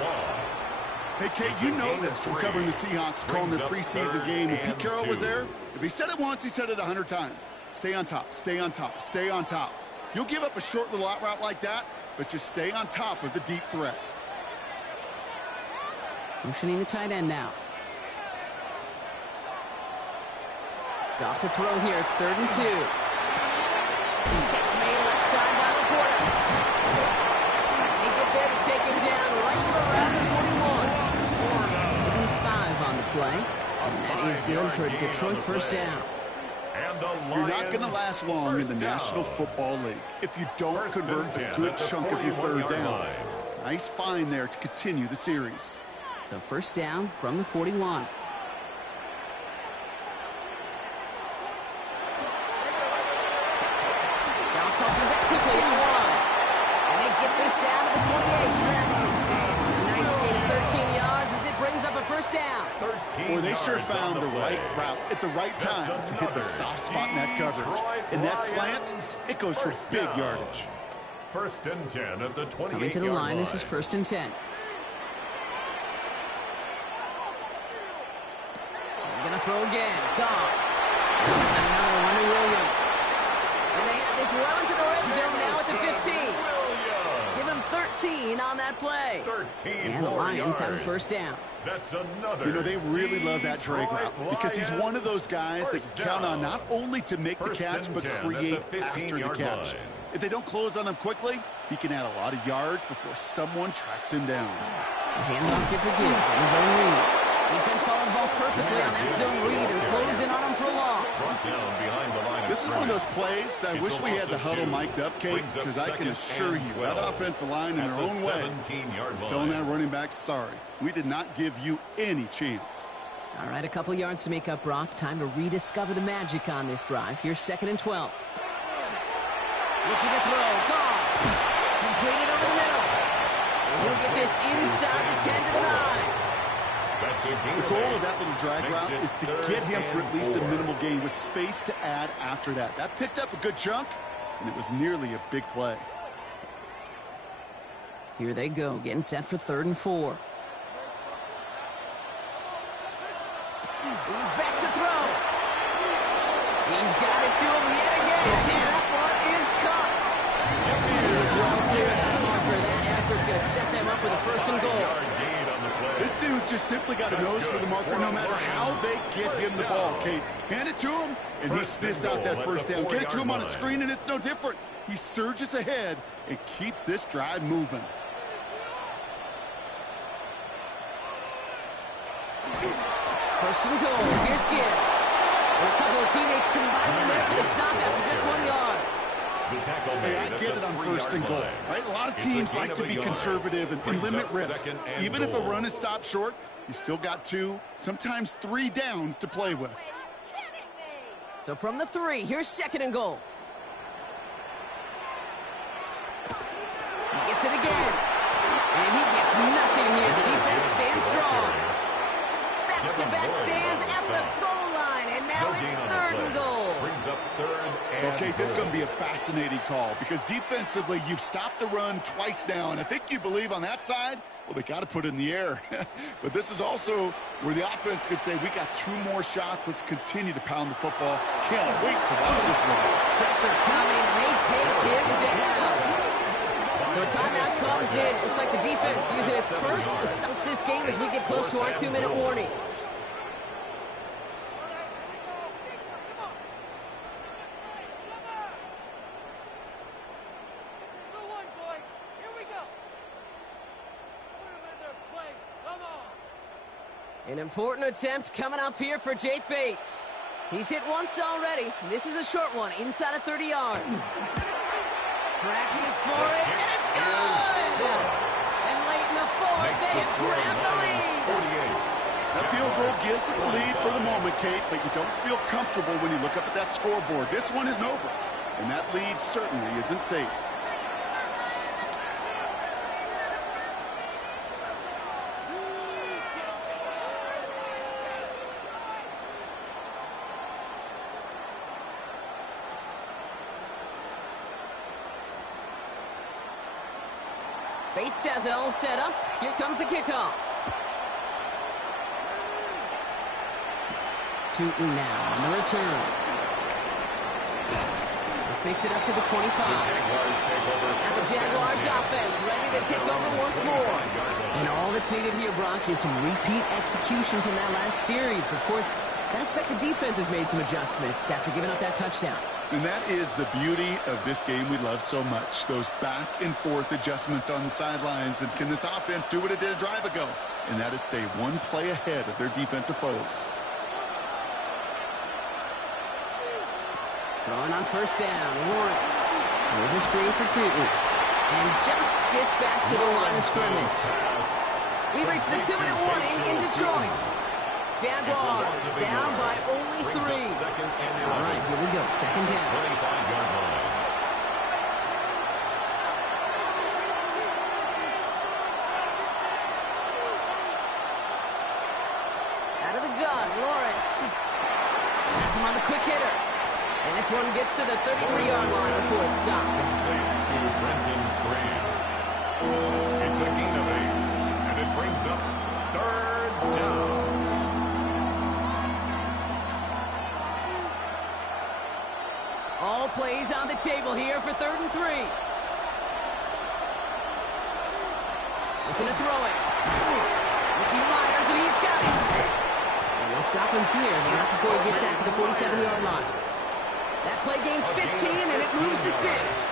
Hey, Kate, you know this from covering the Seahawks, calling their preseason game. When Pete Carroll was there, if he said it once, he said it 100 times. Stay on top, stay on top, stay on top. You'll give up a short little out route like that, but just stay on top of the deep threat. Motioning the tight end now. Goff to throw here. It's 3rd and 2. Catch made left side by LaPorta. They get there to take him down right around the 41. And 5 on the play. And that is good for a Detroit first down. You're not going to last long in the National Football League if you don't convert a good chunk of your third downs. Nice find there to continue the series. So first down from the 41. Goff tosses it quickly out wide. And they get this down to the 28. A nice gain of 13 yards as it brings up a first down. Boy, they sure found the right route at the right time to hit the soft spot in that coverage. And that slant, it goes for big yardage. 1st and 10 at the 28-yard Coming to the line, this is 1st and 10. They're going to throw again. Goff. Another one to Williams. And they have this well into the red zone now at the 15. Give him 13 on that play. 13 and the Lions have a first down. That's another. You know, they really love that drag route because he's one of those guys that can count on not only to make the catch, but create after the catch. If they don't close on him quickly, he can add a lot of yards before someone tracks him down. The handoff here for Gibbs on his own read. Defense followed the ball perfectly on that zone read and close in on him for a loss. This is one of those plays that I wish we had the huddle mic'd up, Kate, because I can assure you that offensive line in their own way is telling that running back, sorry, we did not give you any chance. All right, a couple yards to make up, Brock. Time to rediscover the magic on this drive. Here's 2nd and 12. Looking to throw. Goff. Completed over the middle. And he'll get this inside the 10 to the 9. The goal of that little drag route is to get him for at least a minimal gain with space to add after that. That picked up a good chunk, and it was nearly a big play. Here they go, getting set for 3rd and 4. He's back to throw. He's got it to him yet again, and that one is caught. He is well clear of that marker. That effort's going to set them up with a 1st and goal. This dude just simply got a nose for the marker no matter how they get him the ball, Kate. Hand it to him, and he sniffs out that first down. Get it to him on a screen, and it's no different. He surges ahead and keeps this drive moving. First and goal. Here's Gibbs. And a couple of teammates combining there for the stop after just 1 yard. Hey, I get it on 1st and goal, right? A lot of teams like to be conservative and limit risk. Even if a run is stopped short, you still got 2, sometimes 3 downs to play with. So from the 3, here's 2nd and goal. He gets it again. And he gets nothing here. The defense stands strong. Back-to-back stands at the goal line, and now it's 3rd and goal. Brings up 3rd and Okay, this is going to be a fascinating call because defensively, you've stopped the run twice now, and I think you believe on that side, well, they got to put it in the air. But this is also where the offense could say, we got 2 more shots. Let's continue to pound the football. Can't wait to watch this one. Pressure coming, and they take him down. So a timeout comes in. Looks like the defense using its first stops this game as we get close to our 2-minute warning. An important attempt coming up here for Jake Bates. He's hit once already. This is a short one, inside of 30 yards. Tracking for it, and it's good! And late in the fourth, they have grabbed the lead. That field goal gives them the lead for the moment, Kate, but you don't feel comfortable when you look up at that scoreboard. This one isn't over, and that lead certainly isn't safe. Bates has it all set up. Here comes the kickoff. Tootin now on the return. This makes it up to the 25. And the Jaguars offense ready to take over once more. And all that's needed here, Brock, is some repeat execution from that last series. Of course, I expect the defense has made some adjustments after giving up that touchdown. And that is the beauty of this game we love so much. Those back and forth adjustments on the sidelines. And can this offense do what it did a drive ago? And that is stay one play ahead of their defensive foes. Throwing on first down, Lawrence. Here's a screen for Tootin. And just gets back to the line of scrimmage. We reached the 2-minute warning in Detroit. Jaguars down by only 3. All right, here we go. Second down. Out of the gun, Lawrence. Has him on the quick hitter. And this one gets to the 33-yard line before it's stopped. To Brenton Strand. It's a gain of 8, and it brings up third down. All plays on the table here for 3rd and 3. Looking to throw it. Looking Myers, and he's got it. And they'll stop him here, but not before he gets out to the 47-yard line. That play gains 15, and it moves the sticks.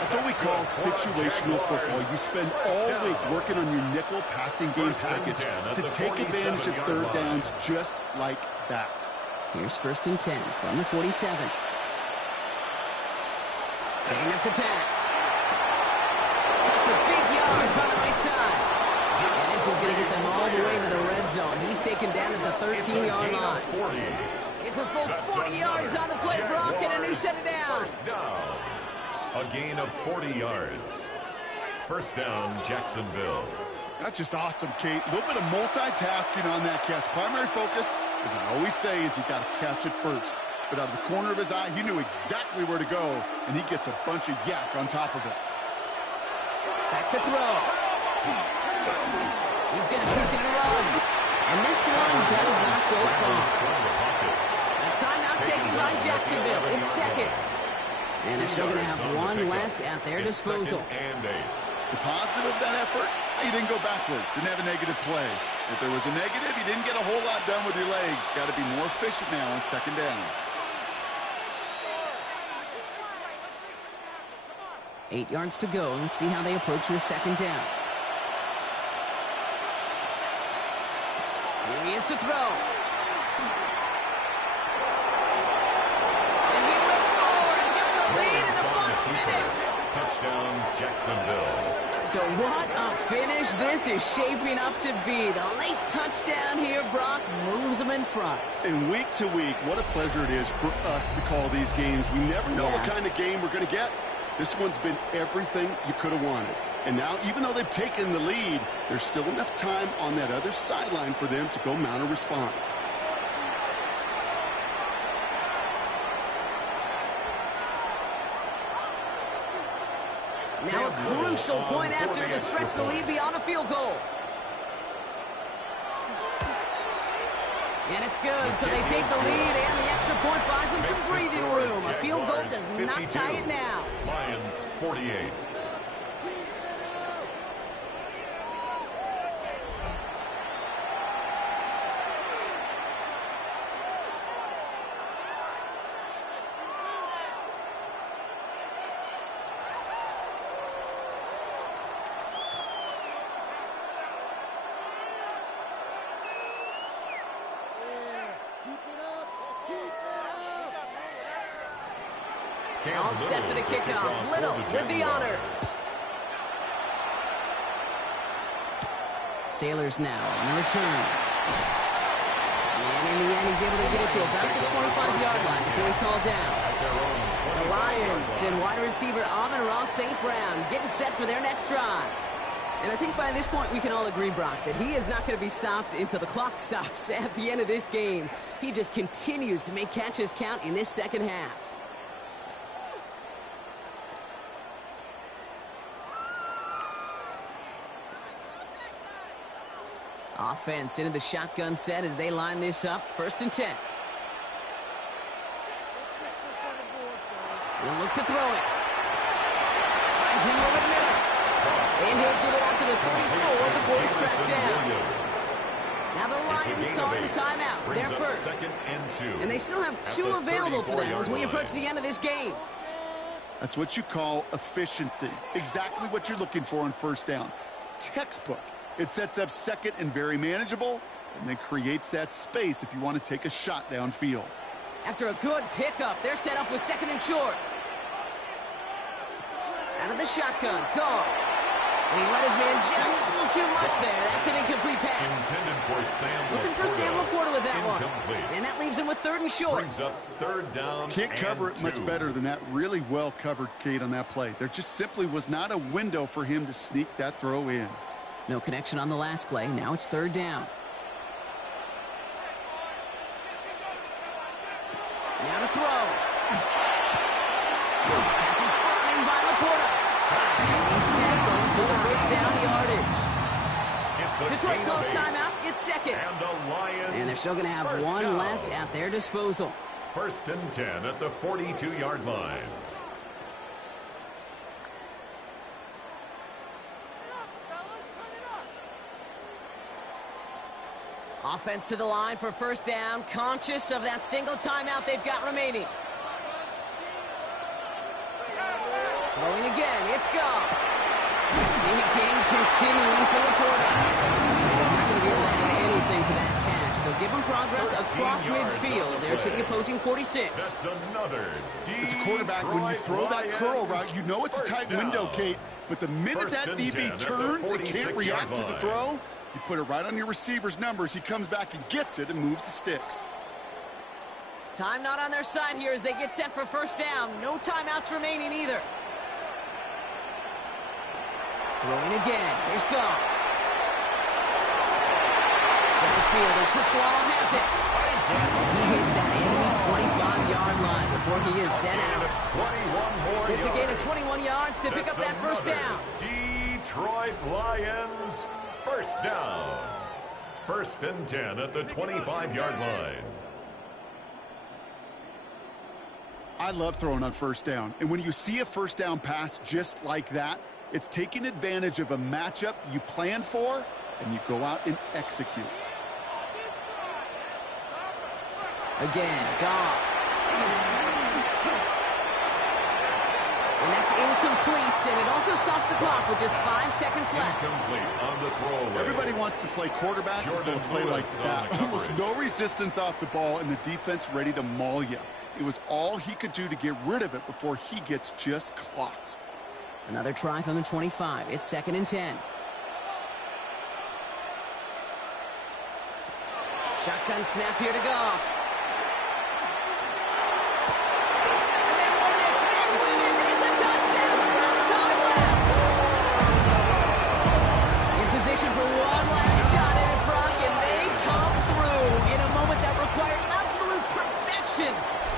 That's what we call situational football. You spend all week working on your nickel passing game package to take advantage of third downs just like that. Here's 1st and 10 from the 47. Setting up to pass. For big yards on the right side. And this is going to get them all the way to the red zone. He's taken down at the 13-yard line. It's a full 40 yards on the play, Brock, and a new set of downs. A gain of 40 yards. First down, Jacksonville. That's just awesome, Kate. A little bit of multitasking on that catch. Primary focus, as I always say, is you got to catch it first. But out of the corner of his eye, he knew exactly where to go, and he gets a bunch of yak on top of it. Back to throw. He's going to take it and run. And this one does not go far. A timeout taken by Jacksonville. It's second. And they're still going to have one left at their disposal. The positive of that effort, he didn't go backwards. Didn't have a negative play. If there was a negative, you didn't get a whole lot done with your legs. Got to be more efficient now on second down. 8 yards to go. Let's see how they approach this second down. Here he is to throw. And he will score and get the lead in the final minutes. Touchdown, Jacksonville. So what a finish this is shaping up to be. The late touchdown here, Brock, moves them in front. And week to week, what a pleasure it is for us to call these games. We never know what kind of game we're going to get. This one's been everything you could have wanted. And now, even though they've taken the lead, there's still enough time on that other sideline for them to go mount a response. Now a crucial point after to stretch the lead beyond a field goal. And it's good, so they take the lead, and the extra point buys them some breathing room. A field goal does not tie it now. Lions 48. All set for the kickoff. Little with the honors. Sailors now on the return. And in the end, he's able to get it to about the 25-yard line before he's hauled down. The Lions and wide receiver Amon-Ra St. Brown getting set for their next drive. And I think by this point we can all agree, Brock, that he is not going to be stopped until the clock stops at the end of this game. He just continues to make catches count in this second half. Offense into the shotgun set as they line this up. 1st and 10. He'll look to throw it. Finds him over the middle. And he'll get it out to the 34 before he's tracked down. Now the Lions calling a timeout. They're first. And they still have 2 available for them as we approach the end of this game. That's what you call efficiency. Exactly what you're looking for on 1st down. Textbook. It sets up 2nd and very manageable, and then creates that space if you want to take a shot downfield. After a good pickup, they're set up with 2nd and short. Out of the shotgun, go. And he let his man just a little too much there. That's an incomplete pass. Looking for Sam Laporta with that one. And that leaves him with 3rd and short. Brings up 3rd down. Can't cover it much better than that. Really well covered, Kate, on that play. There just simply was not a window for him to sneak that throw in. No connection on the last play. Now it's 3rd down. Now to throw. Pass is running by Laporta. And he's tackled for the 1st down yardage. Detroit calls timeout. It's 2nd. And they're still going to have 1 left at their disposal. 1st and 10 at the 42-yard line. Offense to the line for 1st down, conscious of that single timeout they've got remaining. Throwing again, it's gone. Big game continuing for Laporta. They're not going to be able to add anything to that catch, so give them progress across midfield there to the opposing 46. That's another As a quarterback, when you throw that curl route, you know it's a tight window, Kate, but the minute that DB turns and can't react to the throw, you put it right on your receiver's numbers. He comes back and gets it and moves the sticks. Time not on their side here as they get set for 1st down. No timeouts remaining either. Throwing again. Here's Goff. Downfield, and Tislau has it. He hits that enemy 25-yard line before he is sent out. It's a gain of 21 yards to pick up that 1st down. Detroit Lions. 1st down. 1st and 10 at the 25-yard line. I love throwing on 1st down. And when you see a 1st down pass just like that, it's taking advantage of a matchup you plan for, and you go out and execute. Again, Goff. And that's incomplete, and it also stops the clock with just 5 seconds left. Incomplete on the throwaway. Everybody wants to play quarterback until a play like that. Almost no resistance off the ball, and the defense ready to maul you. It was all he could do to get rid of it before he gets just clocked. Another try from the 25. It's 2nd and 10. Shotgun snap here to Goff. And they win it! They win it! It's a touchdown! No time left! In position for one last shot at it, Brock, and they come through in a moment that required absolute perfection.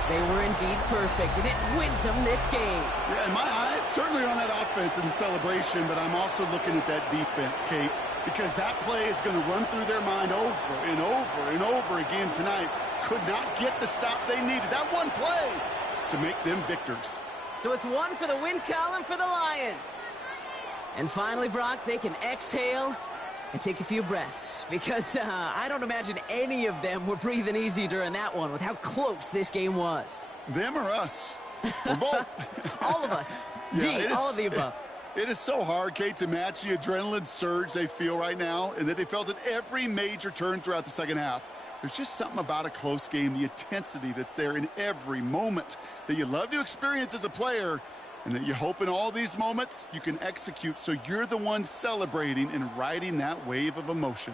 They were indeed perfect, and it wins them this game. Yeah, in my eyes, certainly on that offense and the celebration, but I'm also looking at that defense, Kate, because that play is going to run through their mind over and over and over again tonight. Could not get the stop they needed. That one play to make them victors. So it's 1 for the win column for the Lions. And finally, Brock, they can exhale and take a few breaths, because I don't imagine any of them were breathing easy during that one with how close this game was. Them or us? We're both. All of us. Yeah, all of the above. It is so hard, Kate, to match the adrenaline surge they feel right now, and that they felt at every major turn throughout the second half. There's just something about a close game, the intensity that's there in every moment that you love to experience as a player, and that you hope in all these moments you can execute so you're the one celebrating and riding that wave of emotion.